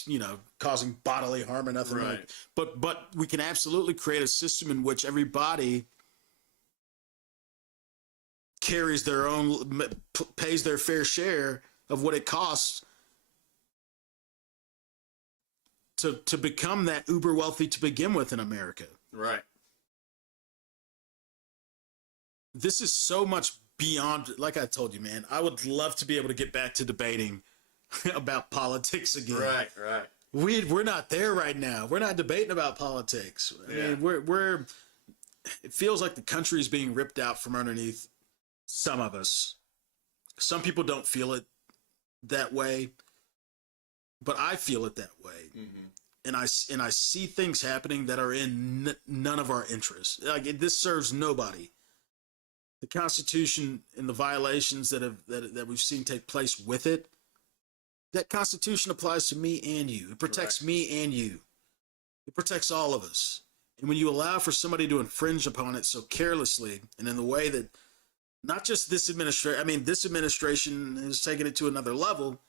you know, causing bodily harm or nothing. Right. But we can absolutely create a system in which everybody carries their own, pays their fair share of what it costs to become that uber wealthy to begin with in America. Right. This is so much beyond, like I told you, man, I would love to be able to get back to debating about politics again. Right, right. We're not there right now. We're not debating about politics. I mean, we're it feels like the country is being ripped out from underneath some of us. Some people don't feel it that way, but I feel it that way. Mm-hmm. And I see things happening that are in none of our interests. Like, this serves nobody. The Constitution and the violations that we've seen take place with it, that Constitution applies to me and you. It protects me and you. It protects all of us. And when you allow for somebody to infringe upon it so carelessly and in the way that not just this administration, I mean, this administration has taken it to another level,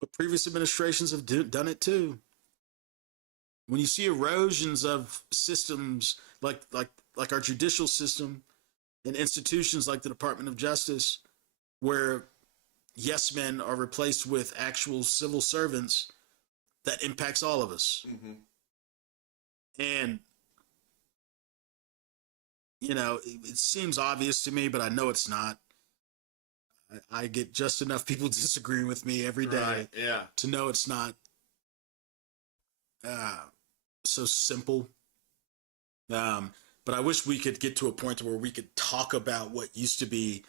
but previous administrations have done it too. When you see erosions of systems like our judicial system and institutions like the Department of Justice, where yes men are replaced with actual civil servants, that impacts all of us. Mm-hmm. And, you know, it seems obvious to me, but I know it's not. I get just enough people disagreeing with me every day to know it's not so simple. But I wish we could get to a point where we could talk about what used to be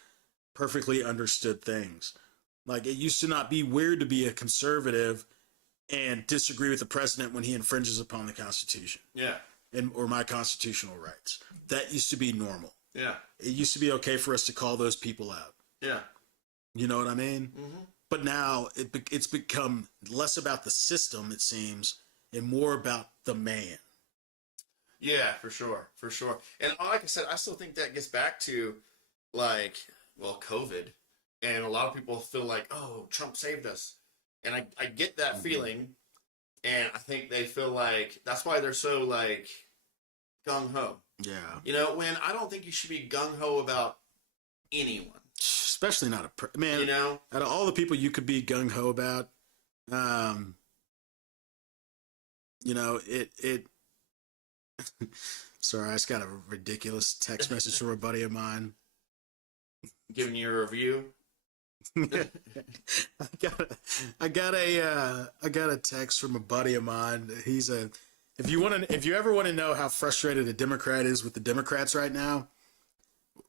perfectly understood things. Like, it used to not be weird to be a conservative and disagree with the president when he infringes upon the Constitution. Yeah. Or my constitutional rights. That used to be normal. Yeah. It used to be okay for us to call those people out. Yeah. You know what I mean? Mm-hmm. But now it's become less about the system, it seems, and more about the man. Yeah, for sure. For sure. And like I said, I still think that gets back to, like, well, COVID and a lot of people feel like, oh, Trump saved us. And I get that feeling, and I think they feel like that's why they're so like gung-ho. Yeah. You know, when I don't think you should be gung-ho about anyone. Especially not a man. You know? Out of all the people you could be gung-ho about, you know, it sorry, I just got a ridiculous text message from a buddy of mine. Giving you a review. I got a text from a buddy of mine. If you ever want to know how frustrated a Democrat is with the Democrats right now,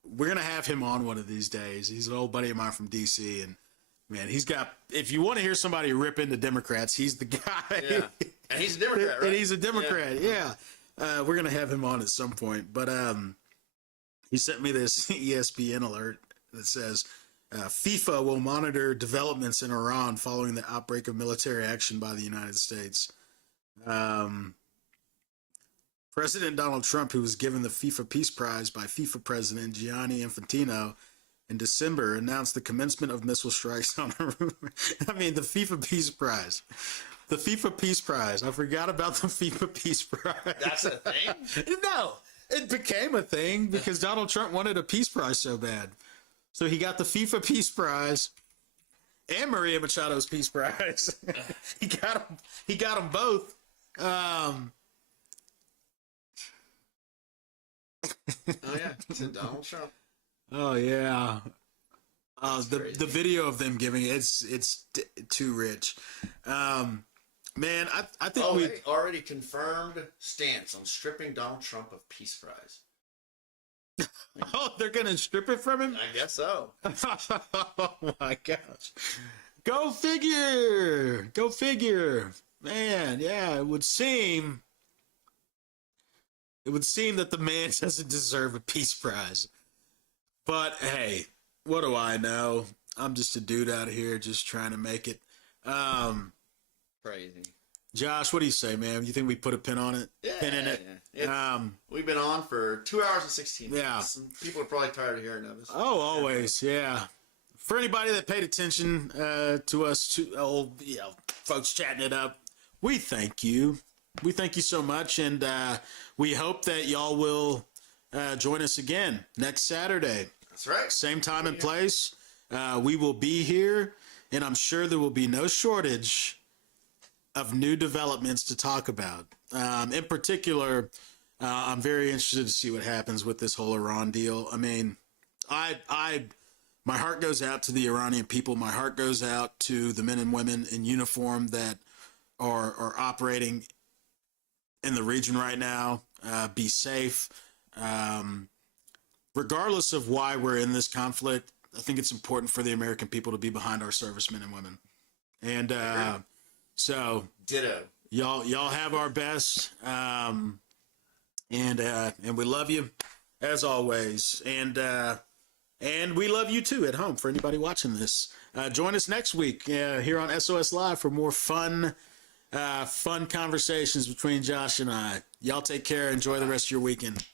we're gonna have him on one of these days. He's an old buddy of mine from DC, and man, if you want to hear somebody rip into Democrats, he's the guy. Yeah. And he's a Democrat, right? And he's a Democrat, yeah. We're gonna have him on at some point. But he sent me this ESPN alert that says FIFA will monitor developments in Iran following the outbreak of military action by the United States. President Donald Trump, who was given the FIFA Peace Prize by FIFA President Gianni Infantino in December, announced the commencement of missile strikes on Iran. I mean, the FIFA Peace Prize. The FIFA Peace Prize. I forgot about the FIFA Peace Prize. That's a thing? No, it became a thing because Donald Trump wanted a peace prize so bad. So he got the FIFA Peace Prize and Maria Machado's Peace Prize. He got them both. Oh yeah, it's Donald Trump. Oh yeah. The video of them giving it's too rich. Man, I think we already confirmed stance on stripping Donald Trump of Peace Prize. Oh, they're gonna strip it from him? I guess so. Oh my gosh. Go figure. Go figure. Man, yeah, it would seem that the man doesn't deserve a peace prize. But hey, what do I know? I'm just a dude out here just trying to make it. Crazy. Josh, what do you say, man? You think we put a pin on it? Yeah, Pin in it? Yeah. We've been on for 2 hours and 16 minutes. Yeah. Some people are probably tired of hearing of us. Oh, always, yeah. For anybody that paid attention to us, folks chatting it up, we thank you. We thank you so much, and we hope that y'all will join us again next Saturday. That's right. Same time and place. We will be here, and I'm sure there will be no shortage of new developments to talk about. In particular, I'm very interested to see what happens with this whole Iran deal. I mean, my heart goes out to the Iranian people. My heart goes out to the men and women in uniform that are operating in the region right now. Be safe. Regardless of why we're in this conflict, I think it's important for the American people to be behind our servicemen and women. And so ditto. Y'all have our best. And we love you as always. And we love you too at home for anybody watching this. Join us next week here on SOS Live for more fun conversations between Josh and I. Y'all take care. Enjoy the rest of your weekend.